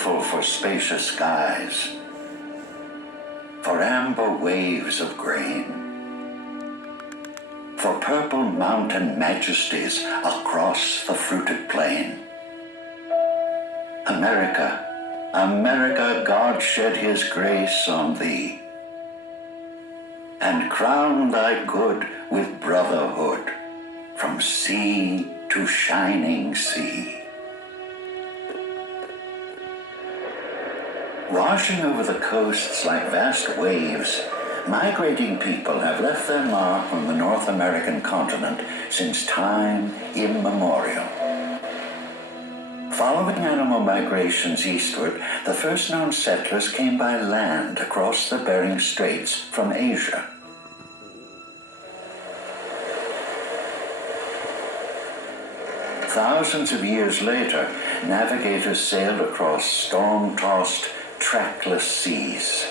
beautiful for spacious skies, for amber waves of grain, for purple mountain majesties across the fruited plain. America, America, God shed his grace on thee, and crown thy good with brotherhood from sea to shining sea. Washing over the coasts like vast waves, migrating people have left their mark on the North American continent since time immemorial. Following animal migrations eastward, the first known settlers came by land across the Bering Straits from Asia. Thousands of years later, navigators sailed across storm-tossed, trackless seas.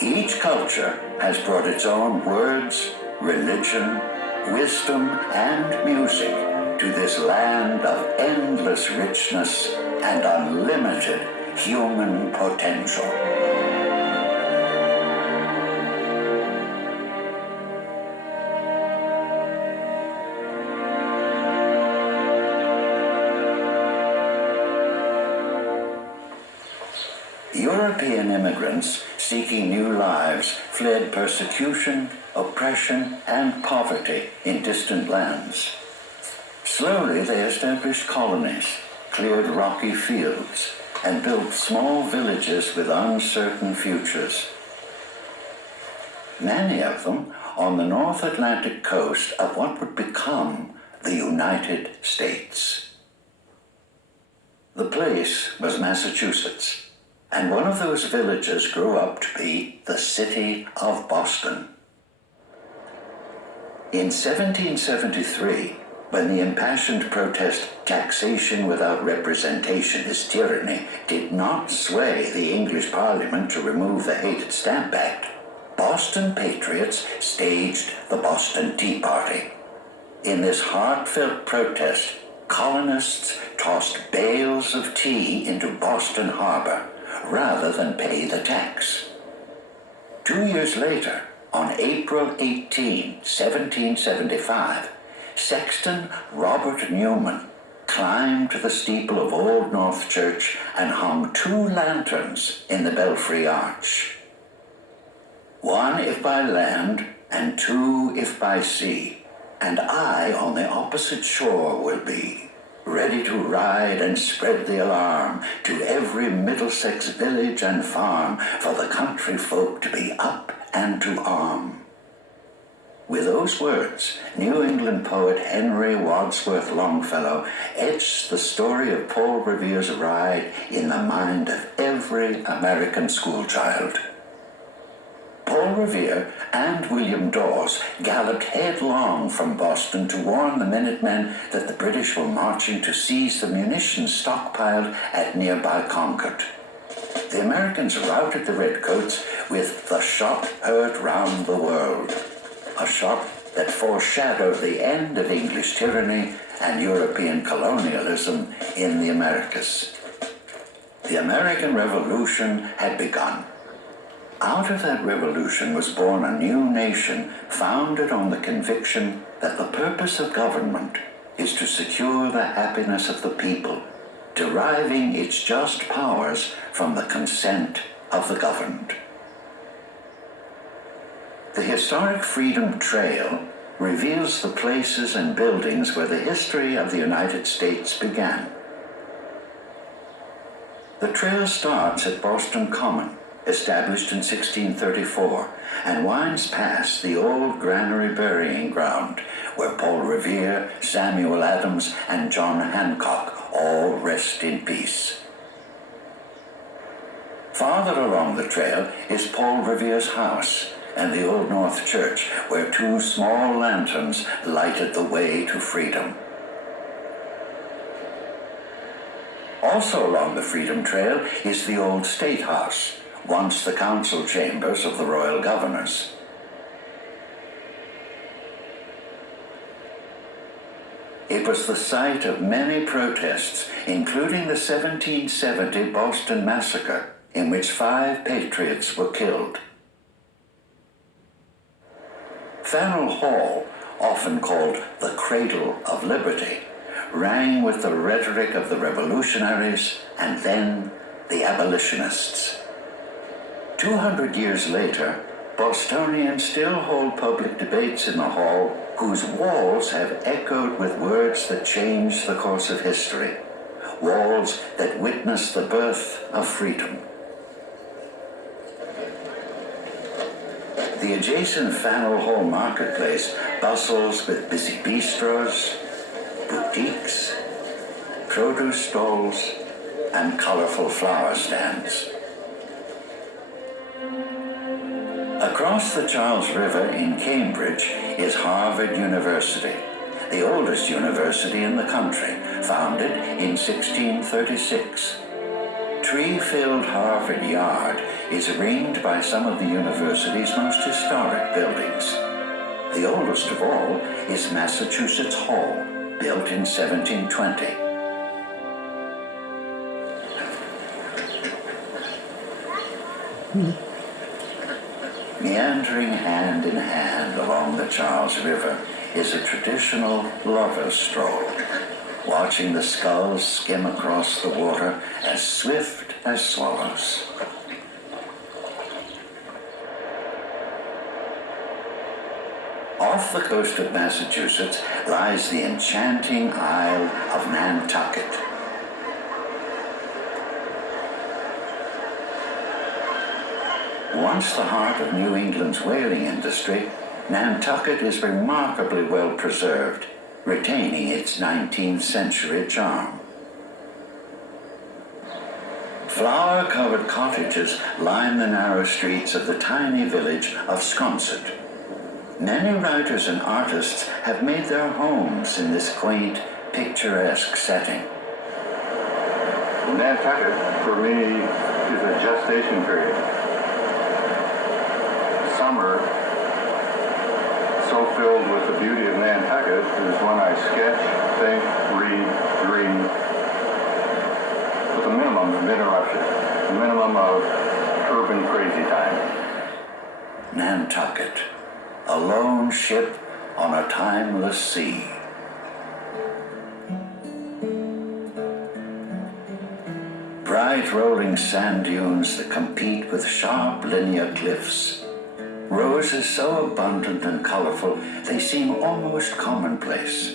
Each culture has brought its own words, religion, wisdom, and music to this land of endless richness and unlimited human potential. European immigrants seeking new lives fled persecution, oppression, and poverty in distant lands. Slowly they established colonies, cleared rocky fields, and built small villages with uncertain futures. Many of them on the North Atlantic coast of what would become the United States. The place was Massachusetts, and one of those villages grew up to be the city of Boston. In 1773, when the impassioned protest "Taxation without representation is tyranny" did not sway the English Parliament to remove the hated Stamp Act, Boston patriots staged the Boston Tea Party. In this heartfelt protest, colonists tossed bales of tea into Boston Harbor rather than pay the tax. 2 years later, on April 18, 1775, Sexton Robert Newman climbed to the steeple of Old North Church and hung 2 lanterns in the belfry arch. 1 if by land, and 2 if by sea, and I on the opposite shore will be, ready to ride and spread the alarm to every Middlesex village and farm, for the country folk to be up and to arm. With those words, New England poet Henry Wadsworth Longfellow etched the story of Paul Revere's ride in the mind of every American schoolchild. Paul Revere and William Dawes galloped headlong from Boston to warn the Minutemen that the British were marching to seize the munitions stockpiled at nearby Concord. The Americans routed the Redcoats with "The Shot Heard Round the World," a shot that foreshadowed the end of English tyranny and European colonialism in the Americas. The American Revolution had begun. Out of that revolution was born a new nation founded on the conviction that the purpose of government is to secure the happiness of the people, deriving its just powers from the consent of the governed. The historic Freedom Trail reveals the places and buildings where the history of the United States began. The trail starts at Boston Common, established in 1634, and winds past the old Granary Burying Ground, where Paul Revere, Samuel Adams, and John Hancock all rest in peace. Farther along the trail is Paul Revere's house and the Old North Church, where 2 small lanterns lighted the way to freedom. Also along the Freedom Trail is the old State House, once the council chambers of the royal governors. It was the site of many protests, including the 1770 Boston Massacre, in which 5 patriots were killed. Faneuil Hall, often called the Cradle of Liberty, rang with the rhetoric of the revolutionaries and then the abolitionists. 200 years later, Bostonians still hold public debates in the hall whose walls have echoed with words that changed the course of history, walls that witnessed the birth of freedom. The adjacent Faneuil Hall marketplace bustles with busy bistros, boutiques, produce stalls, and colorful flower stands. Across the Charles River in Cambridge is Harvard University, the oldest university in the country, founded in 1636. Tree-filled Harvard Yard is ringed by some of the university's most historic buildings. The oldest of all is Massachusetts Hall, built in 1720. Meandering hand in hand along the Charles River is a traditional lover's stroll, watching the skulls skim across the water as swift as swallows. Off the coast of Massachusetts lies the enchanting Isle of Nantucket. Once the heart of New England's whaling industry, Nantucket is remarkably well preserved, retaining its 19th century charm. Flower-covered cottages line the narrow streets of the tiny village of Sconset. Many writers and artists have made their homes in this quaint, picturesque setting. Nantucket, for me, is a gestation period. Summer, so filled with the beauty of Nantucket, is when I sketch, think, read, dream, with a minimum of interruption, a minimum of urban crazy time. Nantucket, a lone ship on a timeless sea. Bright rolling sand dunes that compete with sharp linear cliffs. Roses so abundant and colorful they seem almost commonplace.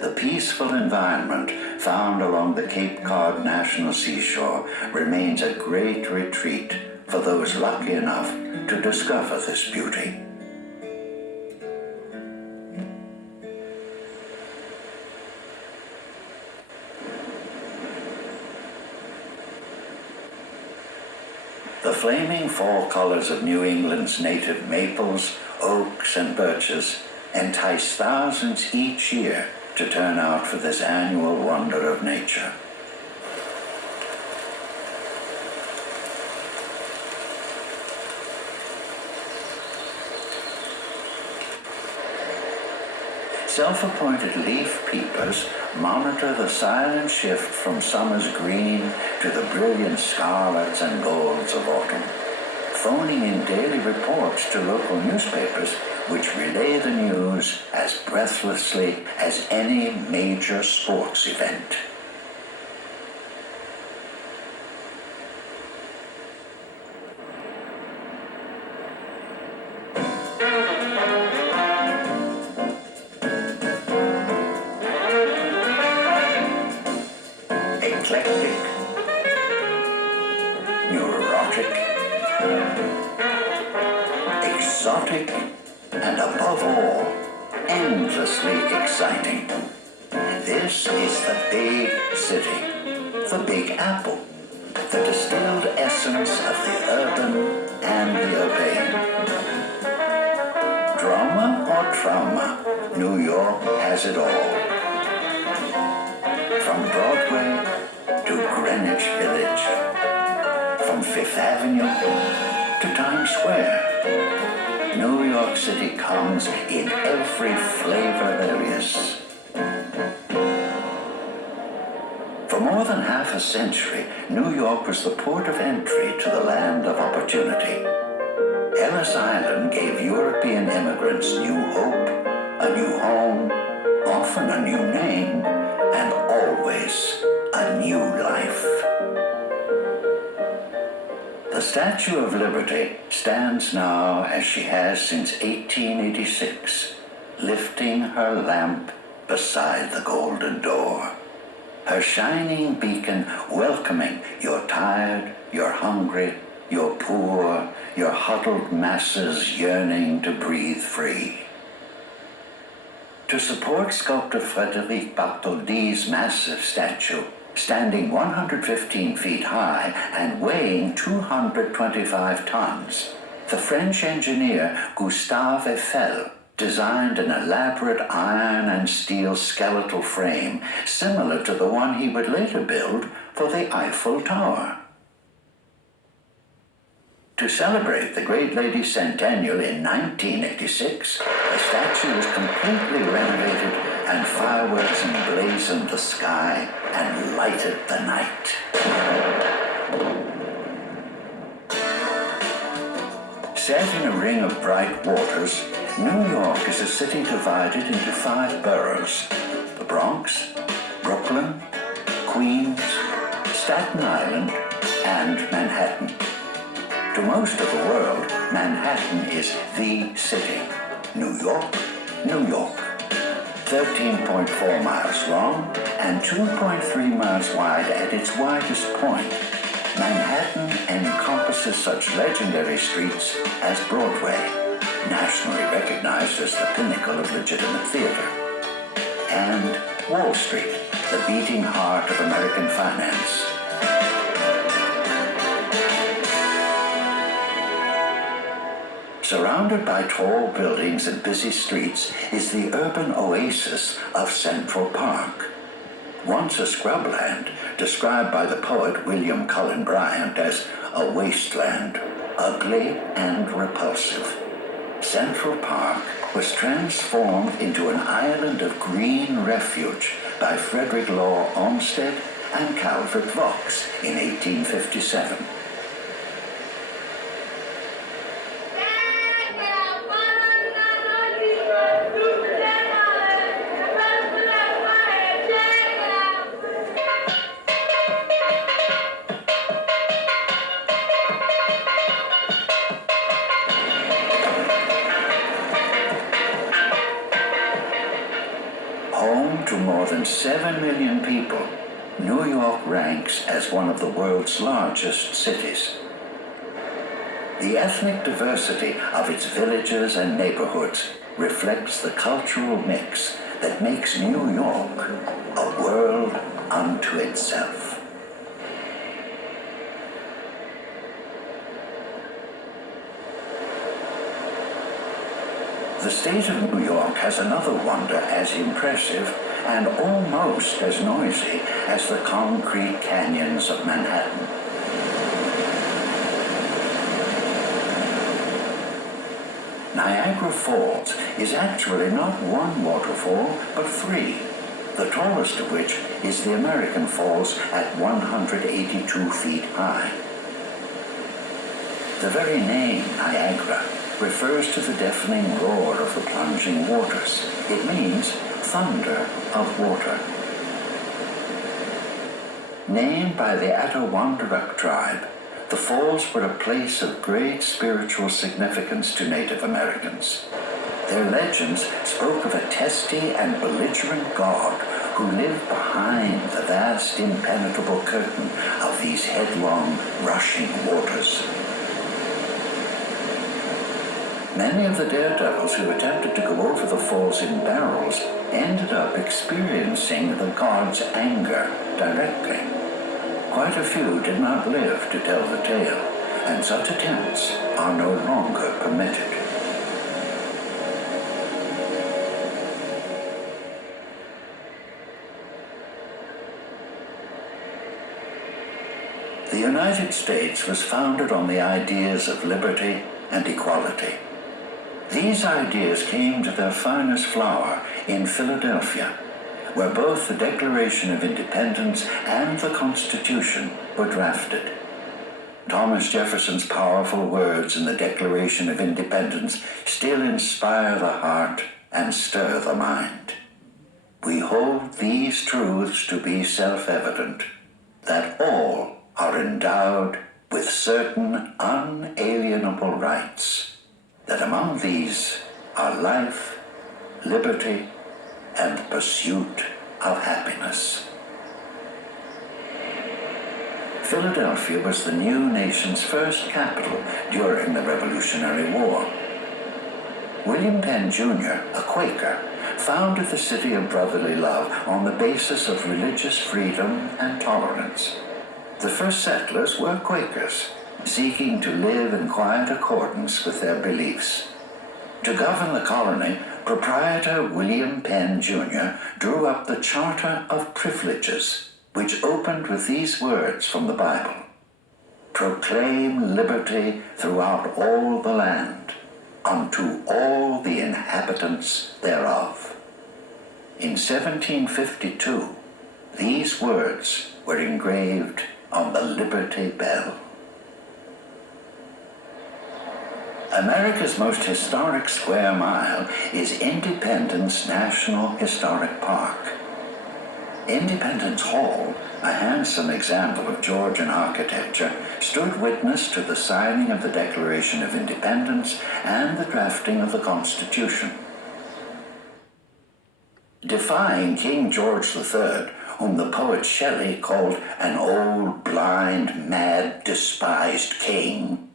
The peaceful environment found along the Cape Cod National Seashore remains a great retreat for those lucky enough to discover this beauty. The flaming fall colors of New England's native maples, oaks, and birches entice thousands each year to turn out for this annual wonder of nature. Self-appointed leaf peepers monitor the silent shift from summer's green to the brilliant scarlets and golds of autumn, phoning in daily reports to local newspapers which relay the news as breathlessly as any major sports event. Eclectic, neurotic, exotic, and above all, endlessly exciting. This is the big city, the Big Apple, the distilled essence of the urban and the urbane. Drama or trauma, New York has it all. From Broadway to Greenwich Village, from Fifth Avenue to Times Square, New York City comes in every flavor there is. more than half a century, New York was the port of entry to the land of opportunity. Ellis Island gave European immigrants new hope, a new home, often a new name, and always a new life. The Statue of Liberty stands now as she has since 1886, lifting her lamp beside the golden door, her shining beacon welcoming your tired, your hungry, your poor, your huddled masses yearning to breathe free. To support sculptor Frédéric Bartholdi's massive statue, standing 115 feet high and weighing 225 tons, the French engineer Gustave Eiffel designed an elaborate iron and steel skeletal frame similar to the one he would later build for the Eiffel Tower. To celebrate the great lady's centennial in 1986, the statue was completely renovated and fireworks emblazoned the sky and lighted the night. Set in a ring of bright waters, New York is a city divided into 5 boroughs: the Bronx, Brooklyn, Queens, Staten Island, and Manhattan. To most of the world, Manhattan is the city. New York, New York. 13.4 miles long and 2.3 miles wide at its widest point, Manhattan encompasses such legendary streets as Broadway, nationally recognized as the pinnacle of legitimate theater, and Wall Street, the beating heart of American finance. Surrounded by tall buildings and busy streets is the urban oasis of Central Park. Once a scrubland, described by the poet William Cullen Bryant as a wasteland, ugly and repulsive, Central Park was transformed into an island of green refuge by Frederick Law Olmsted and Calvert Vaux in 1857. Home to more than 7 million people, New York ranks as one of the world's largest cities. The ethnic diversity of its villages and neighborhoods reflects the cultural mix that makes New York a world unto itself. The state of New York has another wonder as impressive and almost as noisy as the concrete canyons of Manhattan. Niagara Falls is actually not one waterfall, but 3, the tallest of which is the American Falls at 182 feet high. The very name Niagara refers to the deafening roar of the plunging waters. It means thunder of water. Named by the Adirondack tribe, the falls were a place of great spiritual significance to Native Americans. Their legends spoke of a testy and belligerent god who lived behind the vast impenetrable curtain of these headlong, rushing waters. Many of the daredevils who attempted to go over the falls in barrels ended up experiencing the god's anger directly. Quite a few did not live to tell the tale, and such attempts are no longer permitted. The United States was founded on the ideas of liberty and equality. These ideas came to their finest flower in Philadelphia, where both the Declaration of Independence and the Constitution were drafted. Thomas Jefferson's powerful words in the Declaration of Independence still inspire the heart and stir the mind. We hold these truths to be self-evident, that all are endowed with certain unalienable rights, that among these are life, liberty, and pursuit of happiness. Philadelphia was the new nation's first capital during the Revolutionary War. William Penn Jr., a Quaker, founded the city of brotherly love on the basis of religious freedom and tolerance. The first settlers were Quakers, seeking to live in quiet accordance with their beliefs. To govern the colony, proprietor William Penn Jr. drew up the Charter of Privileges, which opened with these words from the Bible: "Proclaim liberty throughout all the land, unto all the inhabitants thereof." In 1752, these words were engraved on the Liberty Bell. America's most historic square mile is Independence National Historic Park. Independence Hall, a handsome example of Georgian architecture, stood witness to the signing of the Declaration of Independence and the drafting of the Constitution. Defying King George III, whom the poet Shelley called an old, blind, mad, despised king,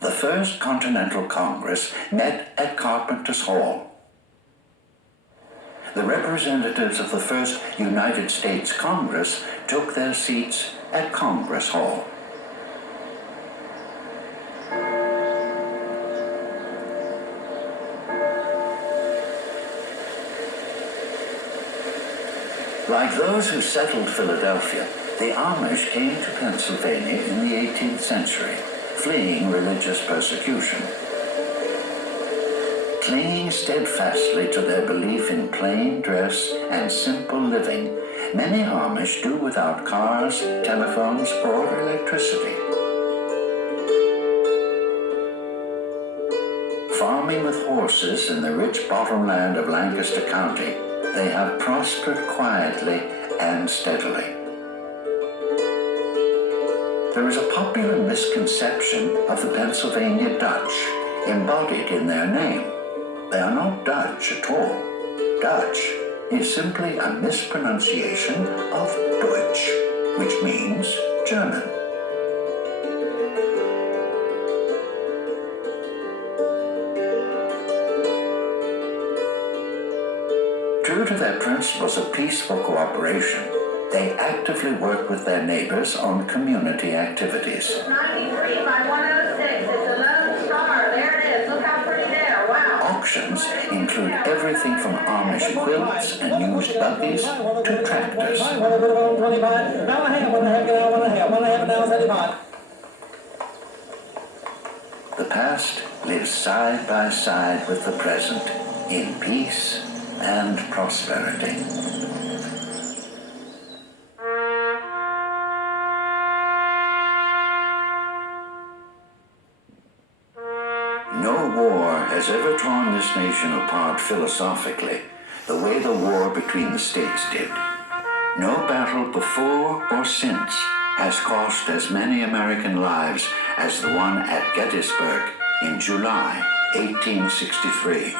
the First Continental Congress met at Carpenter's Hall. The representatives of the First United States Congress took their seats at Congress Hall. Like those who settled Philadelphia, the Amish came to Pennsylvania in the 18th century, fleeing religious persecution. Clinging steadfastly to their belief in plain dress and simple living, many Amish do without cars, telephones, or electricity. Farming with horses in the rich bottomland of Lancaster County, they have prospered quietly and steadily. There is a popular misconception of the Pennsylvania Dutch, embodied in their name. They are not Dutch at all. Dutch is simply a mispronunciation of Deutsch, which means German. True to their principles of peaceful cooperation, they actively work with their neighbors on community activities. 93 by 106. It's a lone star. There it is. Look how pretty there. Wow. Auctions include everything from Amish quilts and used buggies to tractors. The past lives side by side with the present in peace and prosperity. No war has ever torn this nation apart philosophically the way the war between the states did. No battle before or since has cost as many American lives as the one at Gettysburg in July 1863.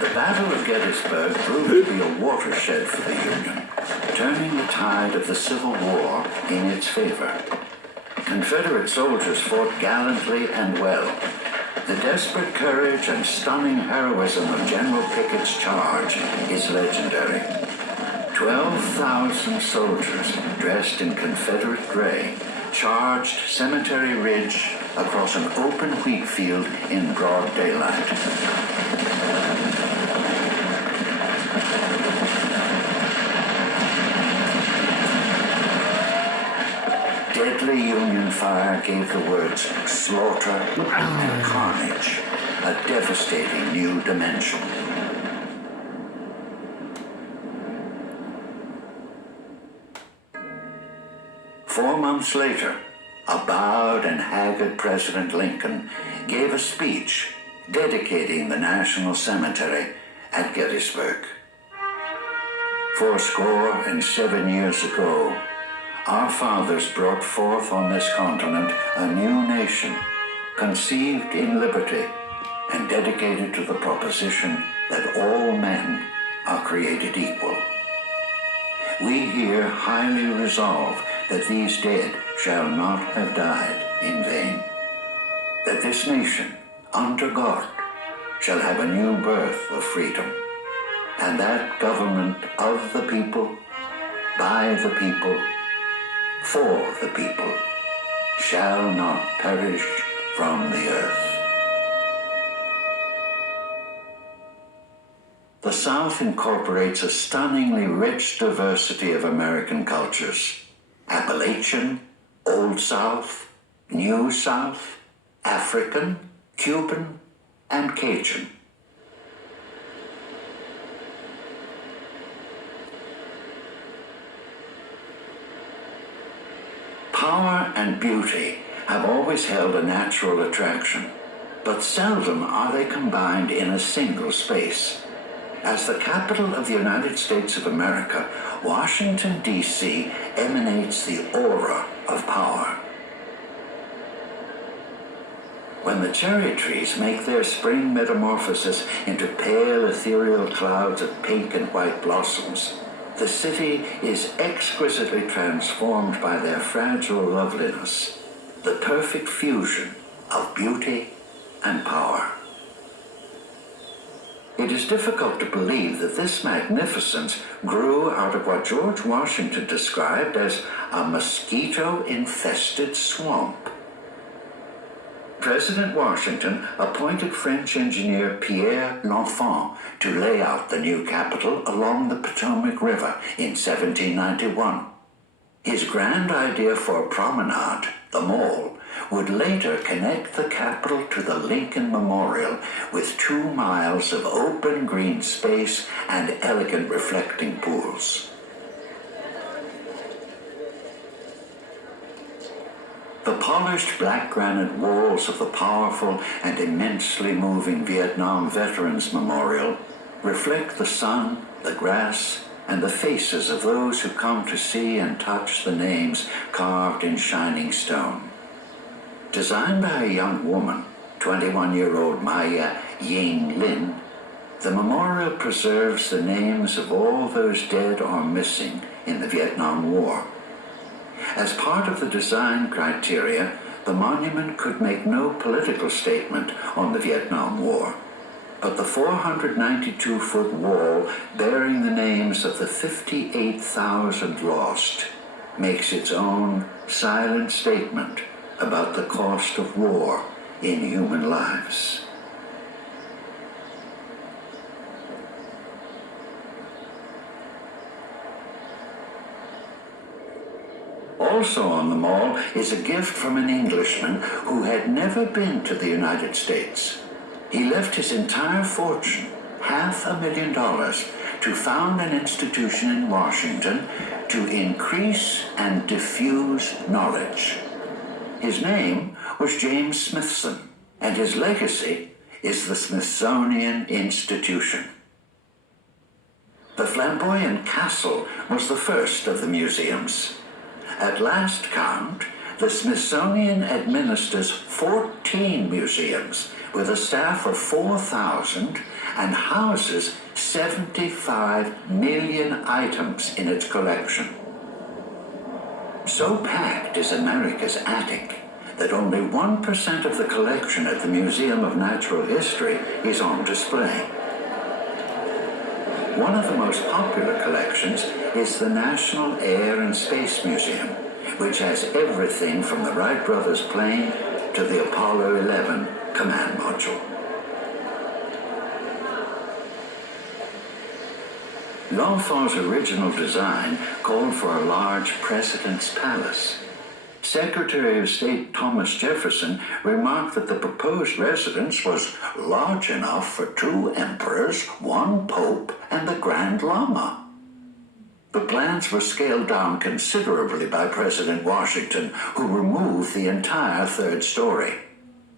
The Battle of Gettysburg proved to be a watershed for the Union, turning the tide of the Civil War in its favor. Confederate soldiers fought gallantly and well. The desperate courage and stunning heroism of General Pickett's charge is legendary. 12,000 soldiers dressed in Confederate gray charged Cemetery Ridge across an open wheat field in broad daylight. deadly Union fire gave the words slaughter and carnage a devastating new dimension. Four months later, a bowed and haggard President Lincoln gave a speech dedicating the National Cemetery at Gettysburg. 77 years ago, our fathers brought forth on this continent a new nation, conceived in liberty and dedicated to the proposition that all men are created equal. We here highly resolve that these dead shall not have died in vain, that this nation, under God, shall have a new birth of freedom, and that government of the people, by the people, for the people, shall not perish from the earth. The South incorporates a stunningly rich diversity of American cultures: Appalachian, Old South, New South, African, Cuban, and Cajun. Power and beauty have always held a natural attraction, but seldom are they combined in a single space. As the capital of the United States of America, Washington, D.C. emanates the aura of power. When the cherry trees make their spring metamorphosis into pale ethereal clouds of pink and white blossoms, the city is exquisitely transformed by their fragile loveliness, the perfect fusion of beauty and power. It is difficult to believe that this magnificence grew out of what George Washington described as a mosquito-infested swamp. President Washington appointed French engineer Pierre L'Enfant to lay out the new capital along the Potomac River in 1791. His grand idea for a promenade, the Mall, would later connect the capital to the Lincoln Memorial with 2 miles of open green space and elegant reflecting pools. The polished black granite walls of the powerful and immensely moving Vietnam Veterans Memorial reflect the sun, the grass, and the faces of those who come to see and touch the names carved in shining stone. Designed by a young woman, 21-year-old Maya Ying Lin, the memorial preserves the names of all those dead or missing in the Vietnam War. As part of the design criteria, the monument could make no political statement on the Vietnam War, but the 492-foot wall bearing the names of the 58,000 lost makes its own silent statement about the cost of war in human lives. Also on the Mall is a gift from an Englishman who had never been to the United States. He left his entire fortune, $500,000, to found an institution in Washington to increase and diffuse knowledge. His name was James Smithson, and his legacy is the Smithsonian Institution. The Flamboyant Castle was the first of the museums. At last count, the Smithsonian administers 14 museums with a staff of 4,000 and houses 75 million items in its collection. So packed is America's attic that only 1% of the collection at the Museum of Natural History is on display. One of the most popular collections is the National Air and Space Museum, which has everything from the Wright brothers plane to the Apollo 11 command module. L'Enfant's original design called for a large president's palace. Secretary of State Thomas Jefferson remarked that the proposed residence was large enough for 2 emperors, 1 pope, and the Grand Lama. The plans were scaled down considerably by President Washington, who removed the entire 3rd story.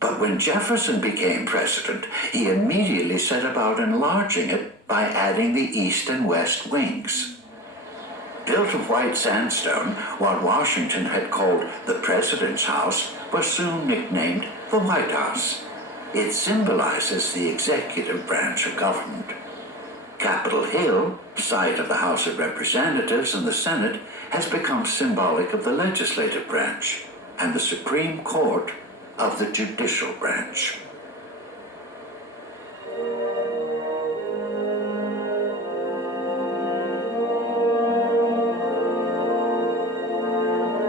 But when Jefferson became president, he immediately set about enlarging it by adding the east and west wings. Built of white sandstone, what Washington had called the President's House was soon nicknamed the White House. It symbolizes the executive branch of government. Capitol Hill, site of the House of Representatives and the Senate, has become symbolic of the legislative branch, and the Supreme Court of the judicial branch.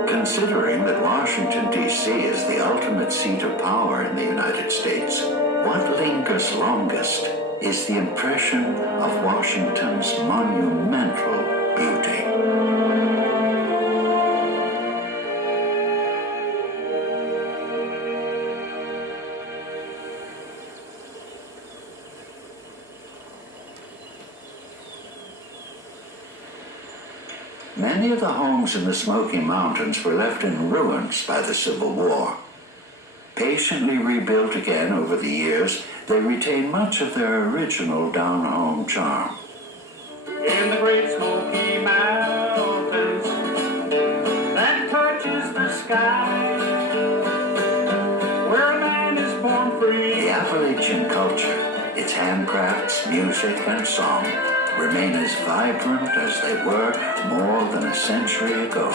Considering that Washington, D.C. is the ultimate seat of power in the United States, what lingers longest is the impression of Washington's monumental beauty. Many of the homes in the Smoky Mountains were left in ruins by the Civil War. Patiently rebuilt again over the years, they retain much of their original down-home charm. In the Great Smoky Mountains that touches the sky, where a man is born free. The Appalachian culture, its handcrafts, music, and song remain as vibrant as they were more than a century ago.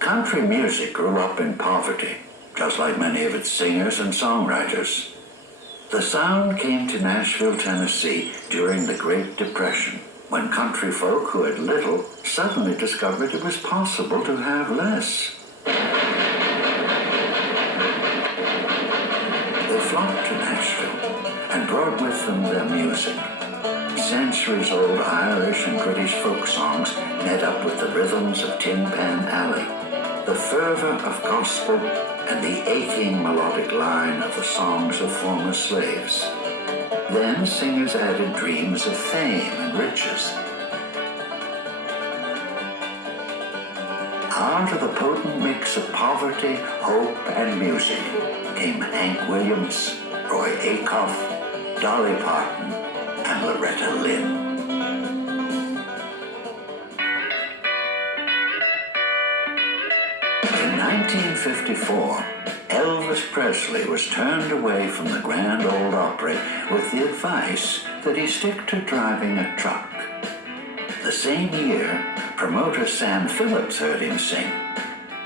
Country music grew up in poverty, just like many of its singers and songwriters. The sound came to Nashville, Tennessee during the Great Depression, when country folk who had little suddenly discovered it was possible to have less. They flocked to Nashville and brought with them their music. Centuries-old Irish and British folk songs met up with the rhythms of Tin Pan Alley, the fervor of gospel, and the aching melodic line of the songs of former slaves. Then singers added dreams of fame and riches. Out of the potent mix of poverty, hope, and music came Hank Williams, Roy Acuff, Dolly Parton, and Loretta Lynn. In 1954, Elvis Presley was turned away from the Grand Ole Opry with the advice that he stick to driving a truck. The same year, promoter Sam Phillips heard him sing.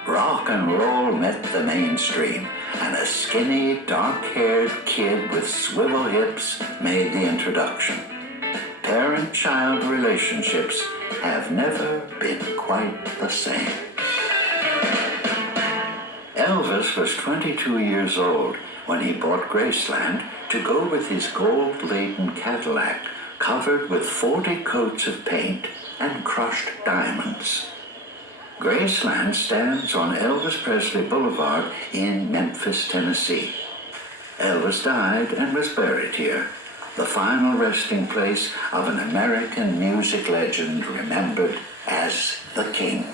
Rock and roll met the mainstream, and a skinny, dark-haired kid with swivel hips made the introduction. Parent-child relationships have never been quite the same. Elvis was 22 years old when he bought Graceland to go with his gold-laden Cadillac covered with 40 coats of paint and crushed diamonds. Graceland stands on Elvis Presley Boulevard in Memphis, Tennessee. Elvis died and was buried here, the final resting place of an American music legend remembered as the King.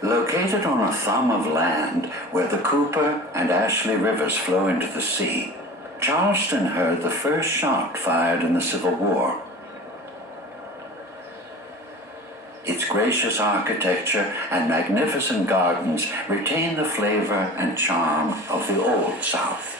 Located on a thumb of land where the Cooper and Ashley rivers flow into the sea, Charleston heard the first shot fired in the Civil War. Its gracious architecture and magnificent gardens retain the flavor and charm of the Old South.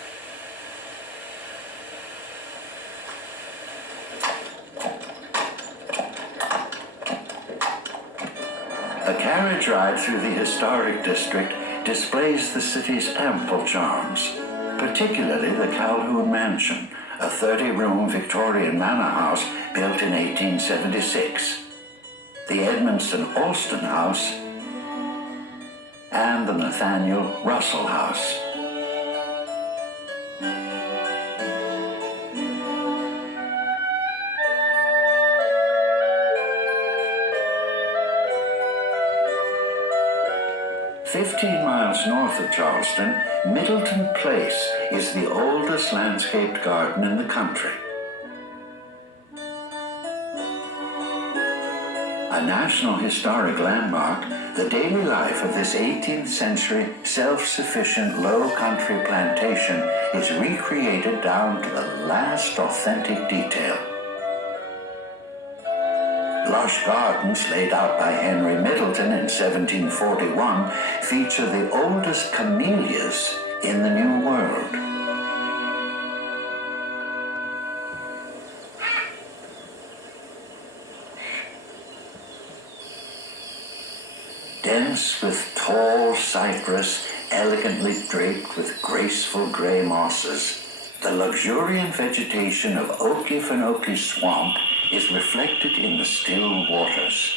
A carriage ride through the historic district displays the city's ample charms, particularly the Calhoun Mansion, a 30-room Victorian manor house built in 1876. The Edmonston Alston House, and the Nathaniel Russell House. "15 miles north of Charleston, Middleton Place is the oldest landscaped garden in the country. A National Historic Landmark, the daily life of this 18th century self-sufficient low country plantation is recreated down to the last authentic detail. Lush gardens laid out by Henry Middleton in 1741 feature the oldest camellias in the New World. Dense with tall cypress, elegantly draped with graceful gray mosses, the luxuriant vegetation of Okefenokee Swamp is reflected in the still waters.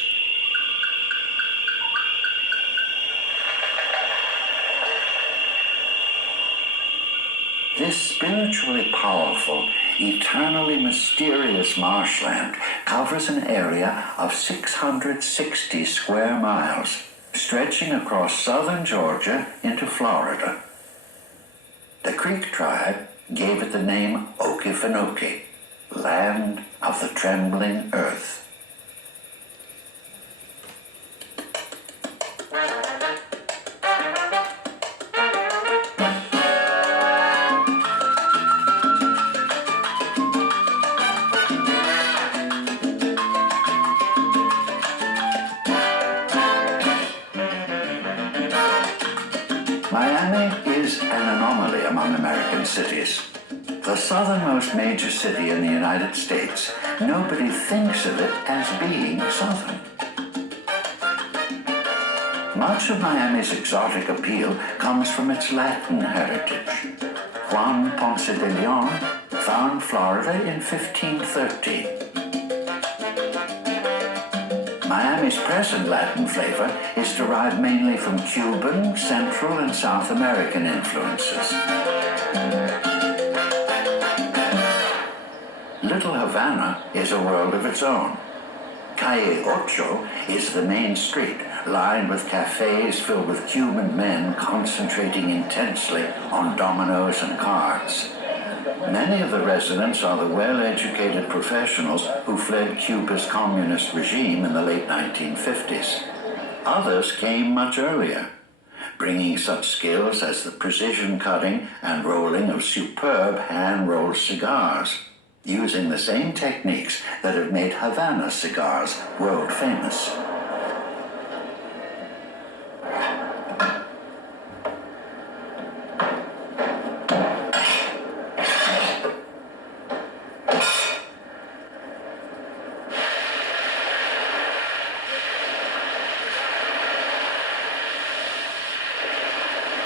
This spiritually powerful, eternally mysterious marshland covers an area of 660 square miles, stretching across southern Georgia into Florida. The Creek tribe gave it the name Okefenokee, land of the trembling earth. Miami is an anomaly among American cities. The southernmost major city in the United States, nobody thinks of it as being southern. Much of Miami's exotic appeal comes from its Latin heritage. Juan Ponce de Leon found Florida in 1513. Miami's present Latin flavor is derived mainly from Cuban, Central, and South American influences. Little Havana is a world of its own. Calle Ocho is the main street, lined with cafes filled with Cuban men concentrating intensely on dominoes and cards. Many of the residents are the well-educated professionals who fled Cuba's communist regime in the late 1950s. Others came much earlier, bringing such skills as the precision cutting and rolling of superb hand-rolled cigars, using the same techniques that have made Havana cigars world famous.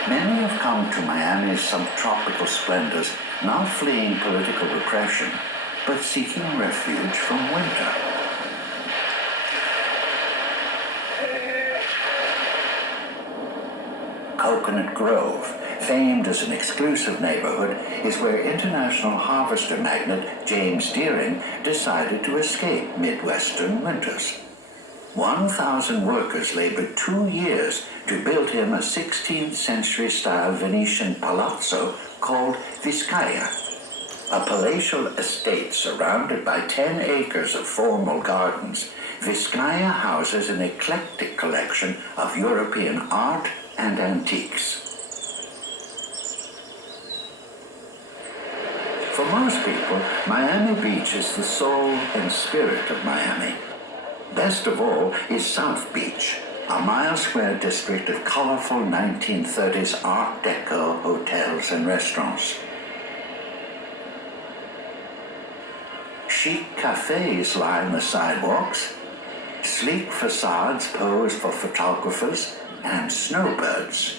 Many have come to Miami's subtropical splendors not fleeing political repression, but seeking refuge from winter. Coconut Grove, famed as an exclusive neighborhood, is where international harvester magnate James Deering decided to escape Midwestern winters. 1,000 workers labored 2 years to build him a 16th century style Venetian palazzo called Vizcaya, a palatial estate surrounded by 10 acres of formal gardens. Vizcaya houses an eclectic collection of European art and antiques. For most people, Miami Beach is the soul and spirit of Miami. Best of all is South Beach, a mile-square district of colorful 1930s Art Deco hotels and restaurants. Chic cafes line the sidewalks, sleek facades pose for photographers, and snowbirds,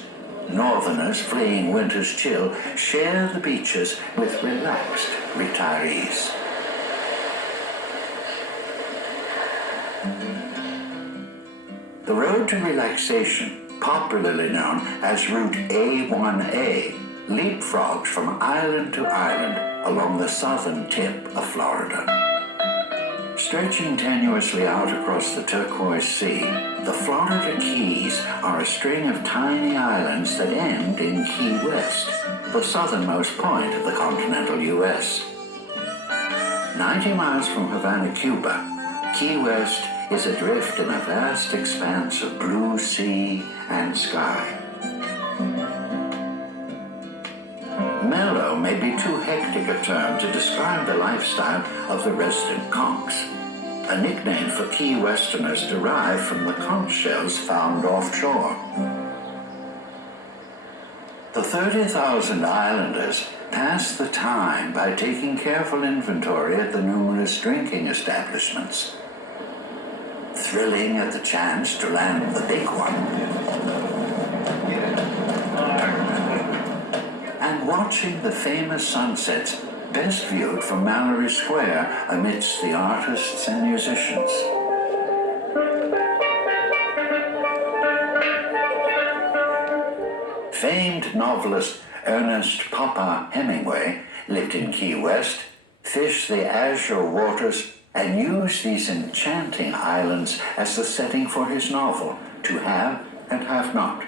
northerners fleeing winter's chill, share the beaches with relaxed retirees. The road to relaxation popularly known as Route A1A, leapfrogs from island to island along the southern tip of Florida. Stretching tenuously out across the turquoise sea, the Florida Keys are a string of tiny islands that end in Key West, the southernmost point of the continental U.S. 90 miles from Havana, Cuba, Key West is adrift in a vast expanse of blue sea and sky. Mellow may be too hectic a term to describe the lifestyle of the resident conchs, a nickname for Key Westerners derived from the conch shells found offshore. The 30,000 islanders pass the time by taking careful inventory at the numerous drinking establishments, thrilling at the chance to land the big one, and watching the famous sunsets best viewed from Mallory Square amidst the artists and musicians. Famed novelist Ernest Papa Hemingway lived in Key West, fished the azure waters, and used these enchanting islands as the setting for his novel, To Have and Have Not.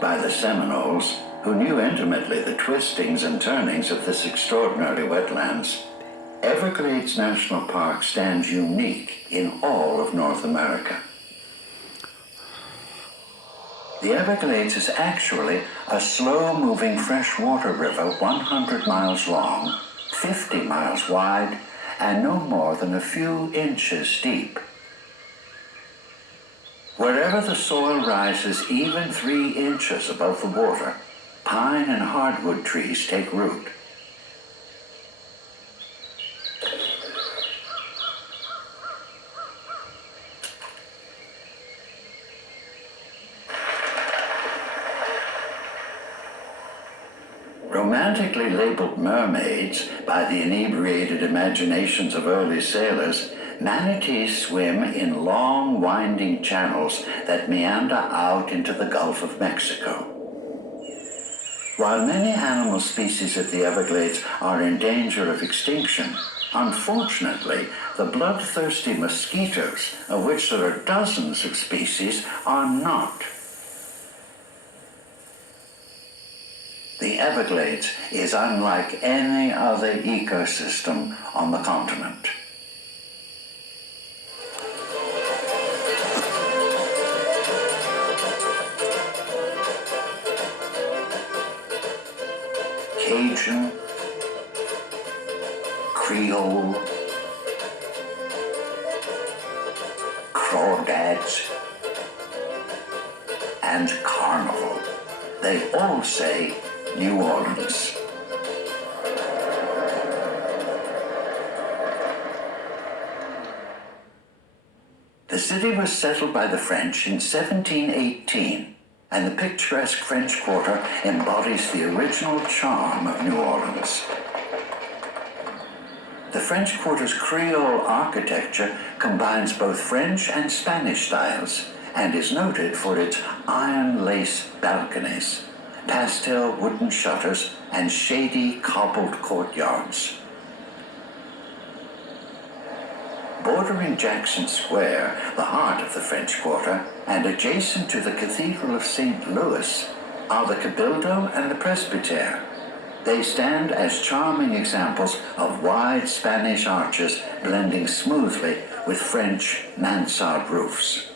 By the Seminoles, who knew intimately the twistings and turnings of this extraordinary wetlands, Everglades National Park stands unique in all of North America. The Everglades is actually a slow-moving freshwater river 100 miles long, 50 miles wide, and no more than a few inches deep. Wherever the soil rises even 3 inches above the water, pine and hardwood trees take root. Romantically labeled mermaids by the inebriated imaginations of early sailors, manatees swim in long, winding channels that meander out into the Gulf of Mexico. While many animal species of the Everglades are in danger of extinction, unfortunately, the bloodthirsty mosquitoes, of which there are dozens of species, are not. The Everglades is unlike any other ecosystem on the continent. Cajun, Creole, crawdads, and carnival. They all say New Orleans. The city was settled by the French in 1718. And the picturesque French Quarter embodies the original charm of New Orleans. The French Quarter's Creole architecture combines both French and Spanish styles and is noted for its iron lace balconies, pastel wooden shutters, and shady cobbled courtyards. Bordering Jackson Square, the heart of the French Quarter, and adjacent to the Cathedral of St. Louis, are the Cabildo and the Presbytère. They stand as charming examples of wide Spanish arches blending smoothly with French mansard roofs.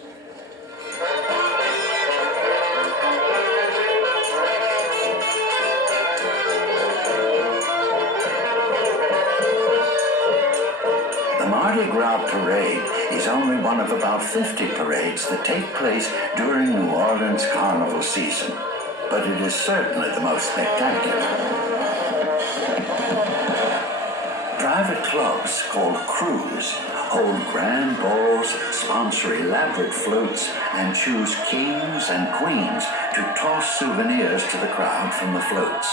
Mardi Gras Parade is only one of about 50 parades that take place during New Orleans carnival season, but it is certainly the most spectacular. Private clubs called crews hold grand balls, sponsor elaborate floats, and choose kings and queens to toss souvenirs to the crowd from the floats.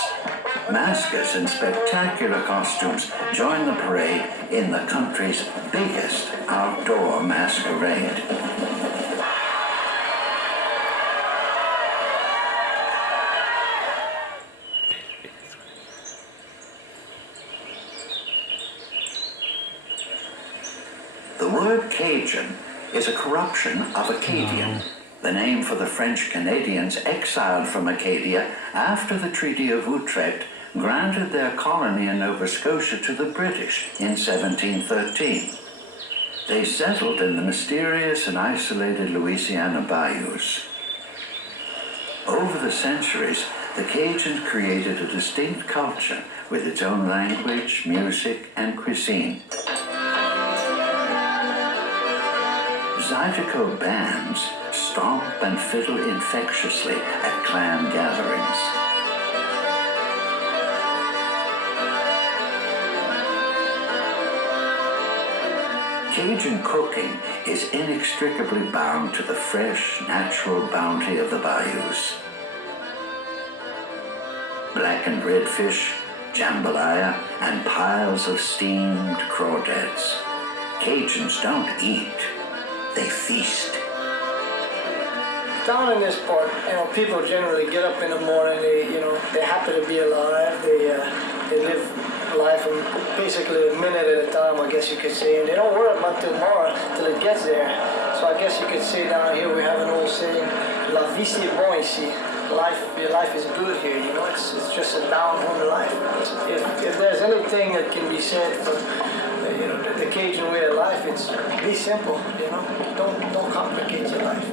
Maskers in spectacular costumes join the parade in the country's biggest outdoor masquerade. The word Cajun is a corruption of Acadian, the name for the French Canadians exiled from Acadia after the Treaty of Utrecht granted their colony in Nova Scotia to the British in 1713. They settled in the mysterious and isolated Louisiana bayous. Over the centuries, the Cajuns created a distinct culture with its own language, music, and cuisine. Zydeco bands stomp and fiddle infectiously at clan gatherings. Cajun cooking is inextricably bound to the fresh, natural bounty of the bayous. Blackened redfish, jambalaya, and piles of steamed crawdads. Cajuns don't eat, they feast. Down in this part, people generally get up in the morning. They happy to be alive. They live life in basically a minute at a time, I guess you could say, and they don't worry about tomorrow till it gets there. So I guess you could say down here we have an old saying, "La vie c'est bon ici." Your life is good here. It's just a down-home life. If there's anything that can be said for the Cajun way of life, it's be simple. Don't complicate your life.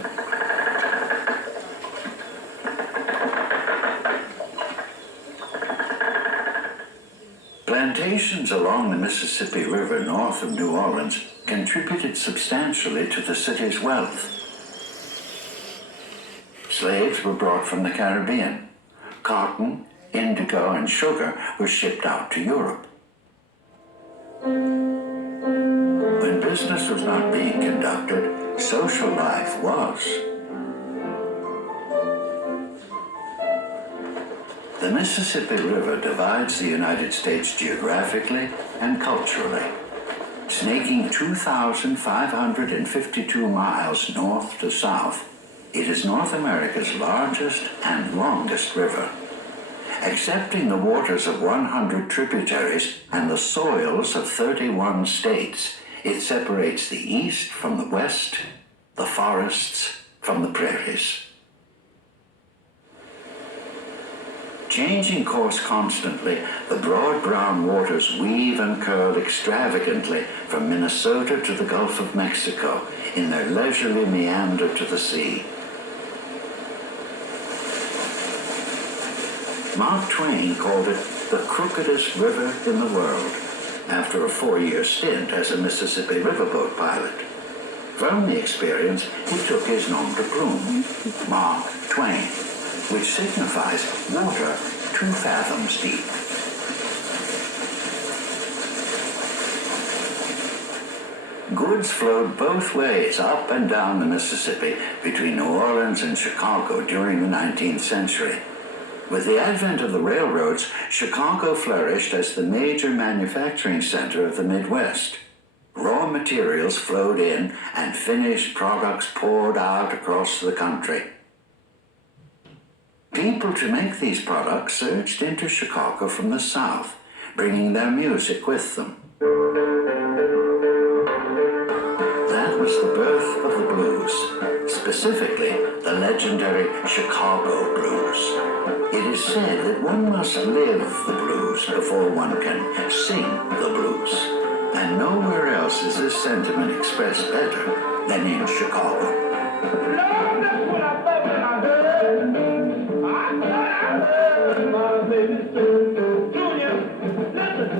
Plantations along the Mississippi River north of New Orleans contributed substantially to the city's wealth. Slaves were brought from the Caribbean. Cotton, indigo, and sugar were shipped out to Europe. When business was not being conducted, social life was. The Mississippi River divides the United States geographically and culturally. Snaking 2,552 miles north to south, it is North America's largest and longest river. Accepting the waters of 100 tributaries and the soils of 31 states, it separates the east from the west, the forests from the prairies. Changing course constantly, the broad brown waters weave and curl extravagantly from Minnesota to the Gulf of Mexico in their leisurely meander to the sea. Mark Twain called it the crookedest river in the world after a 4-year stint as a Mississippi riverboat pilot. From the experience, he took his nom de plume, Mark Twain, which signifies water 2 fathoms deep. Goods flowed both ways up and down the Mississippi between New Orleans and Chicago during the 19th century. With the advent of the railroads, Chicago flourished as the major manufacturing center of the Midwest. Raw materials flowed in and finished products poured out across the country. People to make these products surged into Chicago from the South, bringing their music with them. That was the birth of the blues, specifically the legendary Chicago blues. It is said that one must live the blues before one can sing the blues, and nowhere else is this sentiment expressed better than in Chicago. Lord, that's what I thought when I heard. I thought I heard my baby Junior, listen.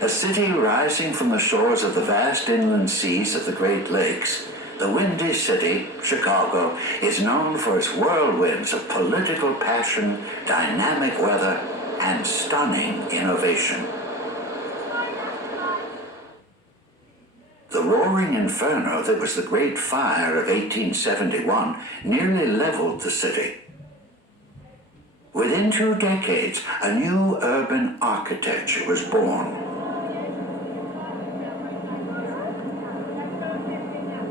A city rising from the shores of the vast inland seas of the Great Lakes, The Windy City, Chicago, is known for its whirlwinds of political passion, dynamic weather, and stunning innovation. The roaring inferno that was the Great Fire of 1871 nearly leveled the city. Within 2 decades, a new urban architecture was born.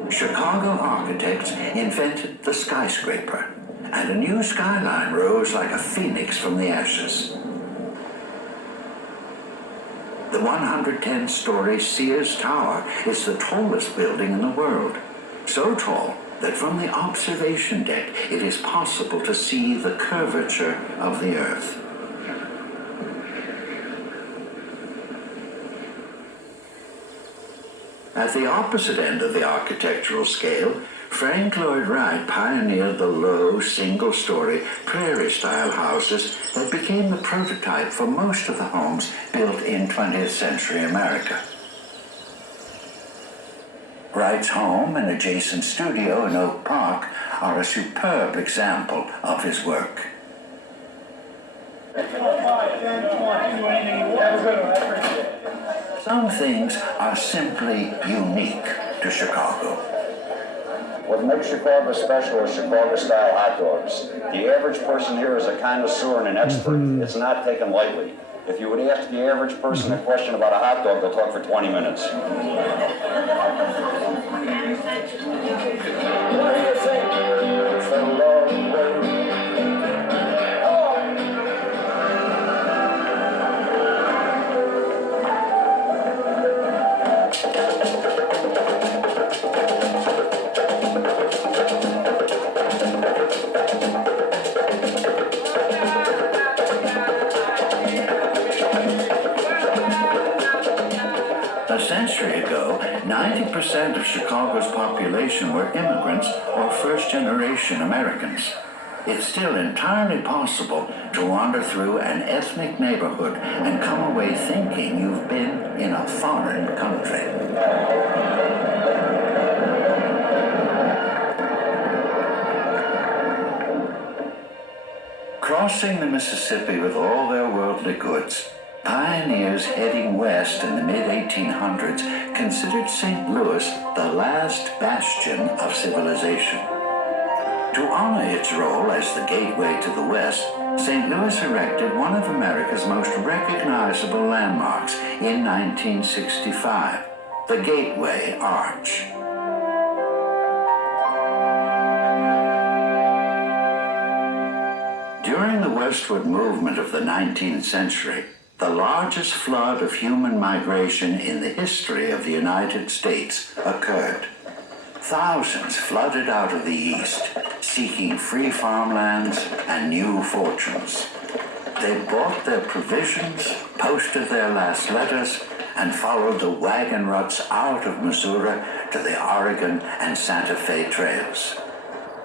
Chicago architects invented the skyscraper, and a new skyline rose like a phoenix from the ashes. The 110-story Sears Tower is the tallest building in the world, so tall that from the observation deck it is possible to see the curvature of the earth. At the opposite end of the architectural scale, Frank Lloyd Wright pioneered the low, single-story, prairie-style houses that became the prototype for most of the homes built in 20th century America. Wright's home and adjacent studio in Oak Park are a superb example of his work. Some things are simply unique to Chicago. What makes Chicago special is Chicago-style hot dogs. The average person here is a connoisseur and an expert. It's not taken lightly. If you would ask the average person a question about a hot dog, they'll talk for 20 minutes. A century ago, 90% of Chicago's population were immigrants or first-generation Americans. It's still entirely possible to wander through an ethnic neighborhood and come away thinking you've been in a foreign country. Crossing the Mississippi with all their worldly goods, pioneers heading west in the mid-1800s considered St. Louis the last bastion of civilization. To honor its role as the gateway to the West, St. Louis erected one of America's most recognizable landmarks in 1965, the Gateway Arch. During the westward movement of the 19th century, the largest flood of human migration in the history of the United States occurred. Thousands flooded out of the east, seeking free farmlands and new fortunes. They bought their provisions, posted their last letters, and followed the wagon ruts out of Missouri to the Oregon and Santa Fe trails.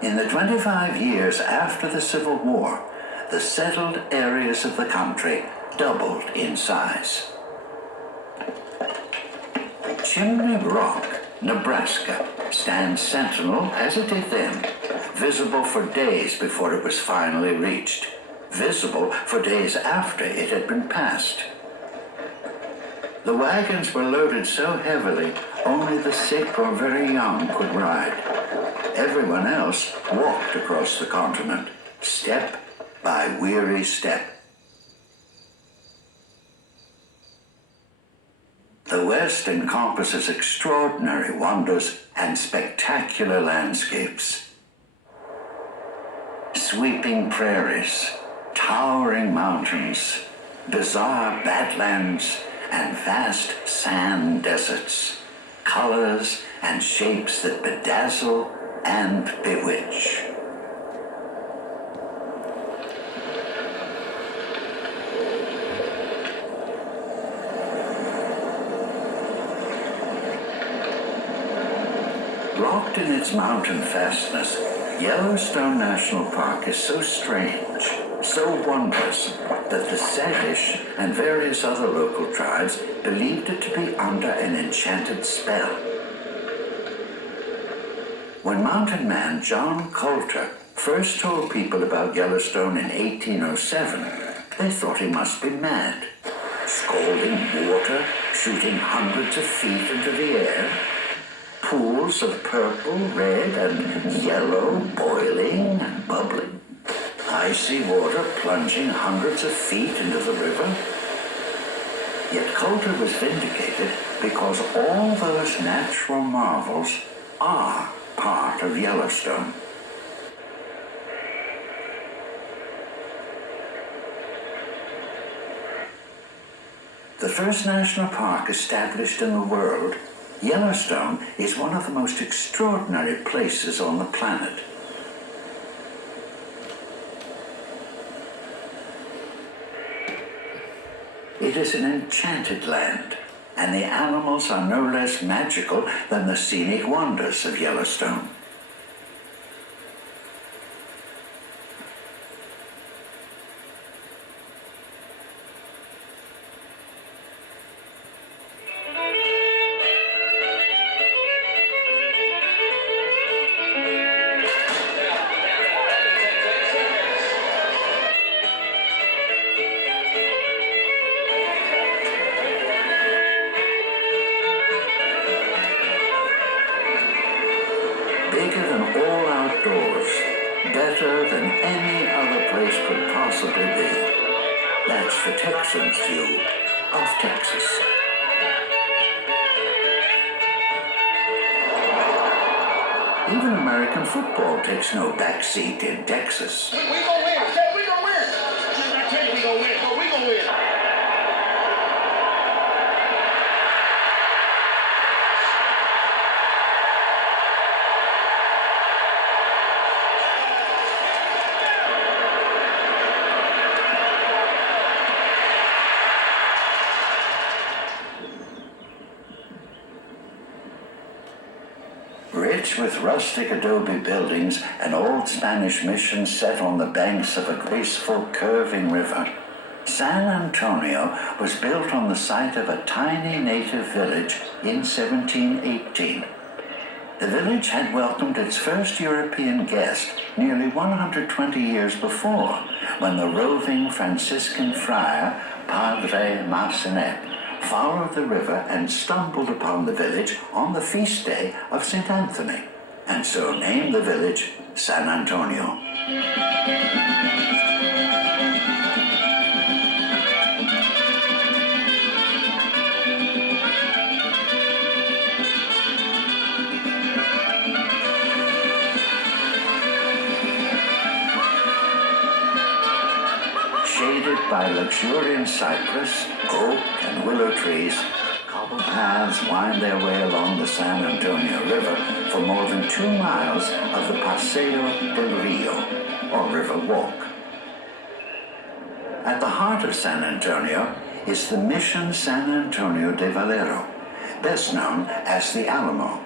In the 25 years after the Civil War, the settled areas of the country doubled in size. Chimney Rock, Nebraska, stands sentinel, as it did then, visible for days before it was finally reached, visible for days after it had been passed. The wagons were loaded so heavily, only the sick or very young could ride. Everyone else walked across the continent, step by weary step. The West encompasses extraordinary wonders and spectacular landscapes. Sweeping prairies, towering mountains, bizarre badlands, and vast sand deserts, colors and shapes that bedazzle and bewitch. Locked in its mountain fastness, Yellowstone National Park is so strange, so wondrous, that the Salish and various other local tribes believed it to be under an enchanted spell. When mountain man John Coulter first told people about Yellowstone in 1807, they thought he must be mad. Scalding water, shooting hundreds of feet into the air, pools of purple, red, and yellow boiling and bubbling, icy water plunging hundreds of feet into the river. Yet Coulter was vindicated because all those natural marvels are part of Yellowstone. The first national park established in the world, Yellowstone is one of the most extraordinary places on the planet. It is an enchanted land, and the animals are no less magical than the scenic wonders of Yellowstone. Bigger than all outdoors, better than any other place could possibly be. That's the Texans' view of Texas. Even American football takes no backseat in Texas. We gonna win. We gonna win. I tell you we gonna win. We gonna win. Rich with rustic adobe buildings and old Spanish missions set on the banks of a graceful curving river, San Antonio was built on the site of a tiny native village in 1718. The village had welcomed its first European guest nearly 120 years before, when the roving Franciscan friar, Padre Marcinet, followed the river and stumbled upon the village on the feast day of St. Anthony, and so named the village San Antonio. Shaded by luxuriant cypress, oak, and willow trees, cobble paths wind their way along the San Antonio River for more than 2 miles of the Paseo del Rio, or River Walk. At the heart of San Antonio is the Mission San Antonio de Valero, best known as the Alamo.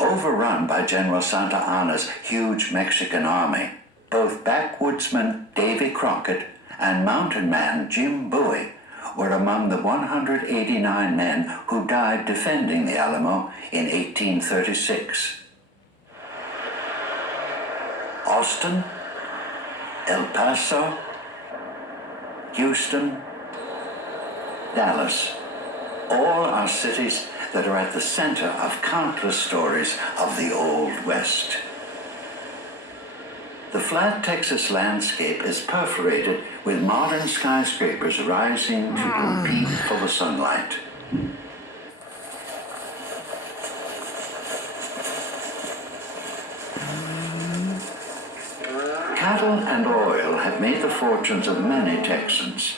Overrun by General Santa Anna's huge Mexican army, both backwoodsman Davy Crockett and mountain man Jim Bowie were among the 189 men who died defending the Alamo in 1836. Austin, El Paso, Houston, Dallas, all are cities that are at the center of countless stories of the Old West. The flat Texas landscape is perforated with modern skyscrapers rising to compete for the sunlight. Cattle and oil have made the fortunes of many Texans.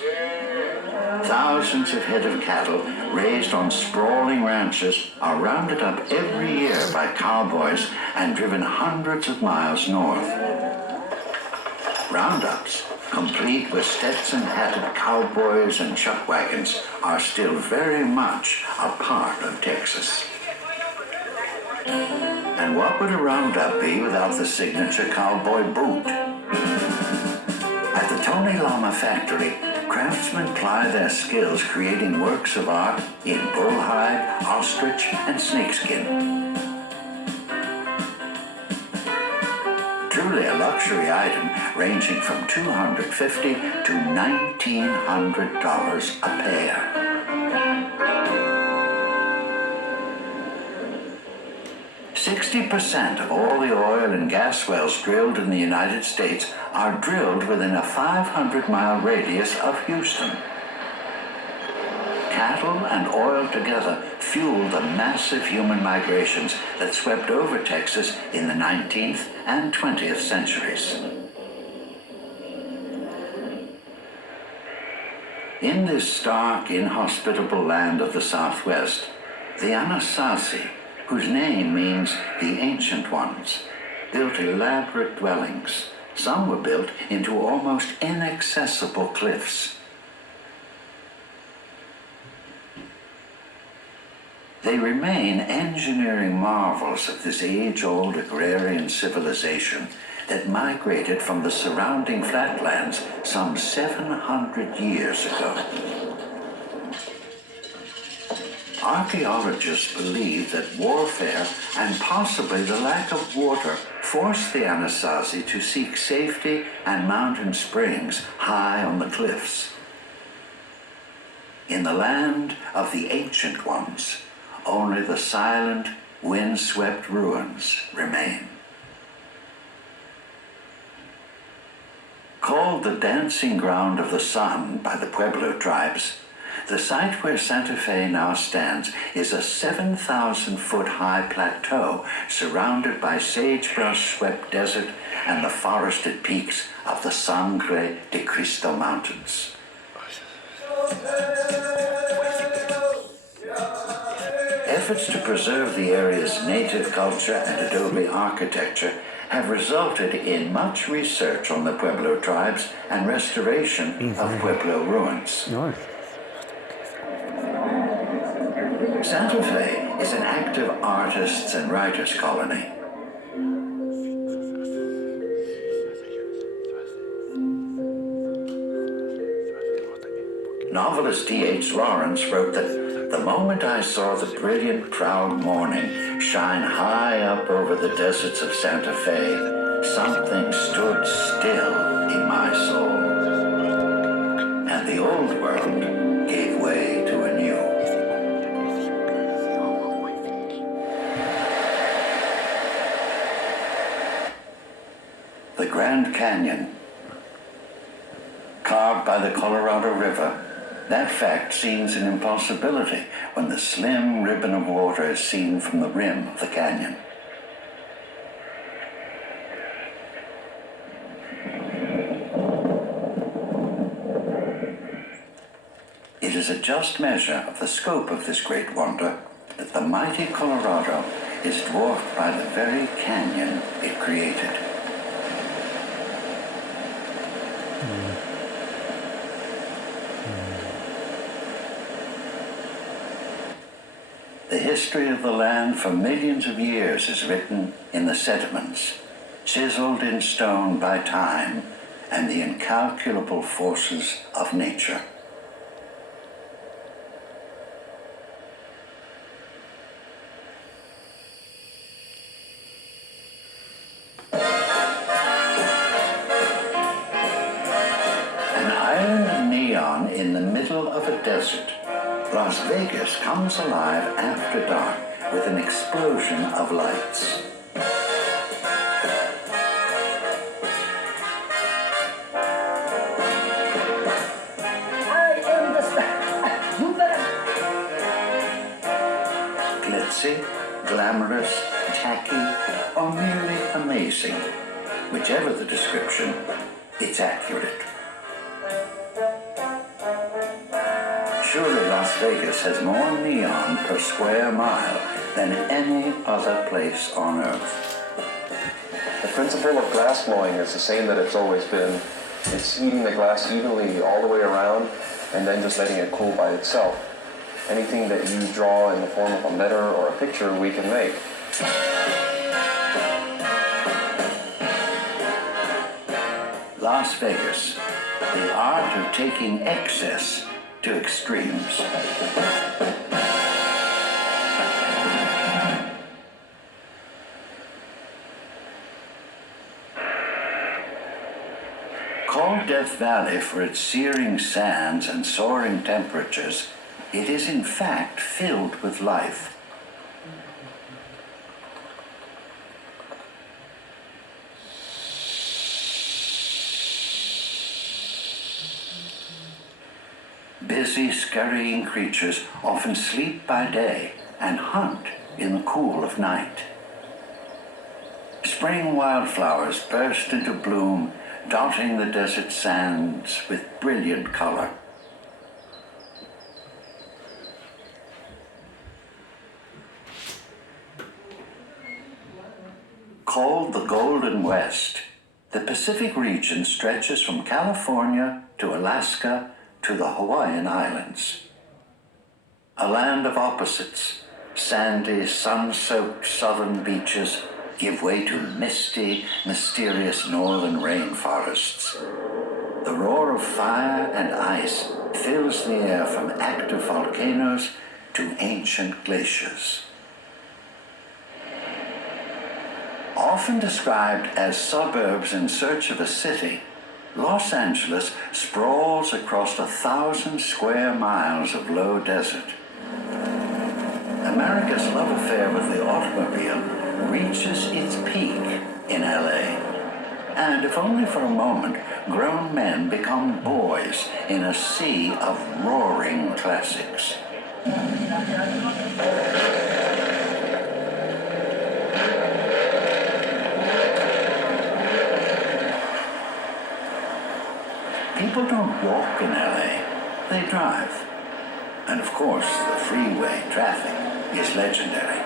Thousands of head of cattle raised on sprawling ranches are rounded up every year by cowboys and driven hundreds of miles north. Roundups, complete with Stetson-hatted cowboys and chuck wagons, are still very much a part of Texas. And what would a roundup be without the signature cowboy boot? At the Tony Lama factory, craftsmen ply their skills creating works of art in bullhide, ostrich, and snakeskin. truly a luxury item ranging from $250 to $1,900 a pair. 60% of all the oil and gas wells drilled in the United States are drilled within a 500-mile radius of Houston. Cattle and oil together fueled the massive human migrations that swept over Texas in the 19th and 20th centuries. In this stark, inhospitable land of the Southwest, the Anasazi, whose name means the Ancient Ones, built elaborate dwellings. Some were built into almost inaccessible cliffs. They remain engineering marvels of this age-old agrarian civilization that migrated from the surrounding flatlands some 700 years ago. Archaeologists believe that warfare and possibly the lack of water forced the Anasazi to seek safety and mountain springs high on the cliffs. In the land of the Ancient Ones, only the silent, wind-swept ruins remain. Called the Dancing Ground of the Sun by the Pueblo tribes, the site where Santa Fe now stands is a 7,000-foot-high plateau surrounded by sagebrush-swept desert and the forested peaks of the Sangre de Cristo Mountains. Efforts to preserve the area's native culture and adobe architecture have resulted in much research on the Pueblo tribes and restoration of Pueblo ruins. Santa Fe is an active artists and writers colony. Novelist D.H. Lawrence wrote that the moment I saw the brilliant, proud morning shine high up over the deserts of Santa Fe, something stood still in my soul, and the old world gave way to a new. The Grand Canyon, carved by the Colorado River, that fact seems an impossibility when the slim ribbon of water is seen from the rim of the canyon. It is a just measure of the scope of this great wonder that the mighty Colorado is dwarfed by the very canyon it created. The history of the land for millions of years is written in the sediments, chiseled in stone by time and the incalculable forces of nature. An island of neon in the middle of a desert, Las Vegas comes alive after dark with an explosion of lights. I am the star. You better. Glitzy, glamorous, tacky, or merely amazing. Whichever the description, it's accurate. Surely Las Vegas has more neon per square mile than any other place on Earth. The principle of glass blowing is the same that it's always been. It's heating the glass evenly all the way around and then just letting it cool by itself. Anything that you draw in the form of a letter or a picture, we can make. Las Vegas, the art of taking excess to extremes. Called Death Valley for its searing sands and soaring temperatures, it is in fact filled with life. Busy, scurrying creatures often sleep by day and hunt in the cool of night. Spring wildflowers burst into bloom, dotting the desert sands with brilliant color. Called the Golden West, the Pacific region stretches from California to Alaska to the Hawaiian Islands. A land of opposites, sandy, sun-soaked southern beaches give way to misty, mysterious northern rainforests. The roar of fire and ice fills the air from active volcanoes to ancient glaciers. Often described as suburbs in search of a city, Los Angeles sprawls across 1,000 square miles of low desert. America's love affair with the automobile reaches its peak in LA. And if only for a moment, grown men become boys in a sea of roaring classics. People don't walk in LA, they drive. And of course, the freeway traffic is legendary.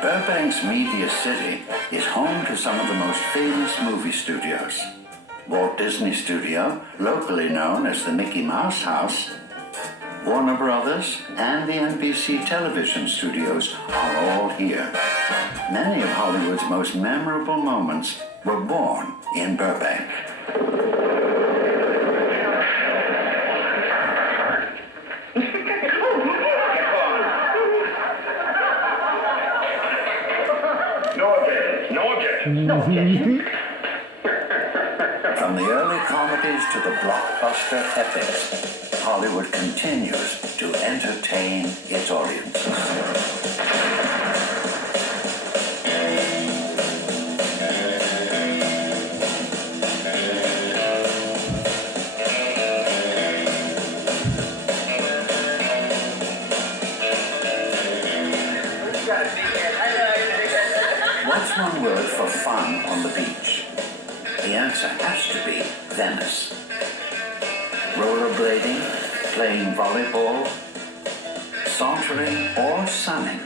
Burbank's Media City is home to some of the most famous movie studios. Walt Disney Studio, locally known as the Mickey Mouse House, Warner Brothers, and the NBC television studios are all here. Many of Hollywood's most memorable moments were born in Burbank. No objection. From the early comedies to the blockbuster epics, Hollywood continues to entertain its audiences. What's one word for fun on the beach? The answer has to be Venice. Rollerblading, playing volleyball, sauntering or sunning,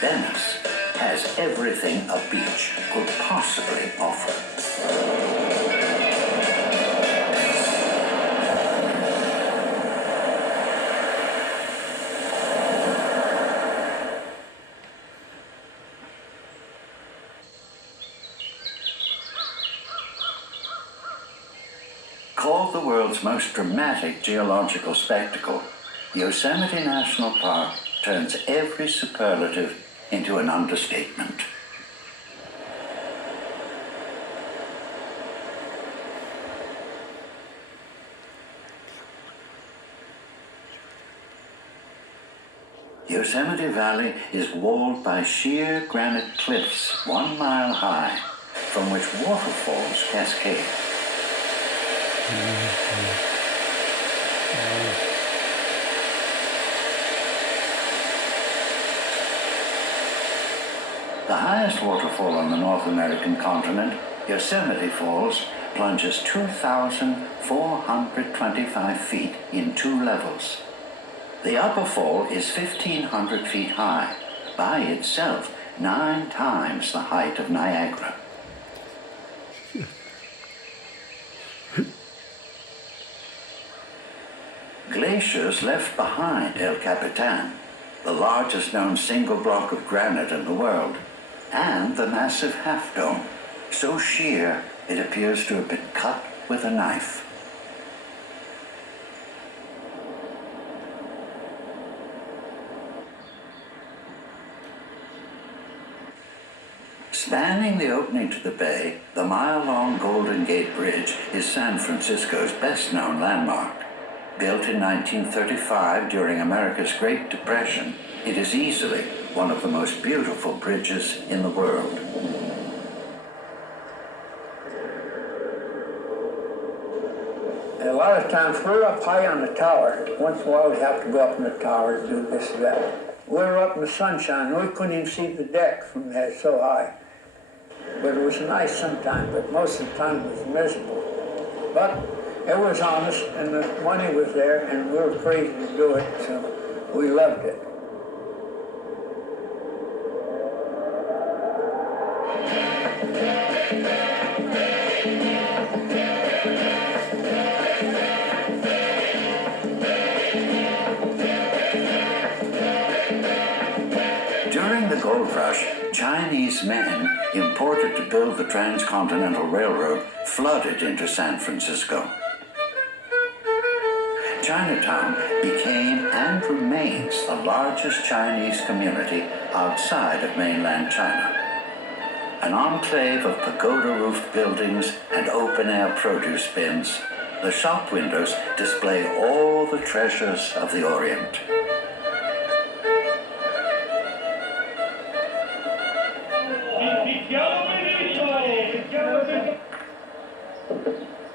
Venice has everything a beach could possibly offer. Called the world's most dramatic geological spectacle, Yosemite National Park turns every superlative into an understatement. Yosemite Valley is walled by sheer granite cliffs 1 mile high, from which waterfalls cascade. The highest waterfall on the North American continent, Yosemite Falls, plunges 2,425 feet in 2 levels. The upper fall is 1,500 feet high, by itself 9 times the height of Niagara. Glaciers left behind El Capitan, the largest known single block of granite in the world, and the massive Half Dome, so sheer it appears to have been cut with a knife. Spanning the opening to the bay, the mile-long Golden Gate Bridge is San Francisco's best-known landmark. Built in 1935 during America's Great Depression, it is easily one of the most beautiful bridges in the world. And a lot of times we're up high on the tower. Once in a while we have to go up in the tower to do this or that. We were up in the sunshine and we couldn't even see the deck from there, so high. But it was nice sometimes, but most of the time it was miserable. But it was honest and the money was there and we were crazy to do it, so we loved it. During the gold rush, Chinese men imported to build the Transcontinental Railroad flooded into San Francisco. Chinatown became and remains the largest Chinese community outside of mainland China. An enclave of pagoda-roofed buildings and open-air produce bins, the shop windows display all the treasures of the Orient.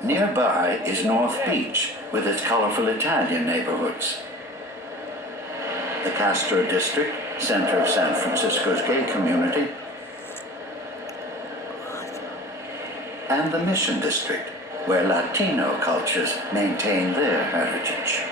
Nearby is North Beach with its colorful Italian neighborhoods. The Castro District, center of San Francisco's gay community, and the Mission District, where Latino cultures maintain their heritage.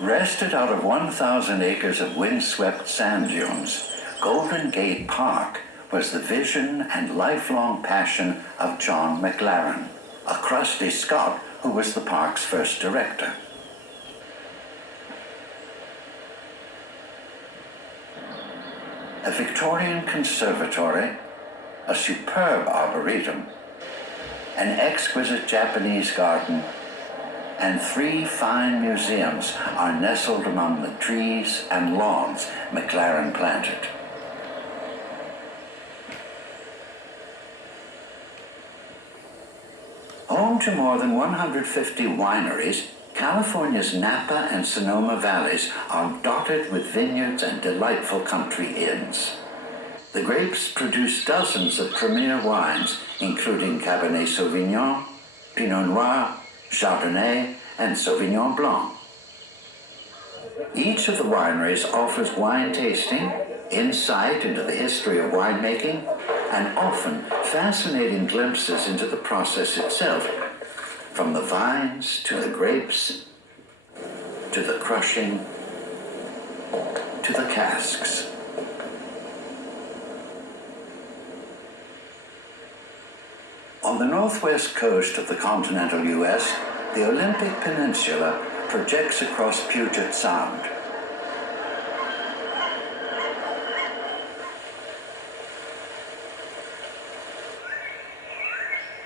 Wrested out of 1,000 acres of windswept sand dunes, Golden Gate Park was the vision and lifelong passion of John McLaren, a crusty Scot who was the park's first director. A Victorian conservatory, a superb arboretum, an exquisite Japanese garden, and 3 fine museums are nestled among the trees and lawns McLaren planted. Home to more than 150 wineries, California's Napa and Sonoma valleys are dotted with vineyards and delightful country inns. The grapes produce dozens of premier wines, including Cabernet Sauvignon, Pinot Noir, Chardonnay, and Sauvignon Blanc. Each of the wineries offers wine tasting, insight into the history of winemaking, and often fascinating glimpses into the process itself, from the vines to the grapes, to the crushing, to the casks. On the northwest coast of the continental U.S., the Olympic Peninsula projects across Puget Sound.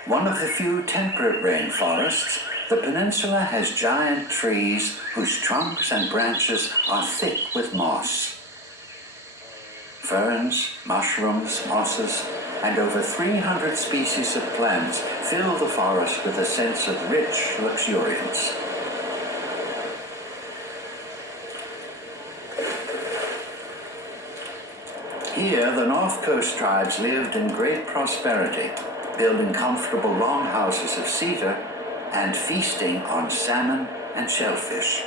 One of the few temperate rainforests, the peninsula has giant trees whose trunks and branches are thick with moss. Ferns, mushrooms, mosses, and over 300 species of plants fill the forest with a sense of rich luxuriance. Here, the North Coast tribes lived in great prosperity, building comfortable longhouses of cedar and feasting on salmon and shellfish.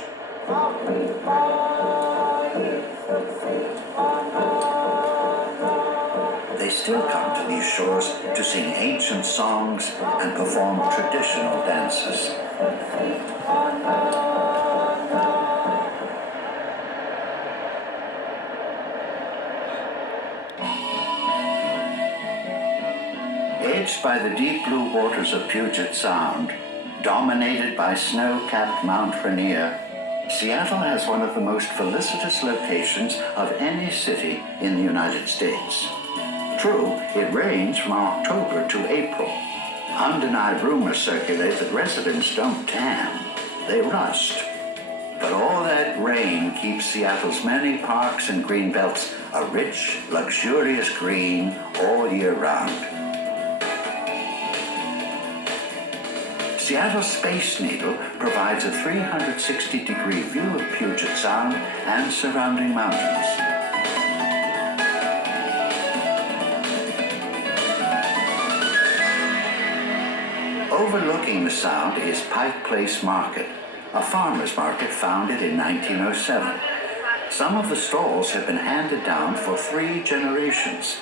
They still come to these shores to sing ancient songs and perform traditional dances. Edged by the deep blue waters of Puget Sound, dominated by snow-capped Mount Rainier, Seattle has one of the most felicitous locations of any city in the United States. True, it rains from October to April. Undenied rumors circulate that residents don't tan, they rust. But all that rain keeps Seattle's many parks and green belts a rich, luxurious green all year round. Seattle's Space Needle provides a 360-degree view of Puget Sound and surrounding mountains. Overlooking the Sound is Pike Place Market, a farmer's market founded in 1907. Some of the stalls have been handed down for 3 generations.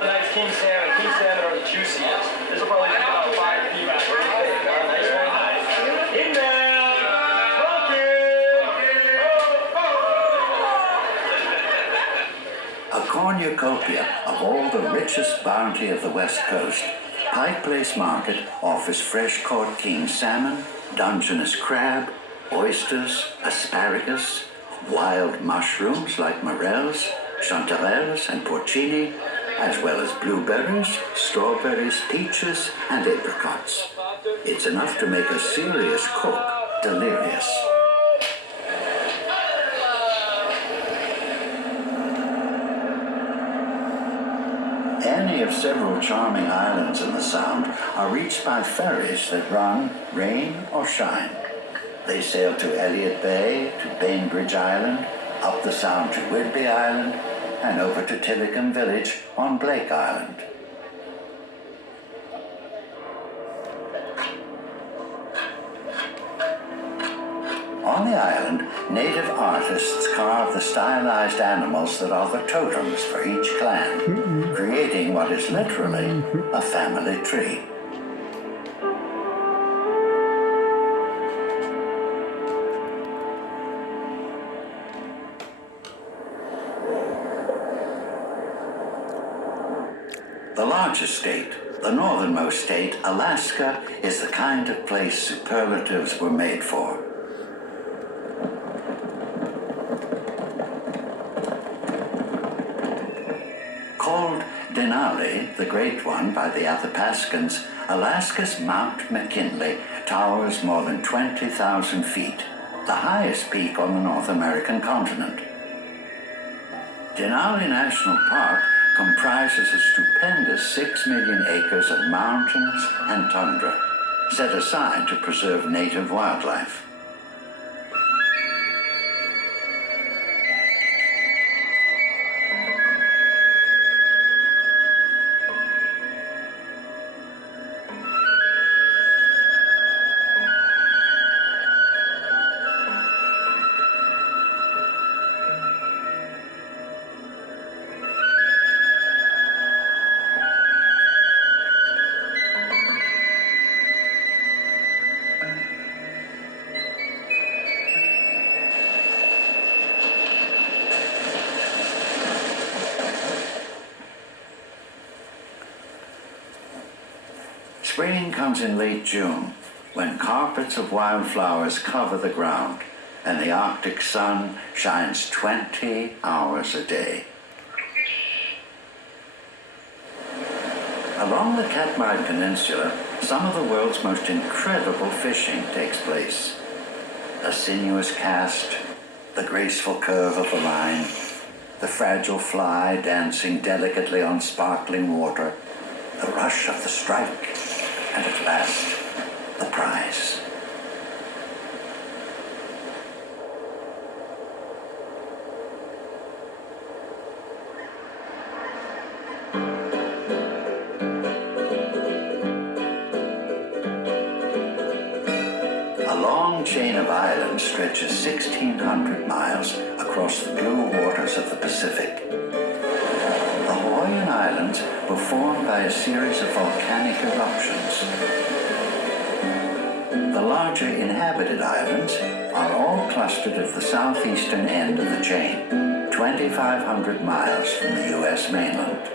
Nice king salmon. King salmon are the juiciest. This will probably be about 5 feet. What do you think? Nice one? In there! A cornucopia of all the richest bounty of the West Coast, Pike Place Market offers fresh-caught king salmon, Dungeness crab, oysters, asparagus, wild mushrooms like morels, chanterelles, and porcini, as well as blueberries, strawberries, peaches, and apricots. It's enough to make a serious cook delirious. Any of several charming islands in the Sound are reached by ferries that run rain or shine. They sail to Elliott Bay, to Bainbridge Island, up the Sound to Whidbey Island, and over to Tillicum Village on Blake Island. On the island, native artists carve the stylized animals that are the totems for each clan, creating what is literally a family tree. The largest state, the northernmost state, Alaska, is the kind of place superlatives were made for. Called Denali, the Great One, by the Athapaskans, Alaska's Mount McKinley towers more than 20,000 feet, the highest peak on the North American continent. Denali National Park comprises a stupendous 6 million acres of mountains and tundra, set aside to preserve native wildlife. Spring comes in late June, when carpets of wildflowers cover the ground and the Arctic sun shines 20 hours a day. Along the Katmai Peninsula, some of the world's most incredible fishing takes place. A sinuous cast, the graceful curve of the line, the fragile fly dancing delicately on sparkling water, the rush of the strike, and at last, the prize. A long chain of islands stretches 1,600 miles across the blue waters of the Pacific. The Hawaiian Islands were formed by a series of volcanic eruptions. The larger inhabited islands are all clustered at the southeastern end of the chain, 2,500 miles from the U.S. mainland.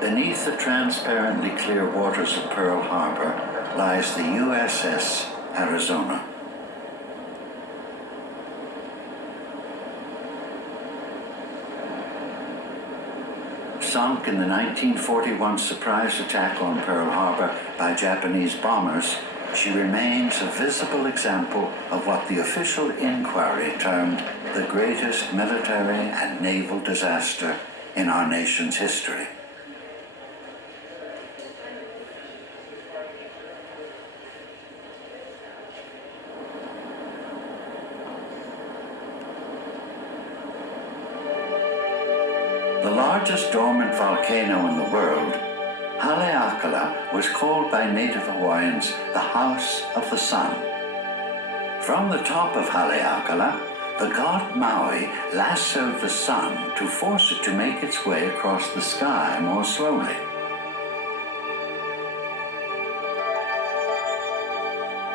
Beneath the transparently clear waters of Pearl Harbor lies the USS Arizona. sunk in the 1941 surprise attack on Pearl Harbor by Japanese bombers, she remains a visible example of what the official inquiry termed the greatest military and naval disaster in our nation's history. The largest dormant volcano in the world, Haleakala was called by native Hawaiians the House of the Sun. From the top of Haleakala, the god Maui lassoed the sun to force it to make its way across the sky more slowly.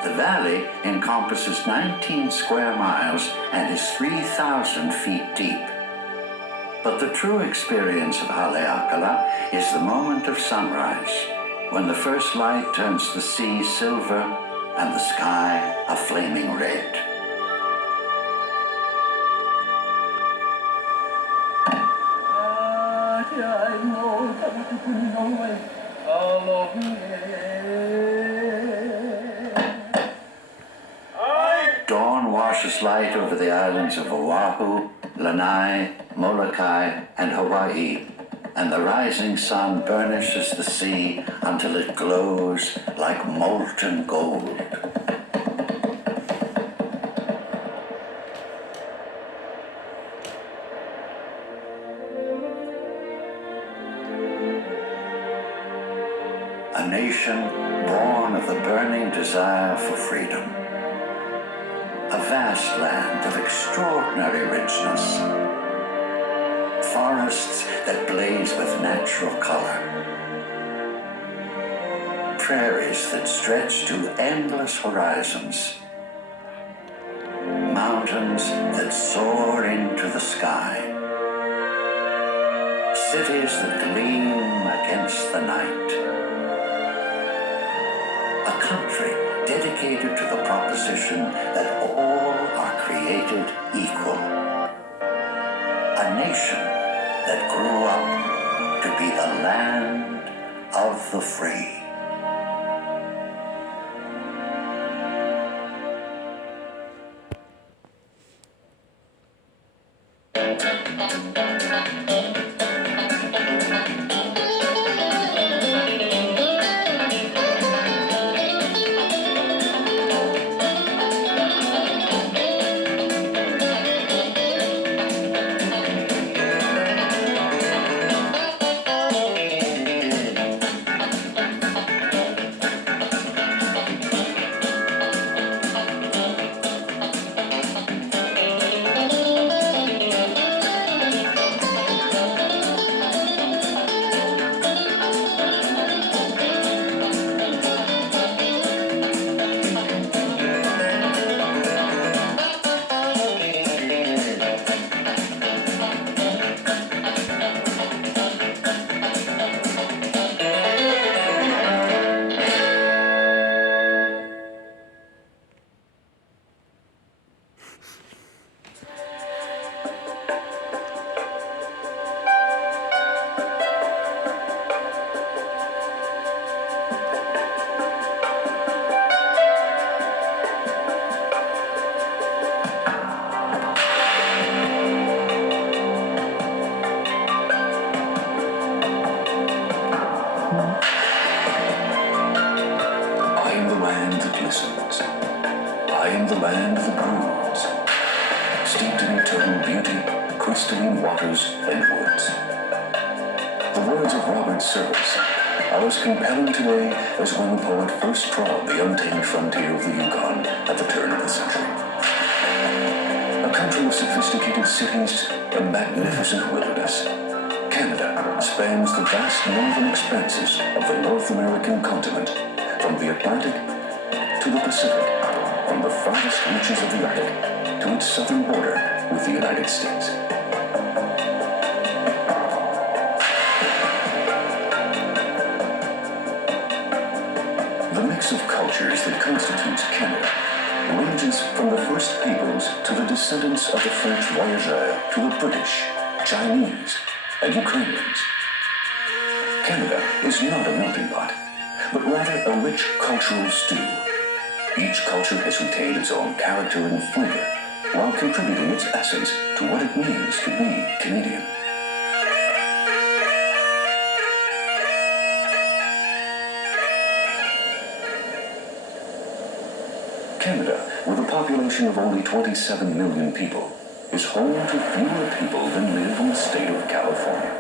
The valley encompasses 19 square miles and is 3,000 feet deep. But the true experience of Haleakala is the moment of sunrise, when the first light turns the sea silver and the sky a flaming red. Dawn washes light over the islands of Oahu, Lanai, Molokai, and Hawaii, and the rising sun burnishes the sea until it glows like molten gold. A nation born of the burning desire for freedom. A vast land of extraordinary richness. Forests that blaze with natural color. Prairies that stretch to endless horizons. Mountains that soar into the sky. Cities that gleam against the night. A country dedicated to the proposition that all are created equal. A nation that grew up to be the land of the free. crystalline waters and woods. The words of Robert Service are as compelling today as when the poet first trod the untamed frontier of the Yukon at the turn of the century. A country of sophisticated cities and magnificent wilderness, Canada spans the vast northern expanses of the North American continent, from the Atlantic to the Pacific, from the farthest reaches of the Arctic to its southern border with the United States. The mix of cultures that constitutes Canada ranges from the first peoples to the descendants of the French voyageurs to the British, Chinese, and Ukrainians. Canada is not a melting pot, but rather a rich cultural stew. Each culture has retained its own character and flavor, while contributing its essence to what it means to be Canadian. Canada, with a population of only 27 million people, is home to fewer people than live in the state of California.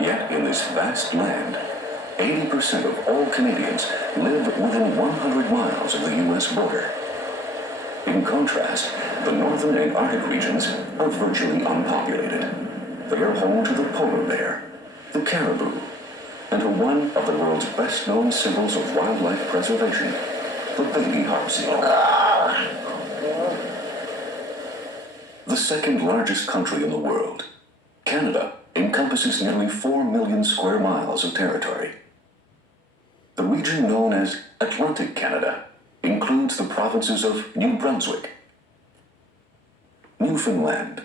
Yet in this vast land, 80% of all Canadians live within 100 miles of the U.S. border. In contrast, the northern and Arctic regions are virtually unpopulated. They are home to the polar bear, the caribou, and to one of the world's best-known symbols of wildlife preservation, the baby harp seal. The second largest country in the world, Canada encompasses nearly 4 million square miles of territory. The region known as Atlantic Canada includes the provinces of New Brunswick, Newfoundland,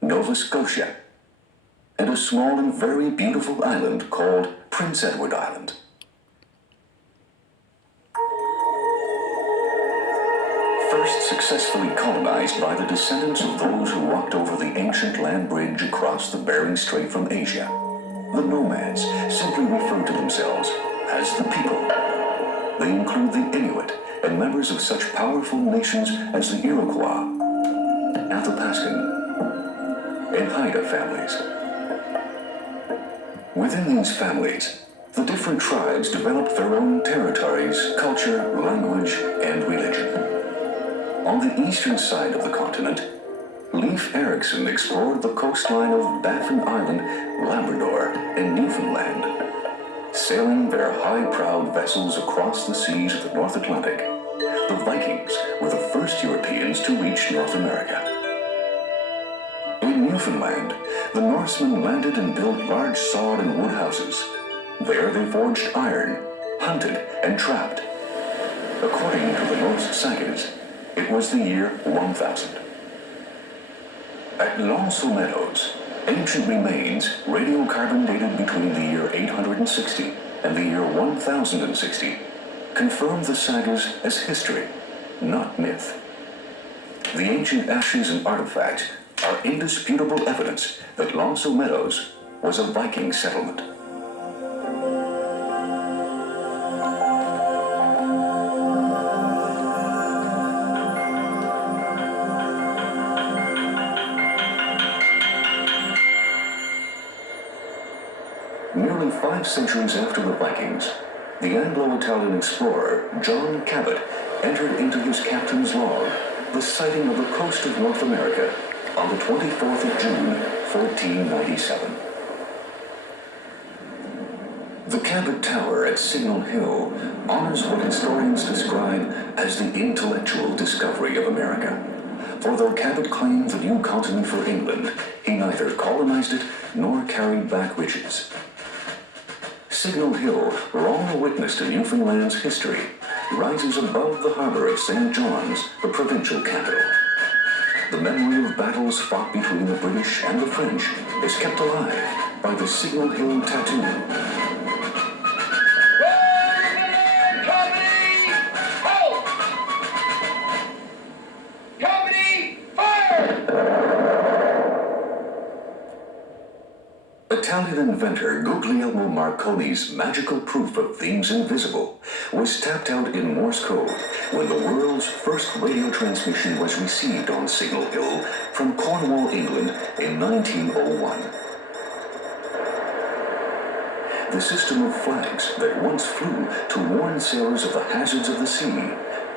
Nova Scotia, and a small and very beautiful island called Prince Edward Island. First successfully colonized by the descendants of those who walked over the ancient land bridge across the Bering Strait from Asia, the nomads simply refer to themselves as the people. They include the Inuit and members of such powerful nations as the Iroquois, Athabascan, and Haida families. Within these families, the different tribes developed their own territories, culture, language, and religion. On the eastern side of the continent, Leif Erikson explored the coastline of Baffin Island, Labrador, and Newfoundland. Sailing their high-prowed vessels across the seas of the North Atlantic, the Vikings were the first Europeans to reach North America. In Newfoundland, the Norsemen landed and built large sod and wood houses. There they forged iron, hunted, and trapped. According to the Norse sagas, it was the year 1000. At L'Anse aux Meadows, ancient remains radiocarbon dated between the year 860 and the year 1060 confirm the sagas as history, not myth. The ancient ashes and artifacts are indisputable evidence that L'Anse aux Meadows was a Viking settlement. Nearly 5 centuries after the Vikings, the Anglo-Italian explorer John Cabot entered into his captain's log the sighting of the coast of North America on the 24th of June, 1497. The Cabot Tower at Signal Hill honors what historians describe as the intellectual discovery of America. For though Cabot claimed the new continent for England, he neither colonized it nor carried back riches. Signal Hill, long a witness to Newfoundland's history, rises above the harbor of St. John's, the provincial capital. The memory of battles fought between the British and the French is kept alive by the Signal Hill tattoo. Company, halt! Company, fire! Italian inventor Guglielmo Marconi's magical proof of things invisible was tapped out in Morse code when the world's first radio transmission was received on Signal Hill from Cornwall, England in 1901. The system of flags that once flew to warn sailors of the hazards of the sea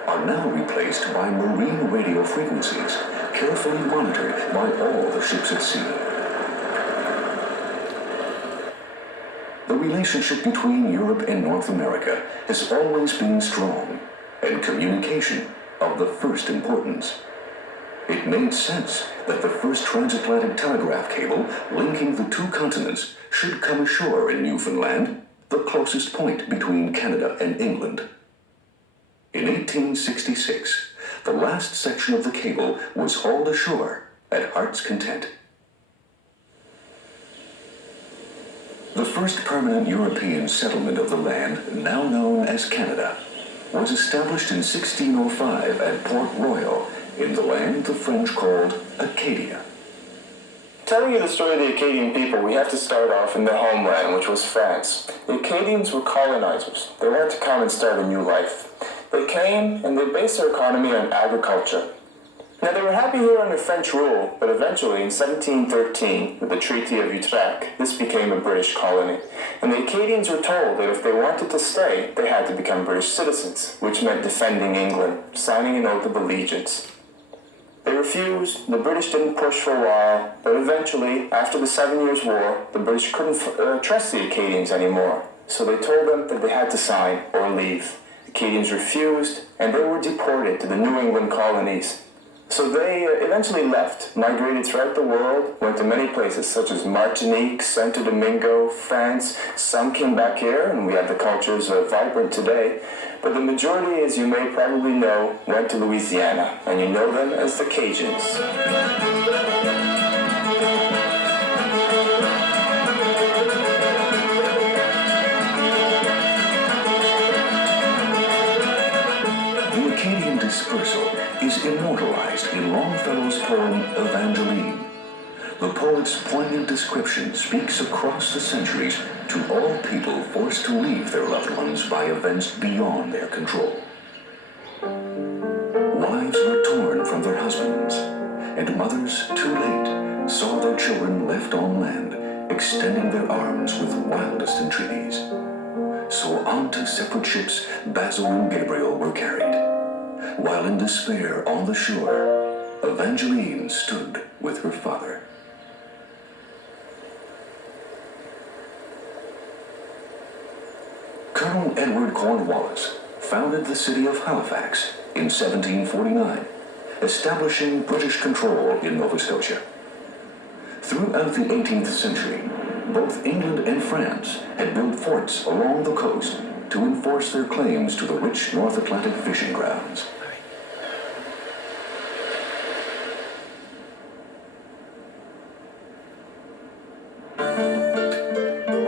are now replaced by marine radio frequencies, carefully monitored by all the ships at sea. The relationship between Europe and North America has always been strong, and communication of the first importance. It made sense that the first transatlantic telegraph cable linking the two continents should come ashore in Newfoundland, the closest point between Canada and England. In 1866, the last section of the cable was hauled ashore at heart's content. The first permanent European settlement of the land, now known as Canada, was established in 1605 at Port Royal, in the land the French called Acadia. Telling you the story of the Acadian people, we have to start off in their homeland, which was France. The Acadians were colonizers. They wanted to come and start a new life. They came and they based their economy on agriculture. Now, they were happy here under French rule, but eventually in 1713, with the Treaty of Utrecht, this became a British colony. And the Acadians were told that if they wanted to stay, they had to become British citizens, which meant defending England, signing an oath of allegiance. They refused, the British didn't push for a while, but eventually, after the 7 Years' War, the British couldn't trust the Acadians anymore. So they told them that they had to sign or leave. Acadians refused, and they were deported to the New England colonies. So they eventually left, migrated throughout the world, went to many places such as Martinique, Santo Domingo, France. Some came back here, and we have the cultures vibrant today. But the majority, as you may probably know, went to Louisiana, and you know them as the Cajuns. The Acadian dispersal is immortalized in Longfellow's poem Evangeline. The poet's poignant description speaks across the centuries to all people forced to leave their loved ones by events beyond their control. Wives were torn from their husbands, and mothers, too late, saw their children left on land, extending their arms with wildest entreaties. So onto separate ships Basil and Gabriel were carried, while in despair on the shore, Evangeline stood with her father. Colonel Edward Cornwallis founded the city of Halifax in 1749, establishing British control in Nova Scotia. Throughout the 18th century, both England and France had built forts along the coast to enforce their claims to the rich North Atlantic fishing grounds.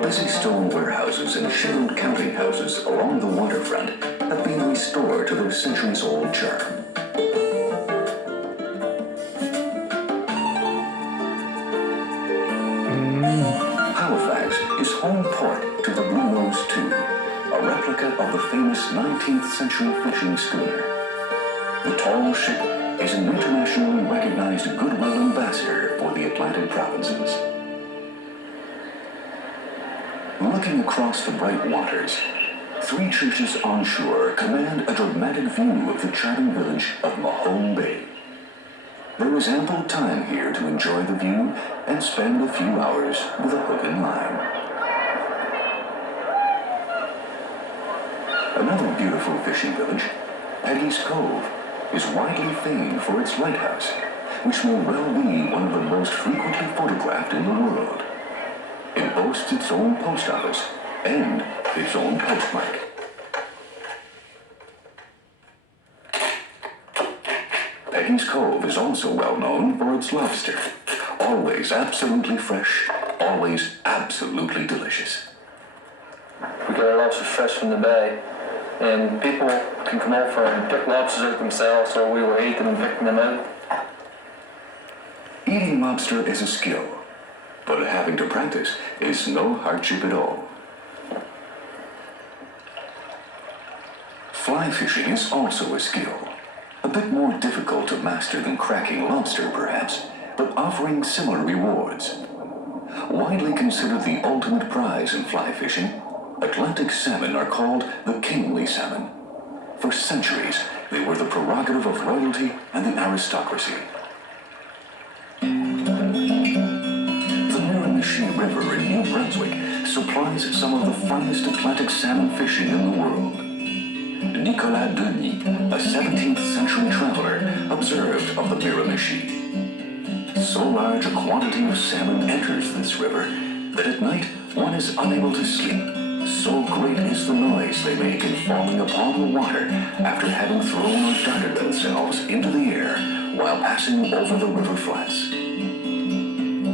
Busy stone warehouses and shingled counting houses along the waterfront have been restored to their centuries-old charm. Halifax is home port to the Blue Nose II, a replica of the famous 19th century fishing schooner. The tall ship is an internationally recognized goodwill ambassador for the Atlantic provinces. Looking across the bright waters, three churches on shore command a dramatic view of the charming village of Mahone Bay. There is ample time here to enjoy the view and spend a few hours with a hook and line. Another beautiful fishing village, Peggy's Cove, is widely famed for its lighthouse, which may well be one of the most frequently photographed in the world. It boasts its own post office and its own postmark. Peggy's Cove is also well known for its lobster. Always absolutely fresh, always absolutely delicious. We get our lobsters fresh from the bay, and people can come over and pick lobsters out themselves, or we will eat them and pick them out. Eating lobster is a skill, but having to practice is no hardship at all. Fly fishing is also a skill. A bit more difficult to master than cracking lobster, perhaps, but offering similar rewards. Widely considered the ultimate prize in fly fishing, Atlantic salmon are called the kingly salmon. For centuries, they were the prerogative of royalty and the aristocracy. The Miramichi River in New Brunswick supplies some of the finest Atlantic salmon fishing in the world. Nicolas Denis, a 17th century traveler, observed of the Miramichi. So large a quantity of salmon enters this river that at night one is unable to sleep. So great is the noise they make in falling upon the water after having thrown or darted themselves into the air while passing over the river flats.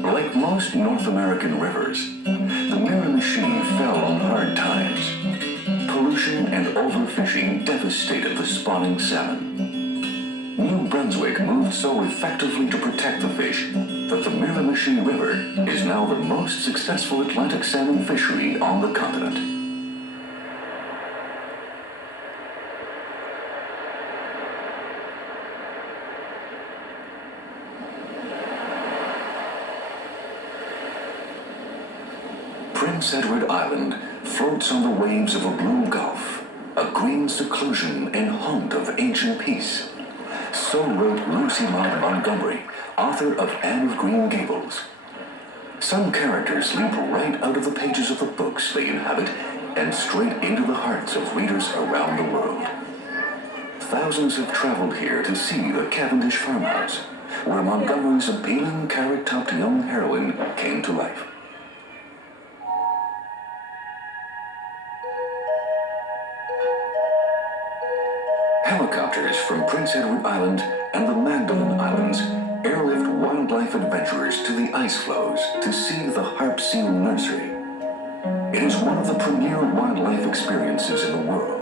Like most North American rivers, the Miramichi fell on hard times. Pollution and overfishing devastated the spawning salmon. New Brunswick moved so effectively to protect the fish that the Miramichi River is now the most successful Atlantic salmon fishery on the continent. Prince Edward Island floats on the waves of a blue gulf, a green seclusion and haunt of ancient peace. So wrote Lucy Maud Montgomery, author of Anne of Green Gables. Some characters leap right out of the pages of the books they inhabit and straight into the hearts of readers around the world. Thousands have traveled here to see the Cavendish farmhouse, where Montgomery's appealing carrot-topped young heroine came to life. Helicopters from Prince Edward Island and the Magdalen Islands airlift wildlife adventurers to the ice floes to see the harp seal nursery. It is one of the premier wildlife experiences in the world.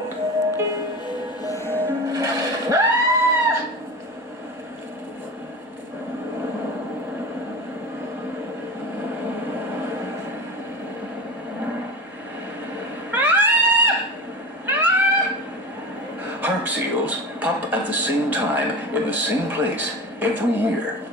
Harp seals pop at the same time in the same place every year.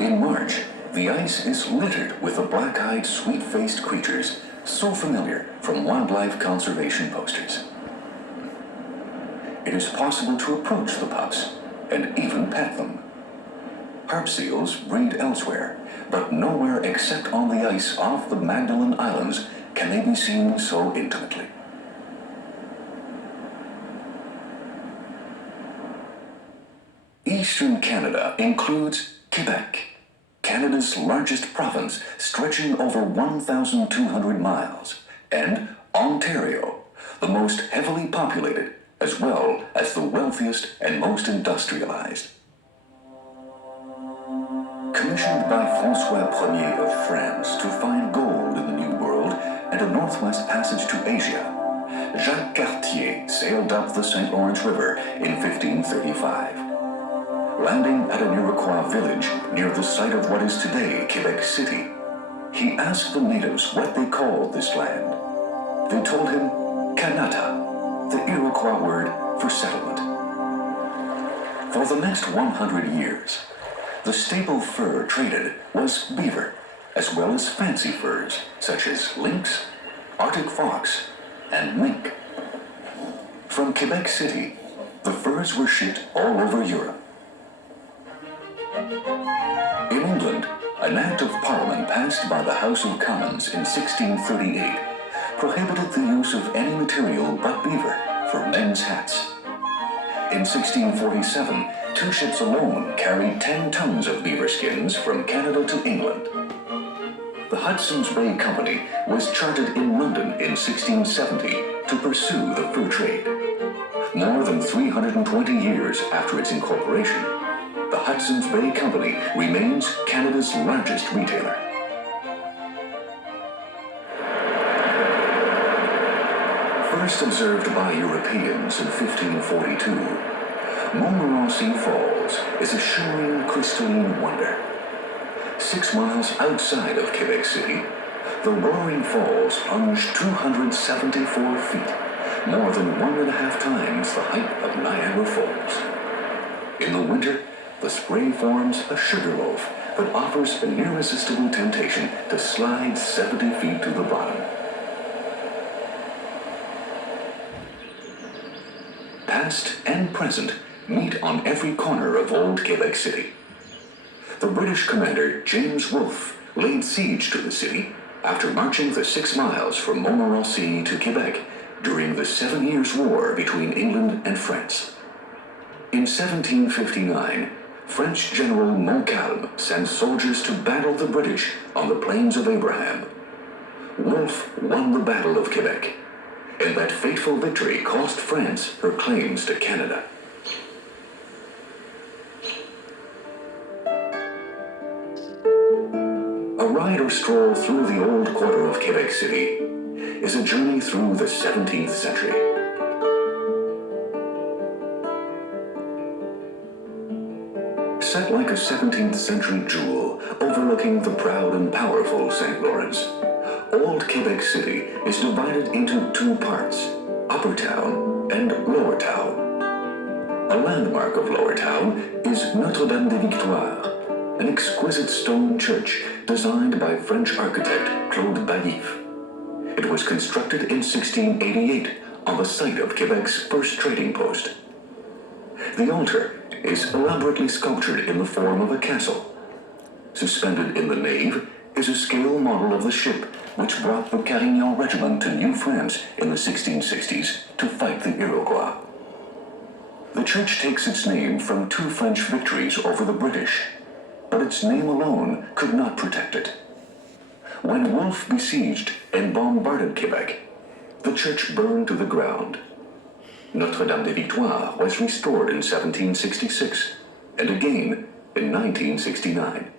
In March, the ice is littered with the black-eyed, sweet-faced creatures so familiar from wildlife conservation posters. It is possible to approach the pups and even pet them. Harp seals breed elsewhere, but nowhere except on the ice off the Magdalen Islands can they be seen so intimately. Eastern Canada includes Quebec, Canada's largest province stretching over 1,200 miles, and Ontario, the most heavily populated as well as the wealthiest and most industrialized. Commissioned by François Ier of France to find gold in the New World and a northwest passage to Asia, Jacques Cartier sailed up the St. Lawrence River in 1535. Landing at an Iroquois village near the site of what is today Quebec City, he asked the natives what they called this land. They told him Kanata, the Iroquois word for settlement. For the next 100 years, the staple fur traded was beaver, as well as fancy furs such as lynx, Arctic fox, and mink. From Quebec City, the furs were shipped all over Europe. In England, an Act of Parliament passed by the House of Commons in 1638 prohibited the use of any material but beaver for men's hats. In 1647, 2 ships alone carried 10 tons of beaver skins from Canada to England. The Hudson's Bay Company was chartered in London in 1670 to pursue the fur trade. More than 320 years after its incorporation, the Hudson's Bay Company remains Canada's largest retailer. First observed by Europeans in 1542, Montmorency Falls is a shimmering, crystalline wonder. 6 miles outside of Quebec City, the roaring falls plunge 274 feet, more than 1.5 times the height of Niagara Falls. In the winter, the spray forms a sugar loaf that offers an irresistible temptation to slide 70 feet to the bottom. Past and present meet on every corner of old Quebec City. The British commander James Wolfe laid siege to the city after marching the 6 miles from Montmorency to Quebec during the 7 Years' War between England and France. In 1759, French General Montcalm sent soldiers to battle the British on the Plains of Abraham. Wolfe won the Battle of Quebec, and that fateful victory cost France her claims to Canada. your stroll through the old quarter of Quebec City is a journey through the 17th century. Set like a 17th century jewel overlooking the proud and powerful St. Lawrence, Old Quebec City is divided into two parts, Upper Town and Lower Town. A landmark of Lower Town is Notre-Dame des Victoires, an exquisite stone church designed by French architect Claude Baillif. It was constructed in 1688 on the site of Quebec's first trading post. The altar is elaborately sculptured in the form of a castle. Suspended in the nave is a scale model of the ship which brought the Carignan Regiment to New France in the 1660s to fight the Iroquois. The church takes its name from two French victories over the British, but its name alone could not protect it. When Wolfe besieged and bombarded Quebec, the church burned to the ground. Notre-Dame des Victoires was restored in 1766 and again in 1969.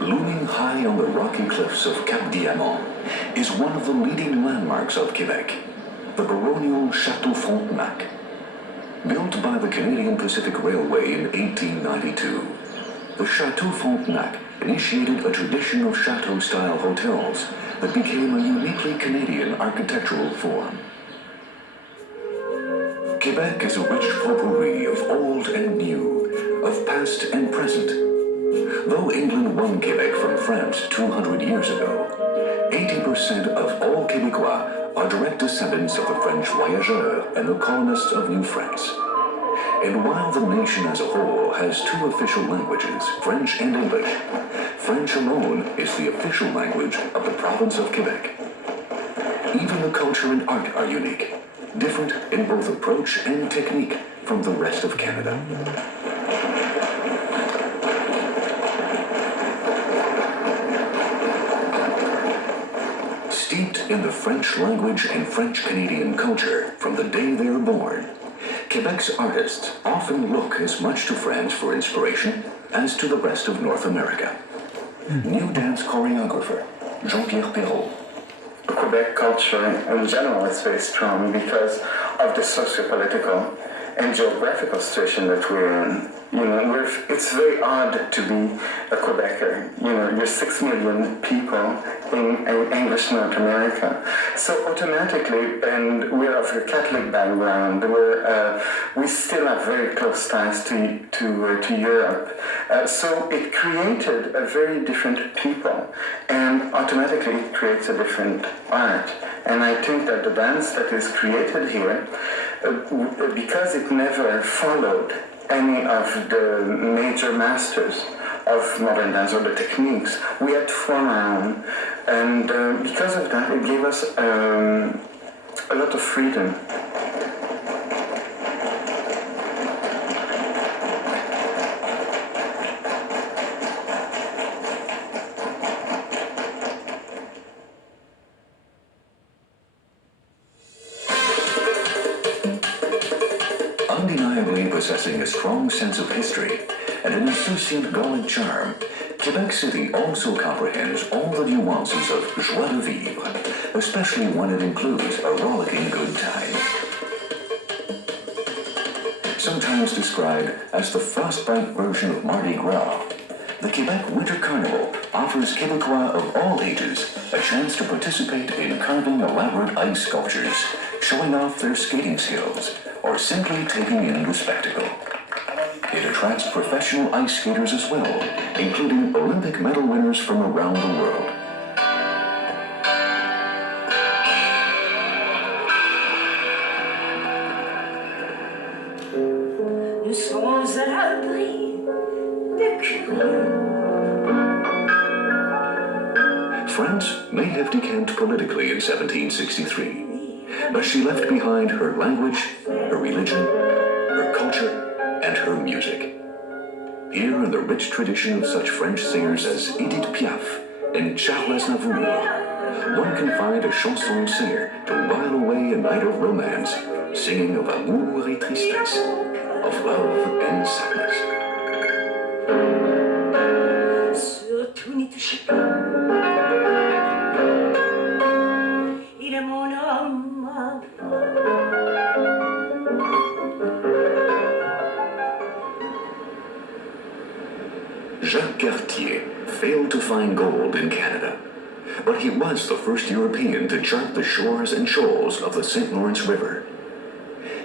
Looming high on the rocky cliffs of Cap Diamant is one of the leading landmarks of Quebec, the baronial Château Frontenac. Built by the Canadian Pacific Railway in 1892, the Château Frontenac initiated a tradition of chateau-style hotels that became a uniquely Canadian architectural form. Quebec is a rich potpourri of old and new, of past and present. Though England won Quebec from France 200 years ago, 80% of all Québécois are direct descendants of the French voyageurs and the colonists of New France. And while the nation as a whole has two official languages, French and English, French alone is the official language of the province of Quebec. Even the culture and art are unique, different in both approach and technique from the rest of Canada. Steeped in the French language and French Canadian culture from the day they are born, Quebec's artists often look as much to France for inspiration as to the rest of North America. New dance choreographer Jean-Pierre Perrault. Quebec culture in general is very strong because of the socio-political and geographical situation that we're in. It's very odd to be a Quebecer. You're 6 million people in English North America. So automatically, and we're of a Catholic background, we still have very close ties to Europe. So it created a very different people, and automatically it creates a different art. And I think that the dance that is created here, because it never followed any of the major masters of modern dance or the techniques, we had to form our own. And because of that, it gave us a lot of freedom. Undeniably possessing a strong sense of history and an insouciant Gallic charm, Quebec City also comprehends all the nuances of joie de vivre, especially when it includes a rollicking good time. Sometimes described as the frostbite version of Mardi Gras, the Quebec Winter Carnival offers Québécois of all ages a chance to participate in carving elaborate ice sculptures, showing off their skating skills, or simply taking in the spectacle. It attracts professional ice skaters as well, including Olympic medal winners from around the world. Nous sommes à l'abri des curieux. France may have decamped politically in 1763, but she left behind her language, her religion, her culture, and her music. Here in the rich tradition of such French singers as Edith Piaf and Charles Aznavour, one can find a chanson singer to while away a night of romance, singing of amour et tristesse, of love and sadness. we need to ship. Il est mon homme. Jacques Cartier failed to find gold in Canada, but he was the first European to chart the shores and shoals of the St. Lawrence River.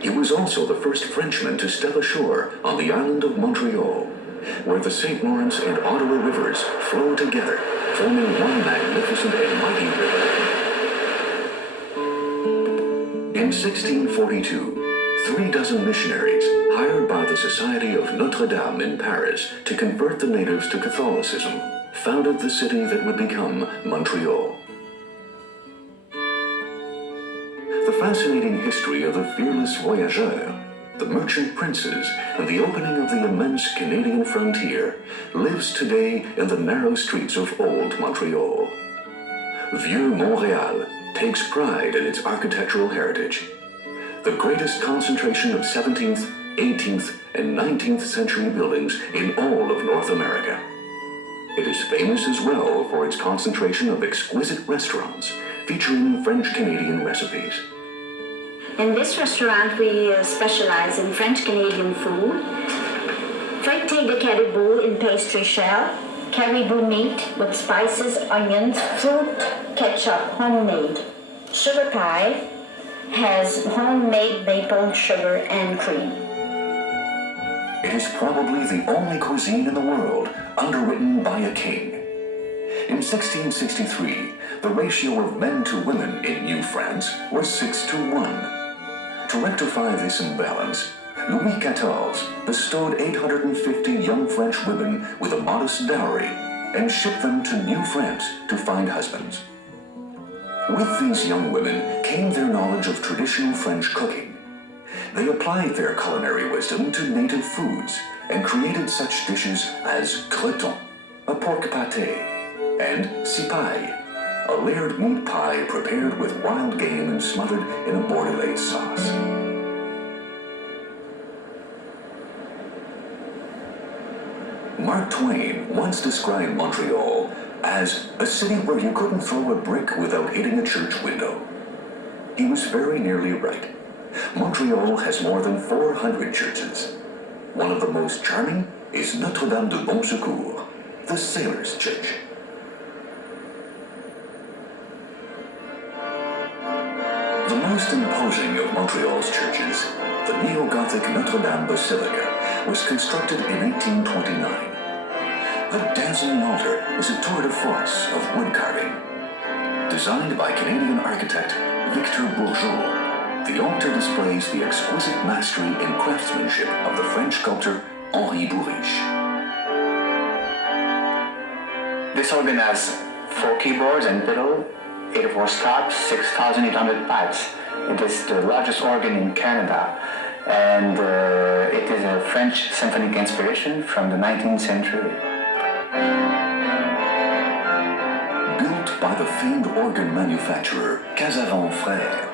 He was also the first Frenchman to step ashore on the island of Montreal, where the St. Lawrence and Ottawa rivers flow together, forming one magnificent and mighty river. In 1642, 36 missionaries, hired by the Society of Notre Dame in Paris to convert the natives to Catholicism, founded the city that would become Montreal. The fascinating history of the fearless voyageurs, the merchant princes, and the opening of the immense Canadian frontier lives today in the narrow streets of old Montreal. Vieux Montréal takes pride in its architectural heritage. The greatest concentration of 17th, 18th, and 19th century buildings in all of North America. It is famous as well for its concentration of exquisite restaurants featuring French-Canadian recipes. In this restaurant, we specialize in French-Canadian food. Feuilleté de caribou in pastry shell, caribou meat with spices, onions, fruit, ketchup, homemade. Sugar pie has homemade maple sugar and cream. It is probably the only cuisine in the world underwritten by a king. In 1663, the ratio of men to women in New France was 6-to-1. To rectify this imbalance, Louis XIV bestowed 850 young French women with a modest dowry and shipped them to New France to find husbands. With these young women came their knowledge of traditional French cooking. They applied their culinary wisdom to native foods and created such dishes as creton, a pork pâté, and cipaille, a layered meat pie prepared with wild game and smothered in a bordelaise sauce. Mark Twain once described Montreal as a city where you couldn't throw a brick without hitting a church window. He was very nearly right. Montreal has more than 400 churches. One of the most charming is Notre Dame de Bon Secours, the Sailors' Church. The most imposing of Montreal's churches, the neo-Gothic Notre Dame Basilica, was constructed in 1829. The dazzling altar is a tour de force of wood carving. Designed by Canadian architect Victor Bourgeot, the altar displays the exquisite mastery and craftsmanship of the French sculptor Henri Bourriche. This organ has 4 keyboards and pedal, 84 stops, 6,800 pipes. It is the largest organ in Canada, and it is a French symphonic inspiration from the 19th century. Built by the famed organ manufacturer Casavant Frères,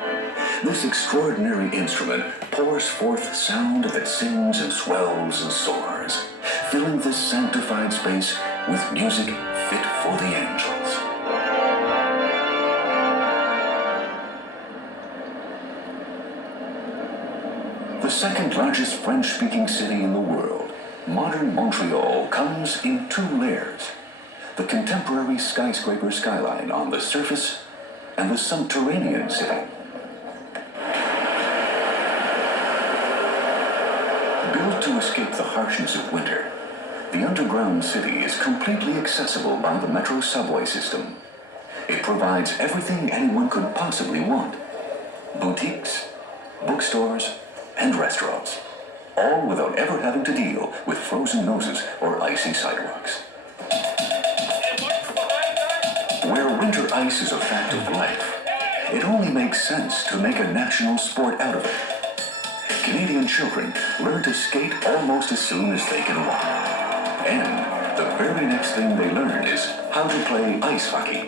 this extraordinary instrument pours forth sound that sings and swells and soars, filling this sanctified space with music fit for the angels. The second largest French-speaking city in the world, modern Montreal comes in 2 layers: the contemporary skyscraper skyline on the surface and the subterranean city. Built to escape the harshness of winter, the underground city is completely accessible by the metro subway system. It provides everything anyone could possibly want: boutiques, bookstores, and restaurants, all without ever having to deal with frozen noses or icy sidewalks. Where winter ice is a fact of life, it only makes sense to make a national sport out of it. Canadian children learn to skate almost as soon as they can walk. And the very next thing they learn is how to play ice hockey.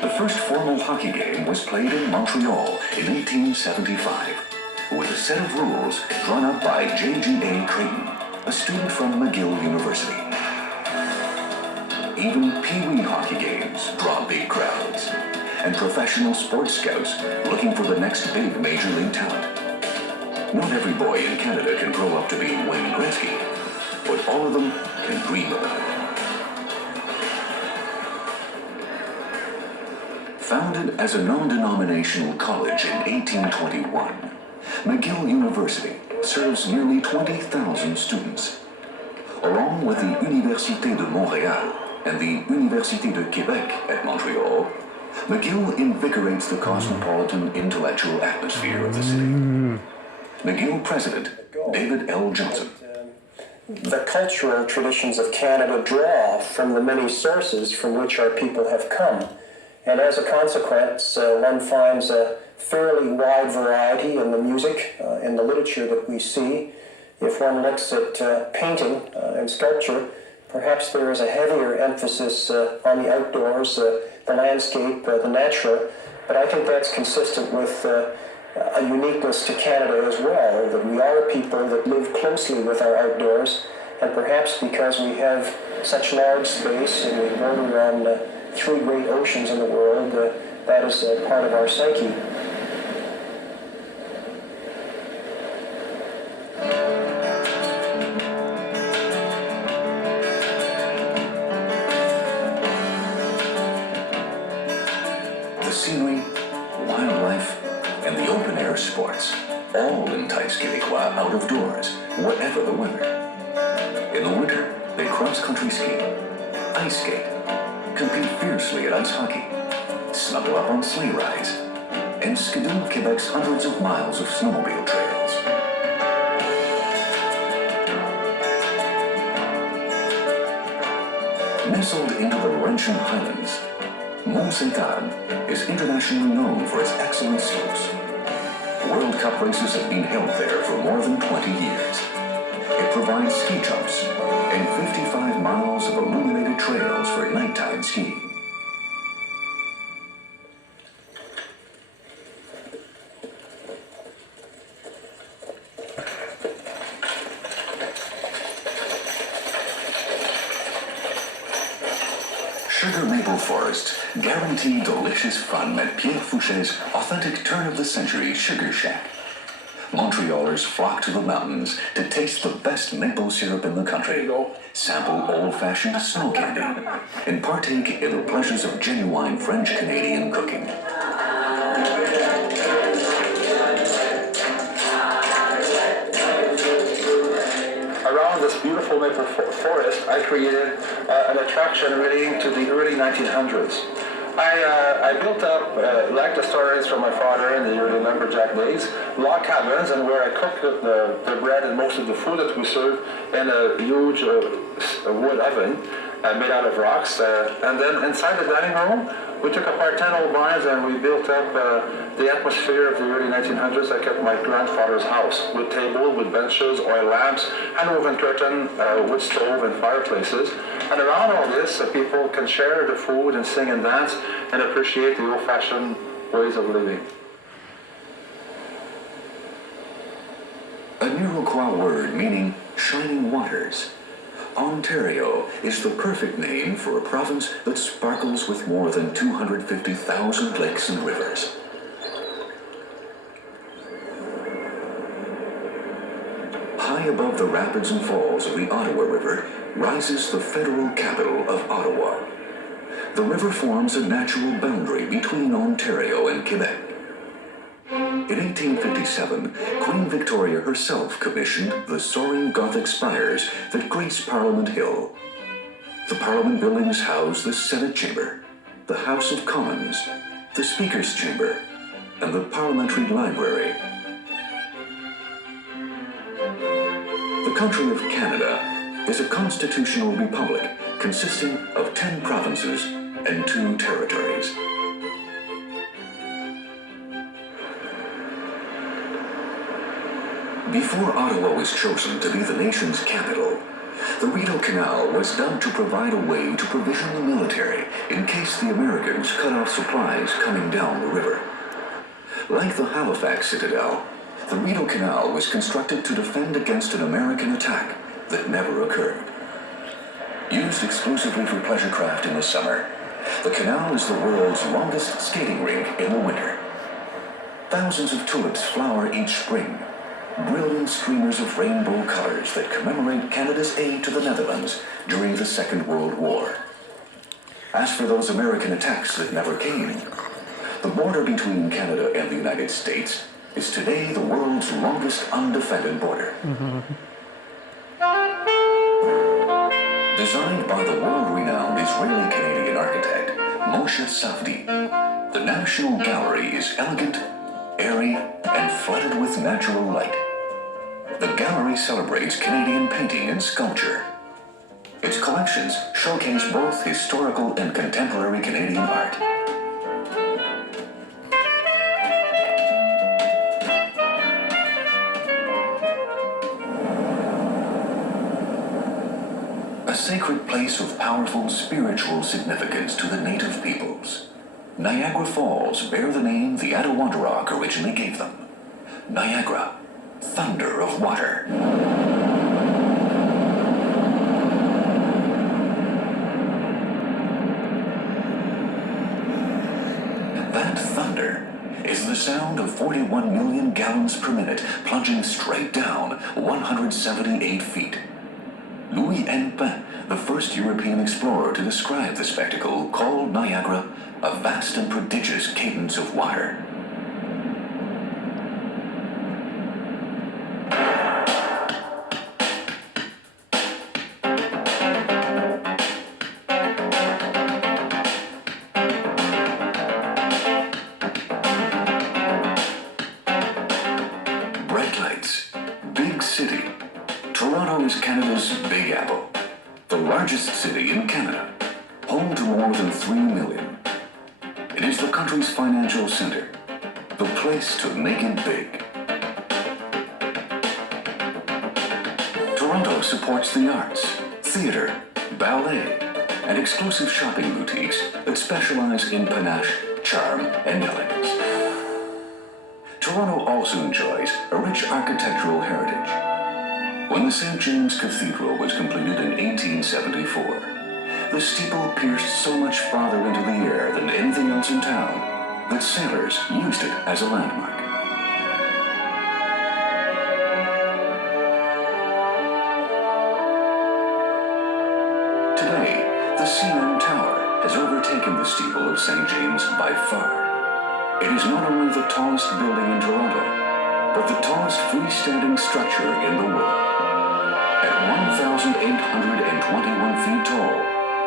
The first formal hockey game was played in Montreal in 1875, with a set of rules drawn up by J.G.A. Creighton, a student from McGill University. Even Pee-wee hockey games draw big crowds. And professional sports scouts looking for the next big major league talent. Not every boy in Canada can grow up to be Wayne Gretzky, but all of them can dream about it. Founded as a non-denominational college in 1821, McGill University serves nearly 20,000 students. Along with the Université de Montréal and the Université de Québec at Montreal, McGill invigorates the cosmopolitan intellectual atmosphere of the city. McGill President David L. Johnson. The cultural traditions of Canada draw from the many sources from which our people have come. And as a consequence, one finds a fairly wide variety in the music, in the literature that we see. If one looks at painting and sculpture, perhaps there is a heavier emphasis on the outdoors, the landscape, the natural, but I think that's consistent with a uniqueness to Canada as well, that we are a people that live closely with our outdoors, and perhaps because we have such large space and we border on 3 great oceans in the world, that is part of our psyche. The scenery, wildlife, and the open-air sports all entice Québécois out of doors, whatever the weather. In the winter, they cross-country ski, ice skate, compete fiercely at ice hockey, snuggle up on sleigh rides, and skidoo Quebec's hundreds of miles of snowmobile trails. Nestled into the Laurentian Highlands, Mont-Saint-Anne is internationally known for its excellent slopes. World Cup races have been held there for more than 20 years. It provides ski jumps and 55 miles of illuminated trails for nighttime skiing. Sugar maple forests guarantee delicious fun at Pierre Fouché's authentic turn-of-the-century Sugar Shack. Montrealers flock to the mountains to taste the best maple syrup in the country, sample old-fashioned snow candy, and partake in the pleasures of genuine French-Canadian cooking. Around this beautiful maple forest, I created an attraction relating to the early 1900s. I built up, like the stories from my father in the early lumberjack days, log cabins, and where I cooked the bread and most of the food that we serve in a huge wood oven made out of rocks. And then inside the dining room, we took apart 10 old vines and we built up the atmosphere of the early 1900s. I kept my grandfather's house with table, with benches, oil lamps, hand-woven curtain, wood stove, and fireplaces. And around all this, people can share the food and sing and dance and appreciate the old-fashioned ways of living. A Iroquois word meaning shining waters. Ontario is the perfect name for a province that sparkles with more than 250,000 lakes and rivers. High above the rapids and falls of the Ottawa River rises the federal capital of Ottawa. The river forms a natural boundary between Ontario and Quebec. In 1857, Queen Victoria herself commissioned the soaring Gothic spires that grace Parliament Hill. The Parliament buildings house the Senate Chamber, the House of Commons, the Speaker's Chamber, and the Parliamentary Library. The country of Canada is a constitutional republic consisting of 10 provinces and 2 territories. Before Ottawa was chosen to be the nation's capital, the Rideau Canal was dug to provide a way to provision the military in case the Americans cut off supplies coming down the river. Like the Halifax Citadel, the Rideau Canal was constructed to defend against an American attack that never occurred. Used exclusively for pleasure craft in the summer, the canal is the world's longest skating rink in the winter. Thousands of tulips flower each spring, brilliant streamers of rainbow colors that commemorate Canada's aid to the Netherlands during the Second World War. As for those American attacks that never came, the border between Canada and the United States is today the world's longest undefended border. Designed by the world-renowned Israeli-Canadian architect Moshe Safdie, the National Gallery is elegant, airy, and flooded with natural light. The gallery celebrates Canadian painting and sculpture. Its collections showcase both historical and contemporary Canadian art. A sacred place of powerful spiritual significance to the native peoples. Niagara Falls bear the name the Adirondack originally gave them. Niagara, thunder of water. That thunder is the sound of 41 million gallons per minute plunging straight down 178 feet. Louis Hennepin, the first European explorer to describe the spectacle, called Niagara a vast and prodigious cadence of water. Bright lights, big city. Toronto is Canada's Big Apple, the largest city in Canada, home to more than 3 million. It is the country's financial center, the place to make it big. Toronto supports the arts, theater, ballet, and exclusive shopping boutiques that specialize in panache, charm, and elegance. Toronto also enjoys a rich architectural heritage. When the St. James Cathedral was completed in 1874, the steeple pierced so much farther into the air than anything else in town that sailors used it as a landmark. Today, the CN Tower has overtaken the steeple of St. James by far. It is not only the tallest building in Toronto, but the tallest freestanding structure in the world. At 1,821 feet tall,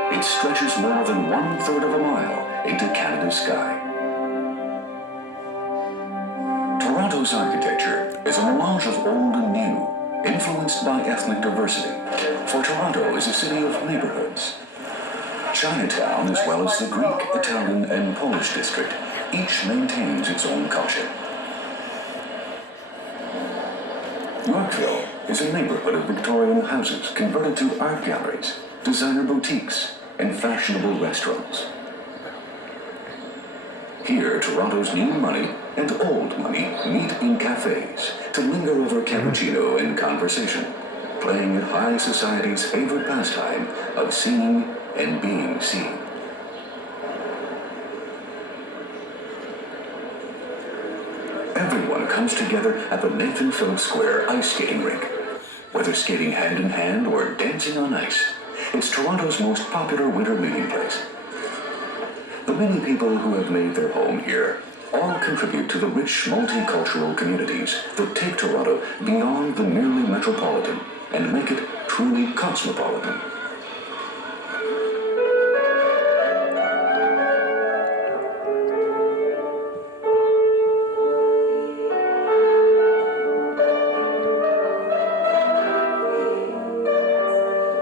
it stretches more than 1/3 of a mile into Canada's sky. Toronto's architecture is a melange of old and new, influenced by ethnic diversity, for Toronto is a city of neighborhoods. Chinatown, as well as the Greek, Italian, and Polish district, each maintains its own culture. Yorkville is a neighborhood of Victorian houses converted to art galleries, designer boutiques, and fashionable restaurants. Here, Toronto's new money and old money meet in cafes to linger over cappuccino and conversation, playing at high society's favorite pastime of seeing and being seen. Everyone comes together at the Nathan Phillips Square ice skating rink. Whether skating hand in hand or dancing on ice, it's Toronto's most popular winter meeting place. The many people who have made their home here all contribute to the rich multicultural communities that take Toronto beyond the merely metropolitan and make it truly cosmopolitan.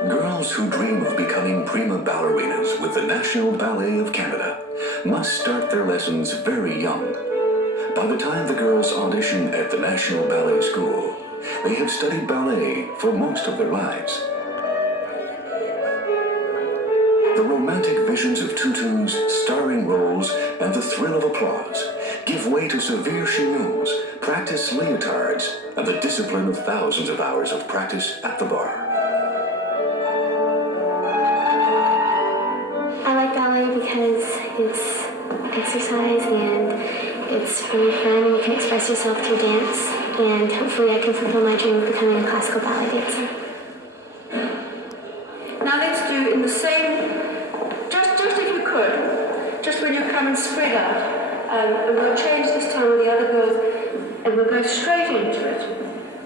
Girls who dream of becoming prima ballerinas with the National Ballet of Canada must start their lessons very young. By the time the girls audition at the National Ballet School, they have studied ballet for most of their lives. The romantic visions of tutus, starring roles, and the thrill of applause give way to severe chignons, practice leotards, and the discipline of thousands of hours of practice at the bar. It's exercise and it's very fun. You can express yourself through dance, and hopefully I can fulfill my dream of becoming a classical ballet dancer. Now let's do in the same, just if you could, just when you come and spread out, and we'll change this time with the other girls, and we'll go straight into it,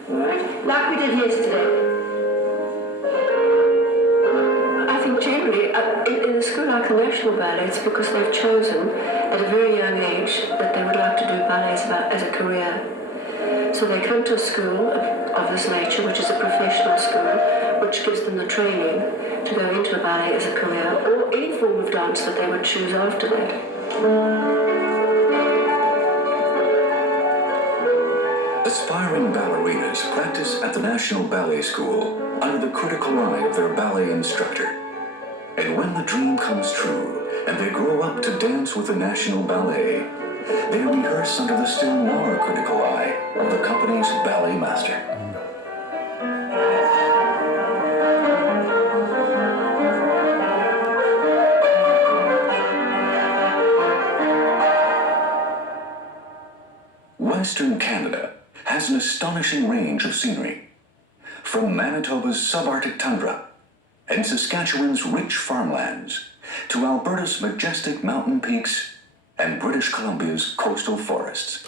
all right? Like we did yesterday. I think generally, in a school like the National Ballet, it's because they've chosen at a very young age that they would like to do ballets as a career. So they come to a school of this nature, which is a professional school, which gives them the training to go into a ballet as a career, or any form of dance that they would choose after that. Aspiring ballerinas practice at the National Ballet School under the critical eye of their ballet instructor. And when the dream comes true and they grow up to dance with the National Ballet, they rehearse under the still more critical eye of the company's ballet master. Western Canada has an astonishing range of scenery, from Manitoba's subarctic tundra and Saskatchewan's rich farmlands to Alberta's majestic mountain peaks and British Columbia's coastal forests.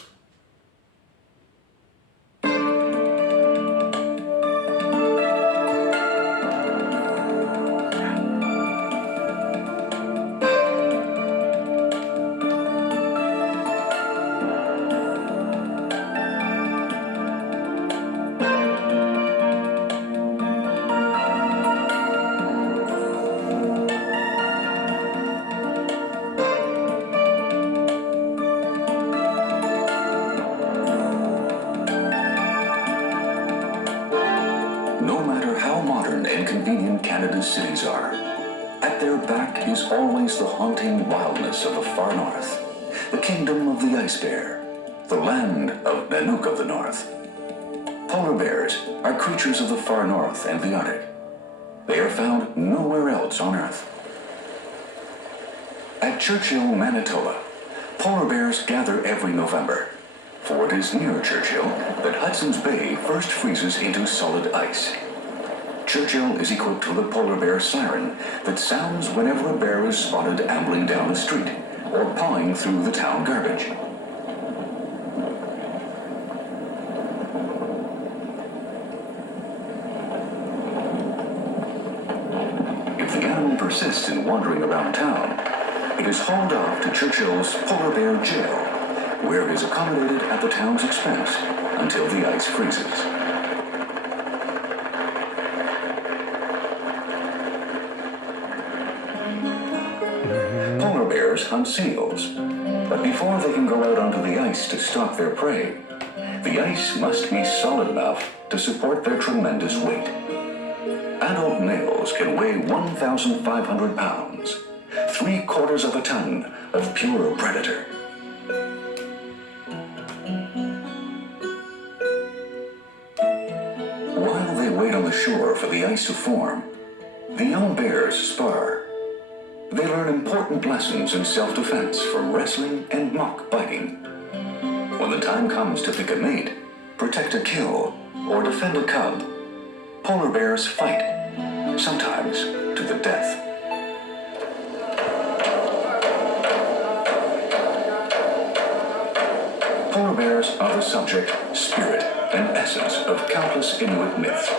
Cities are. At their back is always the haunting wildness of the far north, the kingdom of the ice bear, the land of Nanook of the North. Polar bears are creatures of the far north and the Arctic. They are found nowhere else on Earth. At Churchill, Manitoba, polar bears gather every November, for it is near Churchill that Hudson's Bay first freezes into solid ice. Churchill is equipped with a polar bear siren that sounds whenever a bear is spotted ambling down a street or pawing through the town garbage. If the animal persists in wandering around town, it is hauled off to Churchill's polar bear jail, where it is accommodated at the town's expense until the ice freezes. Polar bears hunt seals, but before they can go out onto the ice to stalk their prey, the ice must be solid enough to support their tremendous weight. Adult males can weigh 1,500 pounds, 3/4 of a ton of pure predator. While they wait on the shore for the ice to form, the young bears spar. They learn important lessons in self-defense from wrestling and mock biting. When the time comes to pick a mate, protect a kill, or defend a cub, polar bears fight, sometimes to the death. Polar bears are the subject, spirit, and essence of countless Inuit myths.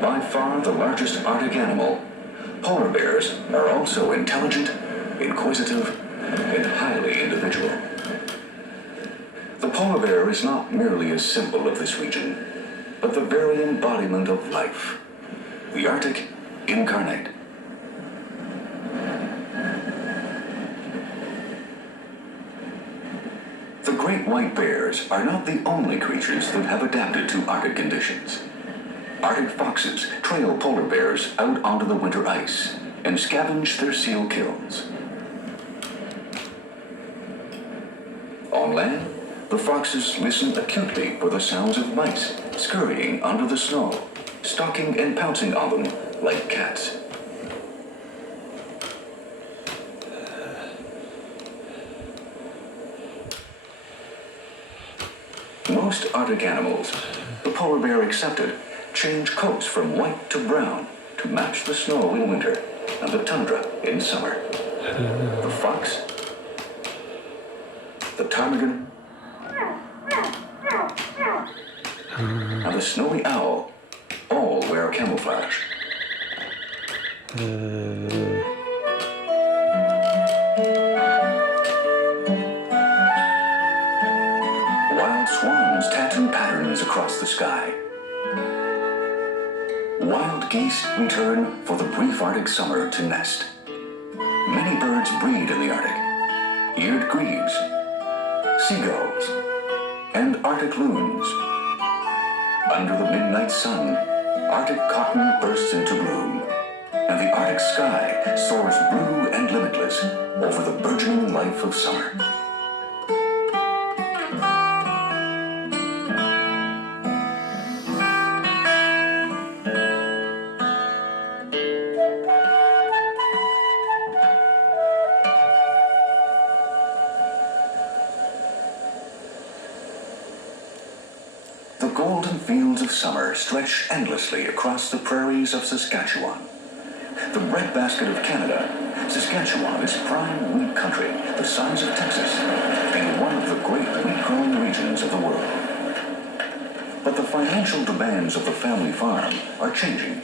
By far the largest Arctic animal, polar bears are also intelligent, inquisitive, and highly individual. The polar bear is not merely a symbol of this region, but the very embodiment of life, the Arctic incarnate. The great white bears are not the only creatures that have adapted to Arctic conditions. Arctic foxes trail polar bears out onto the winter ice and scavenge their seal kills. On land, the foxes listen acutely for the sounds of mice scurrying under the snow stalking and pouncing on them like cats. Most Arctic animals, the polar bear excepted, change coats from white to brown to match the snow in winter and the tundra in summer. The fox, the ptarmigan, and the snowy owl all wear camouflage. Wild swans tattoo patterns across the sky. Wild geese return for the brief Arctic summer to nest. Many birds breed in the Arctic. Eared grebes, seagulls, and Arctic loons. Under the midnight sun, Arctic cotton bursts into bloom, and the Arctic sky soars blue and limitless over the burgeoning life of summer. The golden fields of summer stretch endlessly across the prairies of Saskatchewan. The breadbasket of Canada, Saskatchewan is prime wheat country, the size of Texas, and one of the great wheat-growing regions of the world. But the financial demands of the family farm are changing,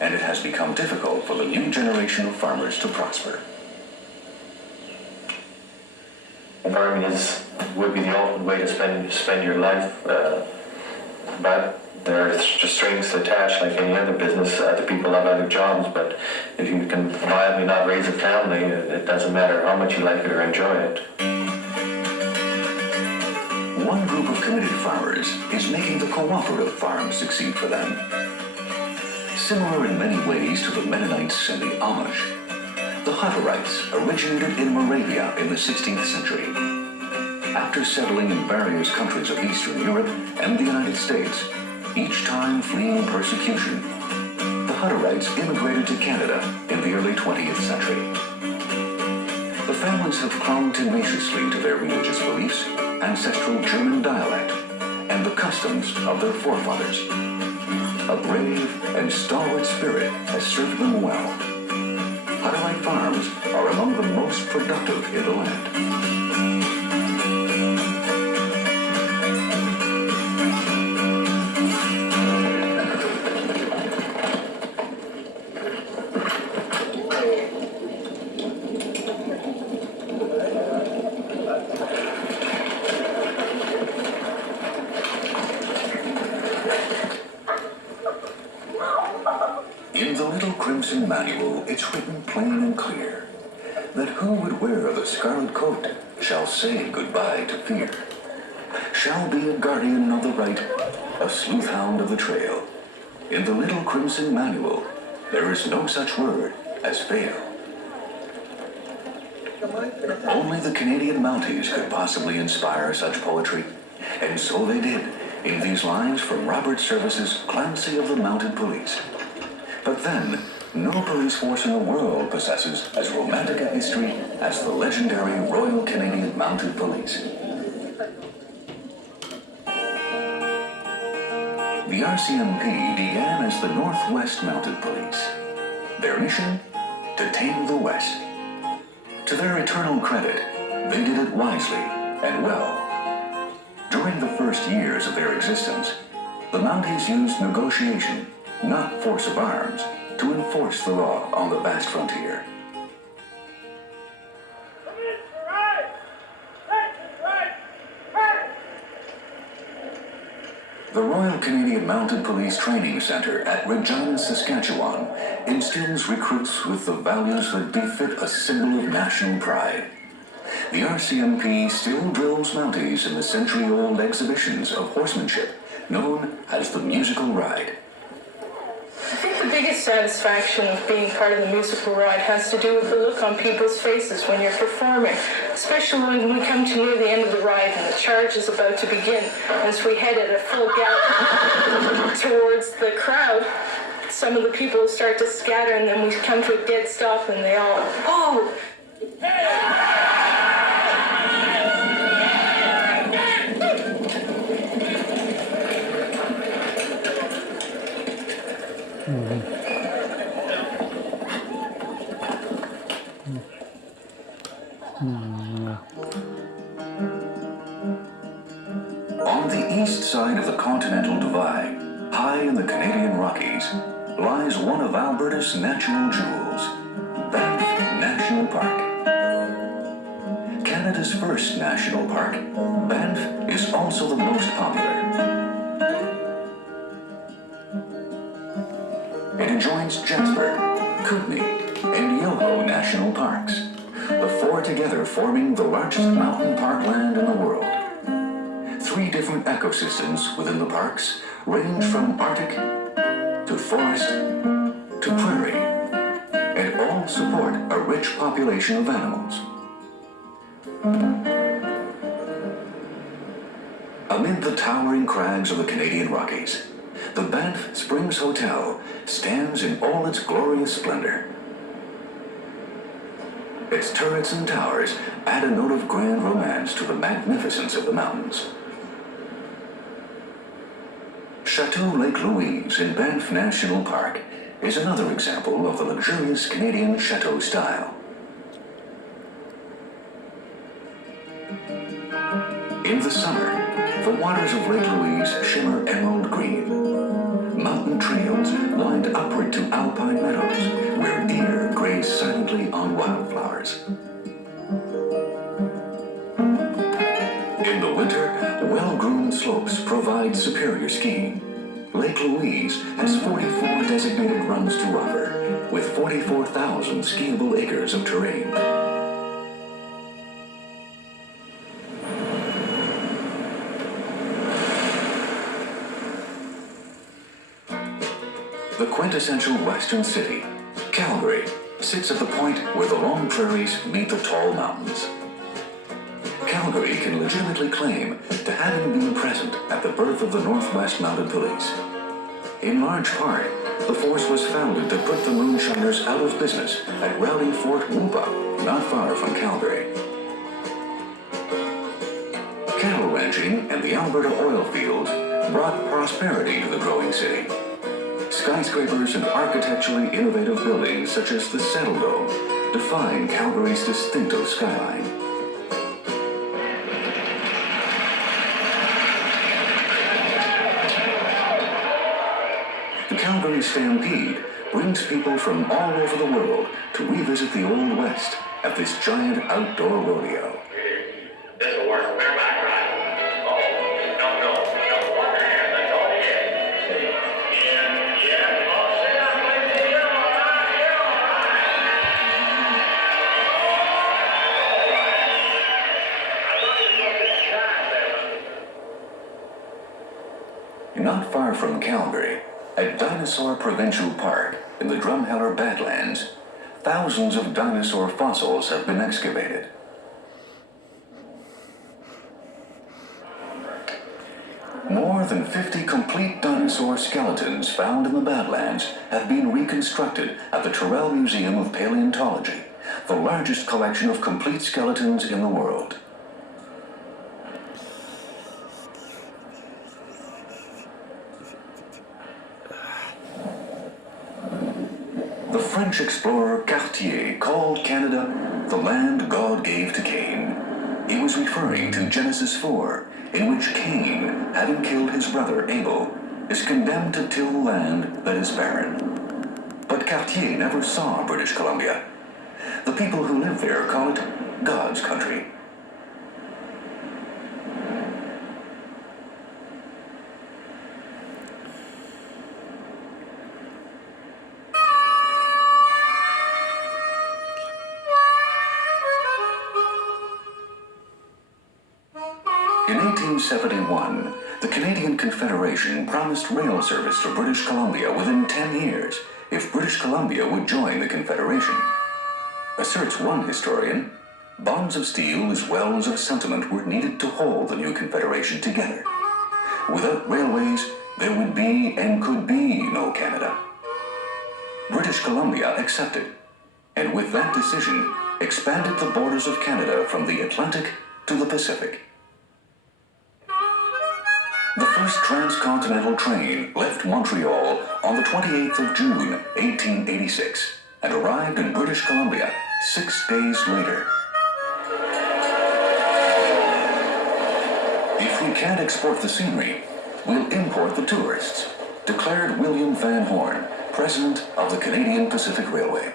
and it has become difficult for the new generation of farmers to prosper. Farming would be the ultimate way to spend your life, but there are just strings attached like any other business. Other people have other jobs, but if you can viably not raise a family, it doesn't matter how much you like it or enjoy it. One group of committed farmers is making the cooperative farm succeed for them. Similar in many ways to the Mennonites and the Amish, the Hutterites originated in Moravia in the 16th century. After settling in various countries of Eastern Europe and the United States, each time fleeing persecution, the Hutterites immigrated to Canada in the early 20th century. The families have clung tenaciously to their religious beliefs, ancestral German dialect, and the customs of their forefathers. A brave and stalwart spirit has served them well. Hutterite farms are among the most productive in the land. In the Little Crimson Manual, it's written plain and clear that who would wear the scarlet coat shall say goodbye to fear, shall be a guardian of the right, a sleuth hound of the trail. In the Little Crimson Manual, there is no such word as fail. Only the Canadian Mounties could possibly inspire such poetry, and so they did in these lines from Robert Service's Clancy of the Mounted Police. But then, no police force in the world possesses as romantic a history as the legendary Royal Canadian Mounted Police. The RCMP began as the Northwest Mounted Police. Their mission? To tame the West. To their eternal credit, they did it wisely and well. During the first years of their existence, the Mounties used negotiation, not force of arms, to enforce the law on the vast frontier. The Royal Canadian Mounted Police Training Center at Regina, Saskatchewan instills recruits with the values that befit a symbol of national pride. The RCMP still drills Mounties in the century-old exhibitions of horsemanship known as the musical ride. I think the biggest satisfaction of being part of the musical ride has to do with the look on people's faces when you're performing, especially when we come to near the end of the ride and the charge is about to begin. As we head at a full gallop towards the crowd, some of the people start to scatter, and then we come to a dead stop and they all, oh! On the east side of the Continental Divide, high in the Canadian Rockies, lies one of Alberta's natural jewels, Banff National Park. Canada's first national park, Banff is also the most popular. It enjoins Jasper, Kootenay, and Yoho National Parks, the four together forming the largest mountain parkland in the world. 3 different ecosystems within the parks range from Arctic to forest to prairie, and all support a rich population of animals. Amid the towering crags of the Canadian Rockies, the Banff Springs Hotel stands in all its glorious splendor. Its turrets and towers add a note of grand romance to the magnificence of the mountains. Chateau Lake Louise in Banff National Park is another example of the luxurious Canadian chateau style. In the summer, the waters of Lake Louise shimmer emerald green. Mountain trails wind upward to alpine meadows where deer graze silently on wildflowers. In the winter, well-groomed slopes provide superior skiing. Lake Louise has 44 designated runs to offer, with 44,000 skiable acres of terrain. The quintessential western city, Calgary, sits at the point where the long prairies meet the tall mountains. Calgary can legitimately claim to having been present at the birth of the Northwest Mounted Police. In large part, the force was founded to put the moonshiners out of business at Rowdy Fort Whoopa, not far from Calgary. Cattle ranching and the Alberta oil fields brought prosperity to the growing city. Skyscrapers and architecturally innovative buildings such as the Settle Dome define Calgary's distinctive skyline. The Calgary Stampede brings people from all over the world to revisit the Old West at this giant outdoor rodeo. This'll work. We're back, right? Oh, no. One hand, that's all it is. Yeah. Oh, sit down, ladies. You're all right. I thought you were going to shine there. Not far from Calgary, at Dinosaur Provincial Park in the Drumheller Badlands, thousands of dinosaur fossils have been excavated. More than 50 complete dinosaur skeletons found in the Badlands have been reconstructed at the Terrell Museum of Paleontology, the largest collection of complete skeletons in the world. The French explorer Cartier called Canada the land God gave to Cain. He was referring to Genesis 4, in which Cain, having killed his brother Abel, is condemned to till land that is barren. But Cartier never saw British Columbia. The people who live there call it God's country. In 1871, the Canadian Confederation promised rail service to British Columbia within 10 years, if British Columbia would join the Confederation. Asserts one historian, bonds of steel as well as of sentiment were needed to hold the new Confederation together. Without railways, there would be and could be no Canada. British Columbia accepted, and with that decision, expanded the borders of Canada from the Atlantic to the Pacific. The first transcontinental train left Montreal on the 28th of June, 1886, and arrived in British Columbia 6 days later. If we can't export the scenery, we'll import the tourists, declared William Van Horn, president of the Canadian Pacific Railway.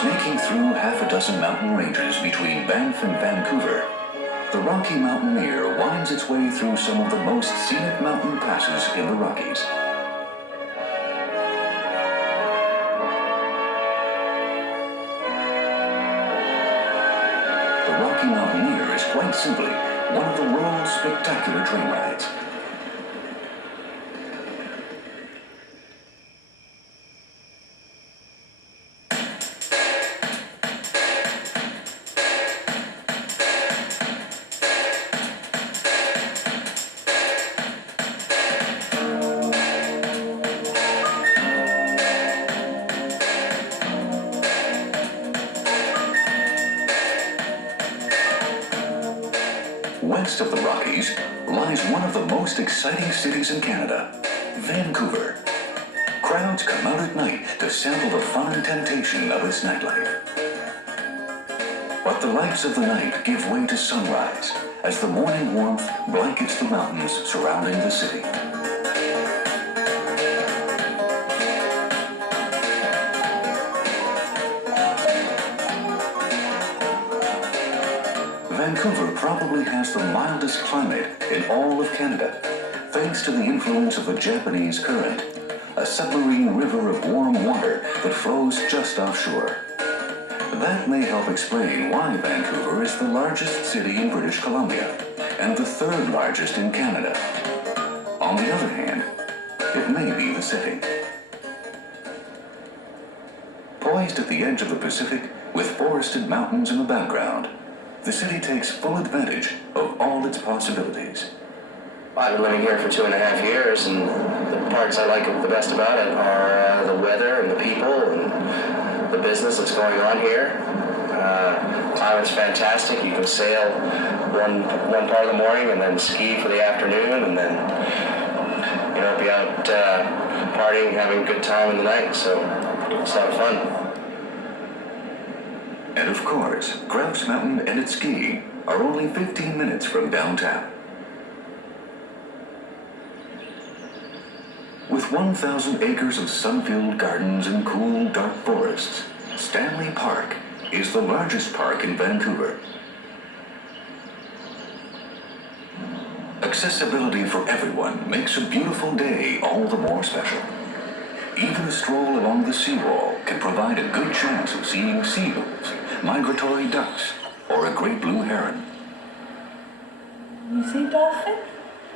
Snaking through half a dozen mountain ranges between Banff and Vancouver, the Rocky Mountaineer winds its way through some of the most scenic mountain passes in the Rockies. The Rocky Mountaineer is quite simply one of the world's spectacular train rides. West of the Rockies lies one of the most exciting cities in Canada, Vancouver. Crowds come out at night to sample the fun and temptation of its nightlife. But the lights of the night give way to sunrise as the morning warmth blankets the mountains surrounding the city. Vancouver probably has the mildest climate in all of Canada, thanks to the influence of the Japanese Current, a submarine river of warm water that flows just offshore. That may help explain why Vancouver is the largest city in British Columbia and the third largest in Canada. On the other hand, it may be the setting. Poised at the edge of the Pacific with forested mountains in the background, the city takes full advantage of all its possibilities. I've been living here for 2.5 years, and the parts I like the best about it are the weather and the people and the business that's going on here. Climate's fantastic. You can sail one part of the morning and then ski for the afternoon, and then be out partying, having a good time in the night. So it's a lot of fun. And of course, Grouse Mountain and its skiing are only 15 minutes from downtown. With 1,000 acres of sun-filled gardens and cool, dark forests, Stanley Park is the largest park in Vancouver. Accessibility for everyone makes a beautiful day all the more special. Even a stroll along the seawall can provide a good chance of seeing seagulls, migratory ducks, or a great blue heron. You see dolphin?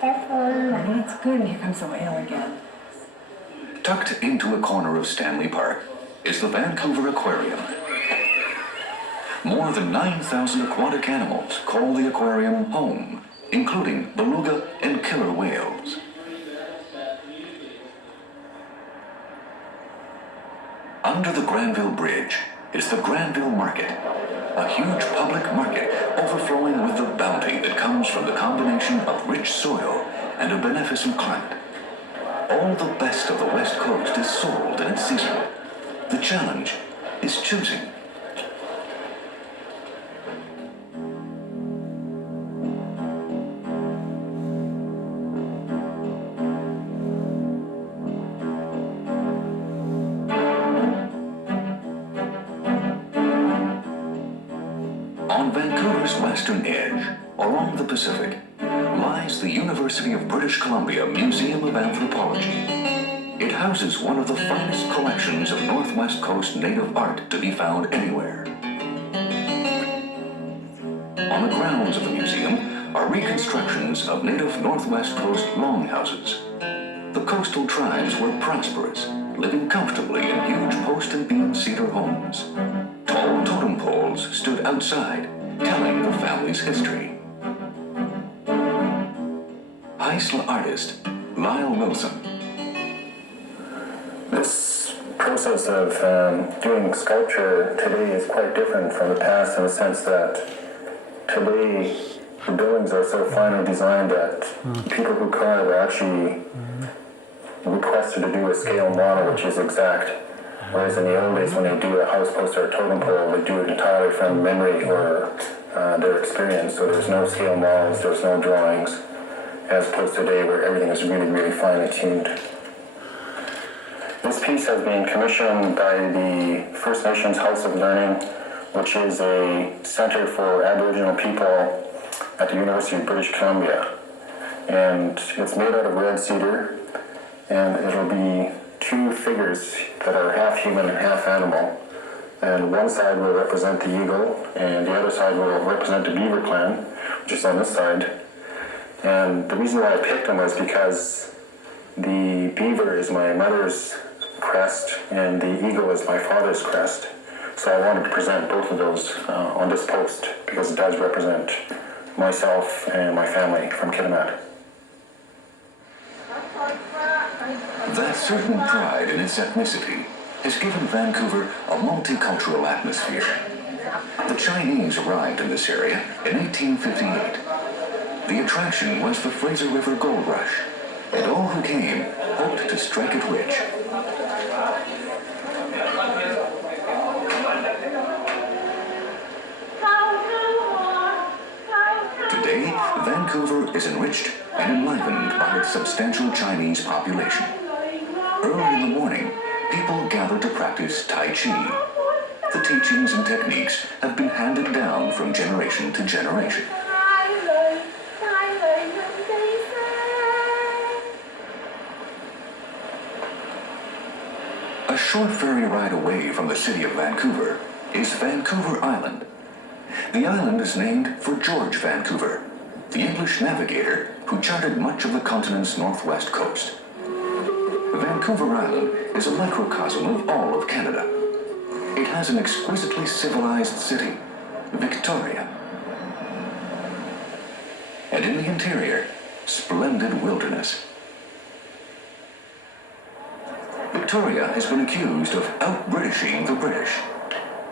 That's good. Here comes the whale again. Tucked into a corner of Stanley Park is the Vancouver Aquarium. More than 9,000 aquatic animals call the aquarium home, including beluga and killer whales. Under the Granville Bridge is the Granville Market, a huge public market overflowing with the bounty that comes from the combination of rich soil and a beneficent climate. All the best of the West Coast is sold in its season. The challenge is choosing. On Vancouver's western edge, along the Pacific, lies the University of British Columbia Museum of Anthropology. It houses one of the finest collections of Northwest Coast native art to be found anywhere. On the grounds of the museum are reconstructions of native Northwest Coast longhouses. The coastal tribes were prosperous, living comfortably in huge post and beam cedar homes. Tall totem poles stood outside, telling the family's history. Haisla artist Lyle Wilson. This process of doing sculpture today is quite different from the past in the sense that today the buildings are so finely designed that people who carve are actually requested to do a scale model which is exact. Whereas in the old days when they do a house post or a totem pole, they do it entirely from memory or their experience. So there's no scale models, there's no drawings, as opposed to today where everything is really, really finely tuned. This piece has been commissioned by the First Nations House of Learning, which is a center for Aboriginal people at the University of British Columbia. And it's made out of red cedar, and it'll be two figures that are half human and half animal. And one side will represent the eagle, and the other side will represent the beaver clan, which is on this side. And the reason why I picked them was because the beaver is my mother's crest, and the eagle is my father's crest. So I wanted to present both of those on this post, because it does represent myself and my family from Kitimat. That certain pride in its ethnicity has given Vancouver a multicultural atmosphere. The Chinese arrived in this area in 1858. The attraction was the Fraser River Gold Rush, and all who came hoped to strike it rich. Today, Vancouver is enriched and enlivened by its substantial Chinese population. Early in the morning, people gather to practice Tai Chi. The teachings and techniques have been handed down from generation to generation. A short ferry ride away from the city of Vancouver is Vancouver Island. The island is named for George Vancouver, the English navigator who charted much of the continent's northwest coast. Vancouver Island is a microcosm of all of Canada. It has an exquisitely civilized city, Victoria. And in the interior, splendid wilderness. Victoria has been accused of out-Britishing the British.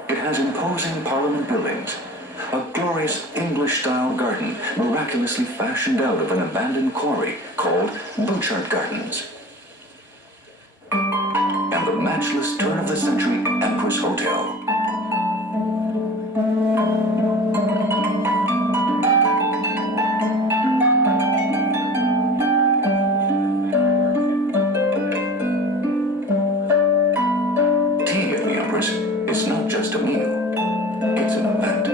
It has imposing Parliament buildings, a glorious English-style garden miraculously fashioned out of an abandoned quarry called Bouchard Gardens, and the matchless turn-of-the-century Empress Hotel. Tea at the Empress is not just a meal, it's an event.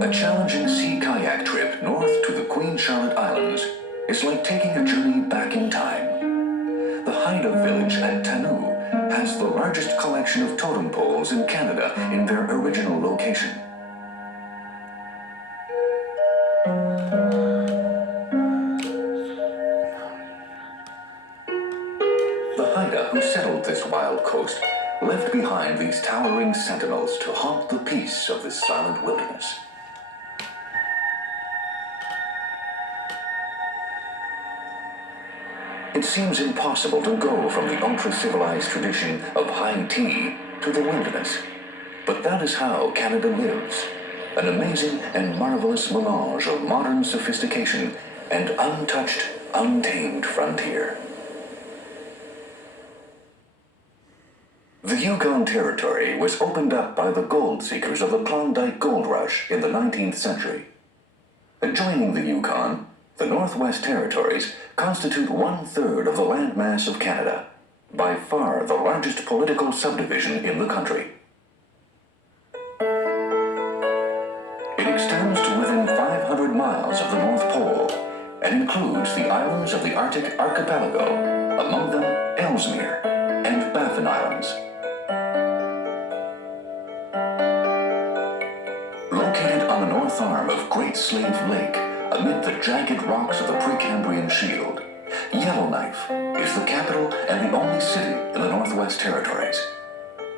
A challenging sea kayak trip north to the Queen Charlotte Islands is like taking a journey back in time. The Haida village at Tanu has the largest collection of totem poles in Canada in their original location. The Haida who settled this wild coast left behind these towering sentinels to haunt the peace of this silent wilderness. It seems impossible to go from the ultra-civilized tradition of high tea to the wilderness. But that is how Canada lives. An amazing and marvelous melange of modern sophistication and untouched, untamed frontier. The Yukon Territory was opened up by the gold seekers of the Klondike Gold Rush in the 19th century. Adjoining the Yukon, the Northwest Territories constitute 1/3 of the landmass of Canada, by far the largest political subdivision in the country. It extends to within 500 miles of the North Pole and includes the islands of the Arctic archipelago, among them Ellesmere and Baffin Islands. north arm of Great Slave Lake, amid the jagged rocks of the Precambrian Shield, Yellowknife is the capital and the only city in the Northwest Territories.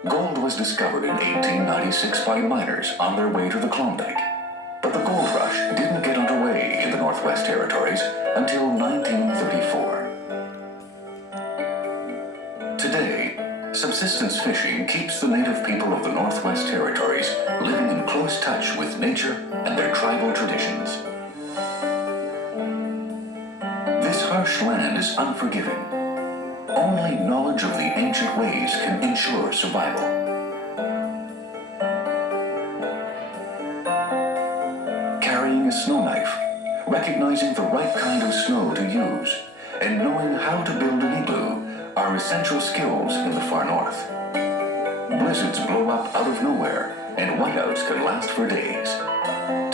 Gold was discovered in 1896 by miners on their way to the Klondike. But the gold rush didn't get underway in the Northwest Territories until 1934. Today, subsistence fishing keeps the native people of the Northwest Territories living in close touch with nature and their tribal traditions. This harsh land is unforgiving. Only knowledge of the ancient ways can ensure survival. Carrying a snow knife, recognizing the right kind of snow to use, and knowing how to build an igloo are essential skills in the far north. Blizzards blow up out of nowhere, and whiteouts can last for days.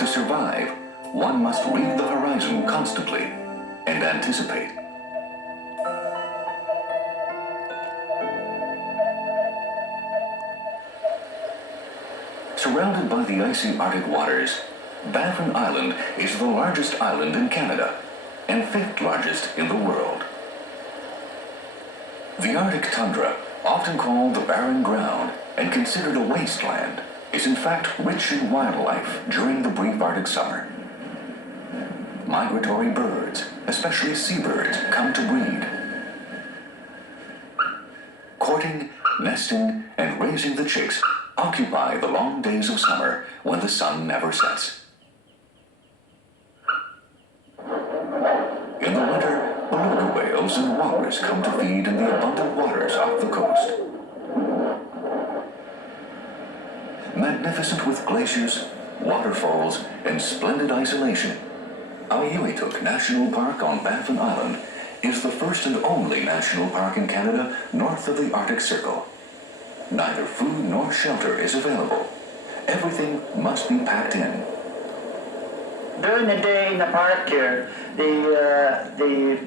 To survive, one must read the horizon constantly and anticipate. Surrounded by the icy Arctic waters, Baffin Island is the largest island in Canada and 5th largest in the world. The Arctic tundra, often called the Barren Ground and considered a wasteland, is in fact rich in wildlife during the brief Arctic summer. Migratory birds, especially seabirds, come to breed. Courting, nesting, and raising the chicks occupy the long days of summer when the sun never sets. In the winter, beluga whales and walrus come to feed in the abundant waters off the coast. Magnificent with glaciers, waterfalls, and splendid isolation, Auyuituk National Park on Baffin Island is the first and only national park in Canada north of the Arctic Circle. Neither food nor shelter is available. Everything must be packed in. During the day in the park here, the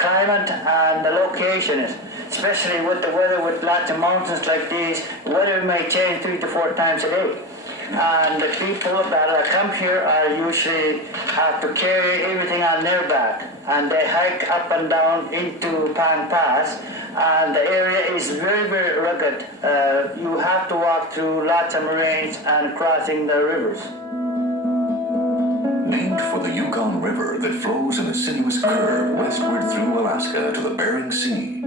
climate and the location, especially with the weather, with lots of mountains like these, weather may change 3 to 4 times a day. And the people that come here are usually have to carry everything on their back, and they hike up and down into Pang Pass, and the area is very, very rugged. You have to walk through lots of moraines and crossing the rivers. Named for the Yukon River that flows in a sinuous curve westward through Alaska to the Bering Sea,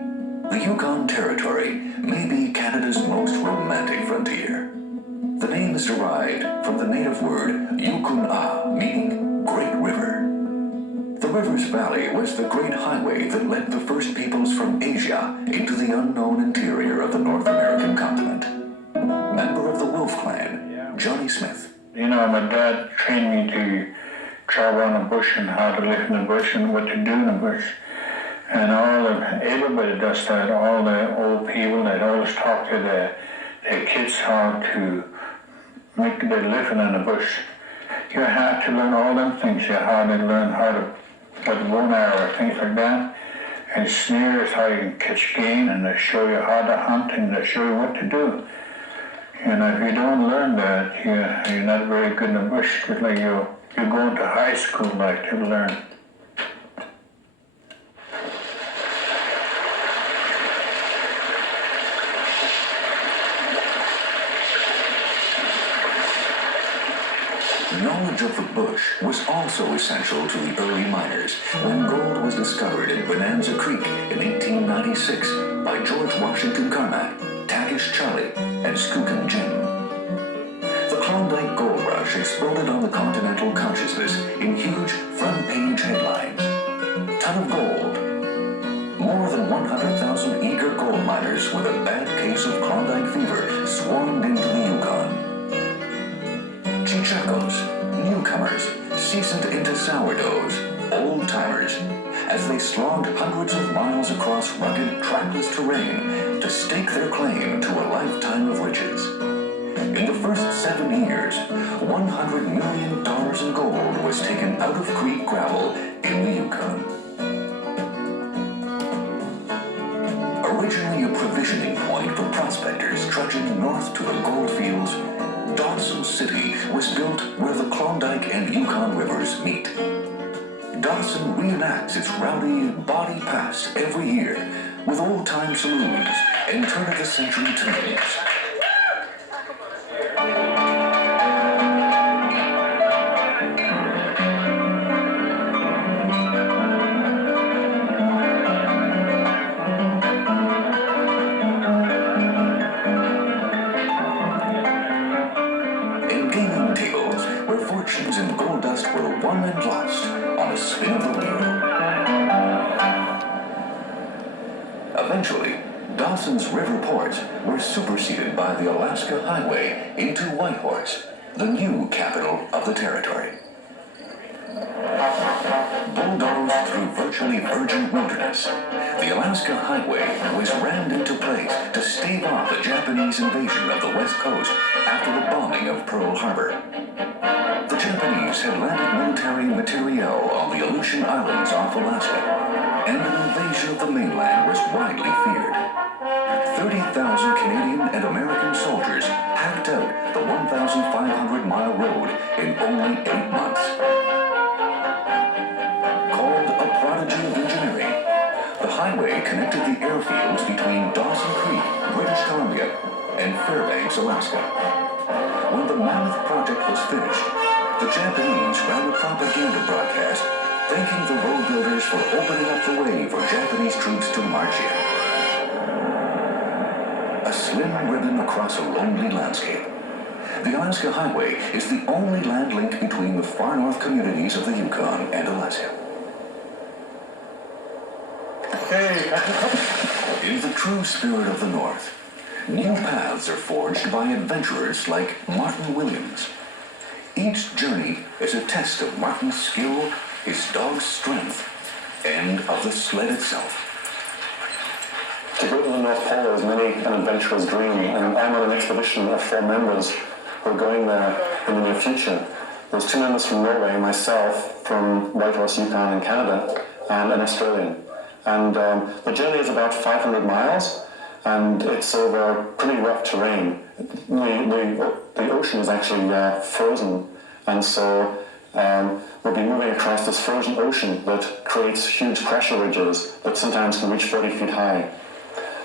the Yukon Territory may be Canada's most romantic frontier. The name is derived from the native word Yukon-a, meaning Great River. The river's valley was the great highway that led the first peoples from Asia into the unknown interior of the North American continent. Member of the Wolf Clan, Johnny Smith. You know, my dad trained me to travel in the bush and how to live in the bush and what to do in the bush. And everybody does that. All the old people, they always talk to their kids how to make their living in the bush. You have to learn all them things. You have to learn how to put one arrow, things like that. And snares, how you can catch game, and they show you how to hunt, and they show you what to do. And if you don't learn that, you're not very good in the bush. It's like you're going to high school like to learn. Knowledge of the bush was also essential to the early miners when gold was discovered in Bonanza Creek in 1896 by George Washington Carmack, Tagish Charlie, and Skookum Jim. The Klondike Gold Rush exploded on the continental consciousness in huge front-page headlines. Ton of gold. More than 100,000 eager gold miners with a bad case of Klondike fever swarmed into the Yukon. Chichakos, newcomers, seasoned into sourdoughs, old-timers, as they slogged hundreds of miles across rugged, trackless terrain to stake their claim to a lifetime of riches. In the first 7 years, $100 million in gold was taken out of creek gravel in the Yukon. Originally a provisioning point for prospectors trudging north to the gold fields, Dock Dawson City was built where the Klondike and Yukon rivers meet. Dawson reenacts its rowdy body past every year with old-time saloons and turn-of-the-century tunes. And gaming tables where fortunes and gold dust were won and lost on a spin of the wheel. Eventually, Dawson's river ports were superseded by the Alaska Highway into Whitehorse, the new capital of the territory. Bulldozed through virtually virgin wilderness, the Alaska Highway was rammed into place to stave off a Japanese invasion of the West Coast after the bombing of Pearl Harbor. The Japanese had landed military materiel on the Aleutian Islands off Alaska, and an invasion of the mainland was widely feared. 30,000 Canadian and American soldiers hacked out the 1,500-mile road in only 8 months. Called a prodigy of engineering, the highway connected the airfields between Dawson Creek, British Columbia, and Fairbanks, Alaska. When the Mammoth project was finished, the Japanese ran a propaganda broadcast thanking the road builders for opening up the way for Japanese troops to march in. A slim ribbon across a lonely landscape. The Alaska Highway is the only land link between the far north communities of the Yukon and Alaska. In the true spirit of the North, new paths are forged by adventurers like Martin Williams. Each journey is a test of Martin's skill, his dog's strength, and of the sled itself. To go to the North Pole is many an adventurer's dream, and I'm on an expedition of 4 members who are going there in the near future. There's 2 members from Norway, myself from Whitehorse, Yukon in Canada, and an Australian. And the journey is about 500 miles, and it's over pretty rough terrain. The ocean is actually frozen, and so we'll be moving across this frozen ocean that creates huge pressure ridges that sometimes can reach 40 feet high.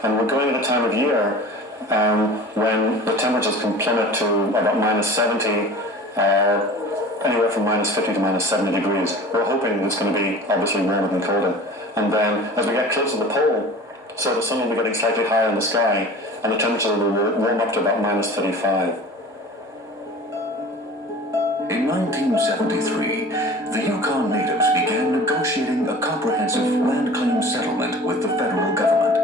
And we're going at a time of year when the temperatures can plummet to about -70, anywhere from -50 to -70 degrees. We're hoping it's going to be obviously warmer than colder. And then as we get closer to the pole, so the sun will be getting slightly higher in the sky, and the temperature will warm up to about -35. In 1973, the Yukon natives began negotiating a comprehensive land claim settlement with the federal government.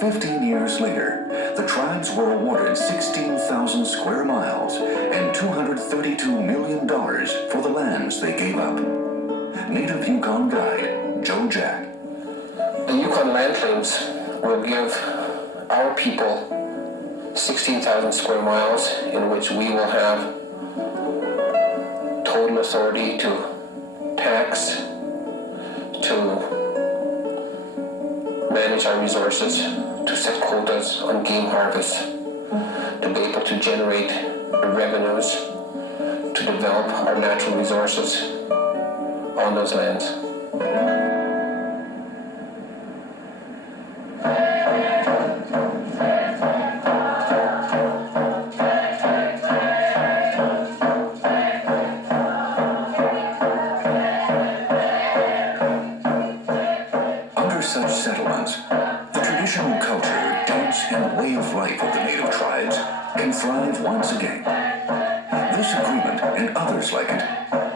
15 years later, the tribes were awarded 16,000 square miles and $232 million for the lands they gave up. Native Yukon guide Joe Jack. The Yukon land claims will give our people 16,000 square miles in which we will have total authority to tax, to manage our resources, to set quotas on game harvest, to be able to generate revenues, to develop our natural resources on those lands. Such settlements, the traditional culture, dance, and way of life of the native tribes can thrive once again. This agreement and others like it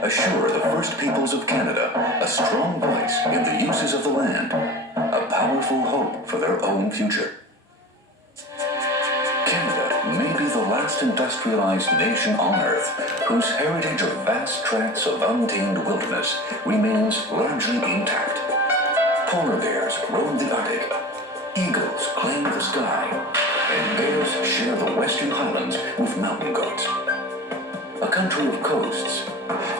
assure the First Peoples of Canada a strong voice in the uses of the land, a powerful hope for their own future. Canada may be the last industrialized nation on Earth whose heritage of vast tracts of untamed wilderness remains largely intact. Polar bears roam the Arctic, eagles claim the sky, and bears share the western highlands with mountain goats. A country of coasts,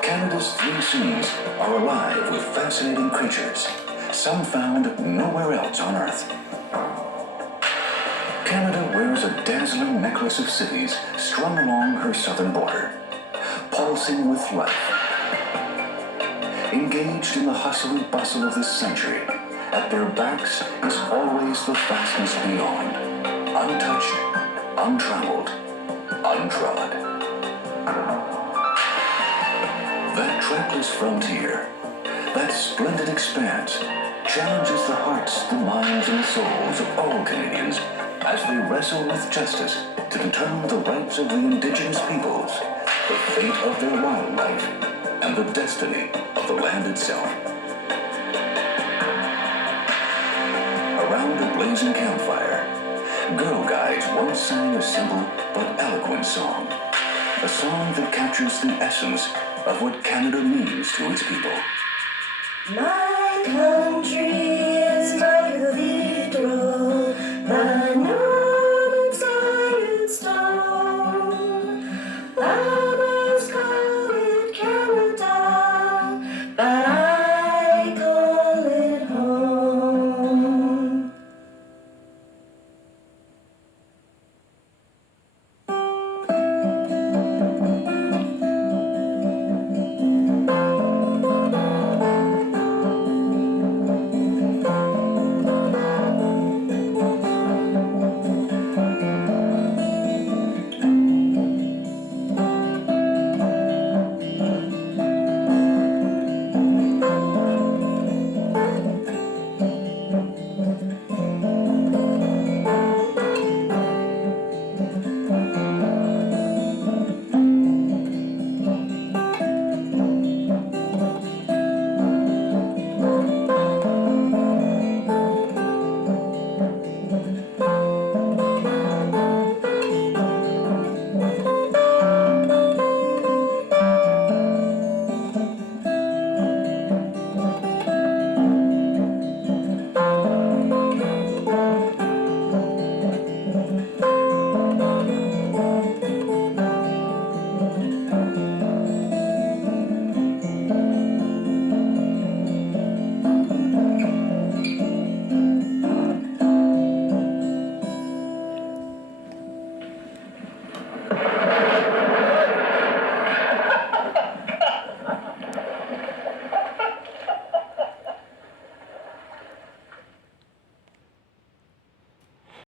Canada's 3 seas are alive with fascinating creatures, some found nowhere else on Earth. Canada wears a dazzling necklace of cities strung along her southern border, pulsing with life. Engaged in the hustle and bustle of this century, at their backs is always the vastness beyond, untouched, untrammeled, untrod. That trackless frontier, that splendid expanse, challenges the hearts, the minds, and the souls of all Canadians as they wrestle with justice to determine the rights of the Indigenous peoples, the fate of their wildlife, and the destiny of the land itself. Around a blazing campfire, Girl Guides once sang a simple but eloquent song, a song that captures the essence of what Canada means to its people. My country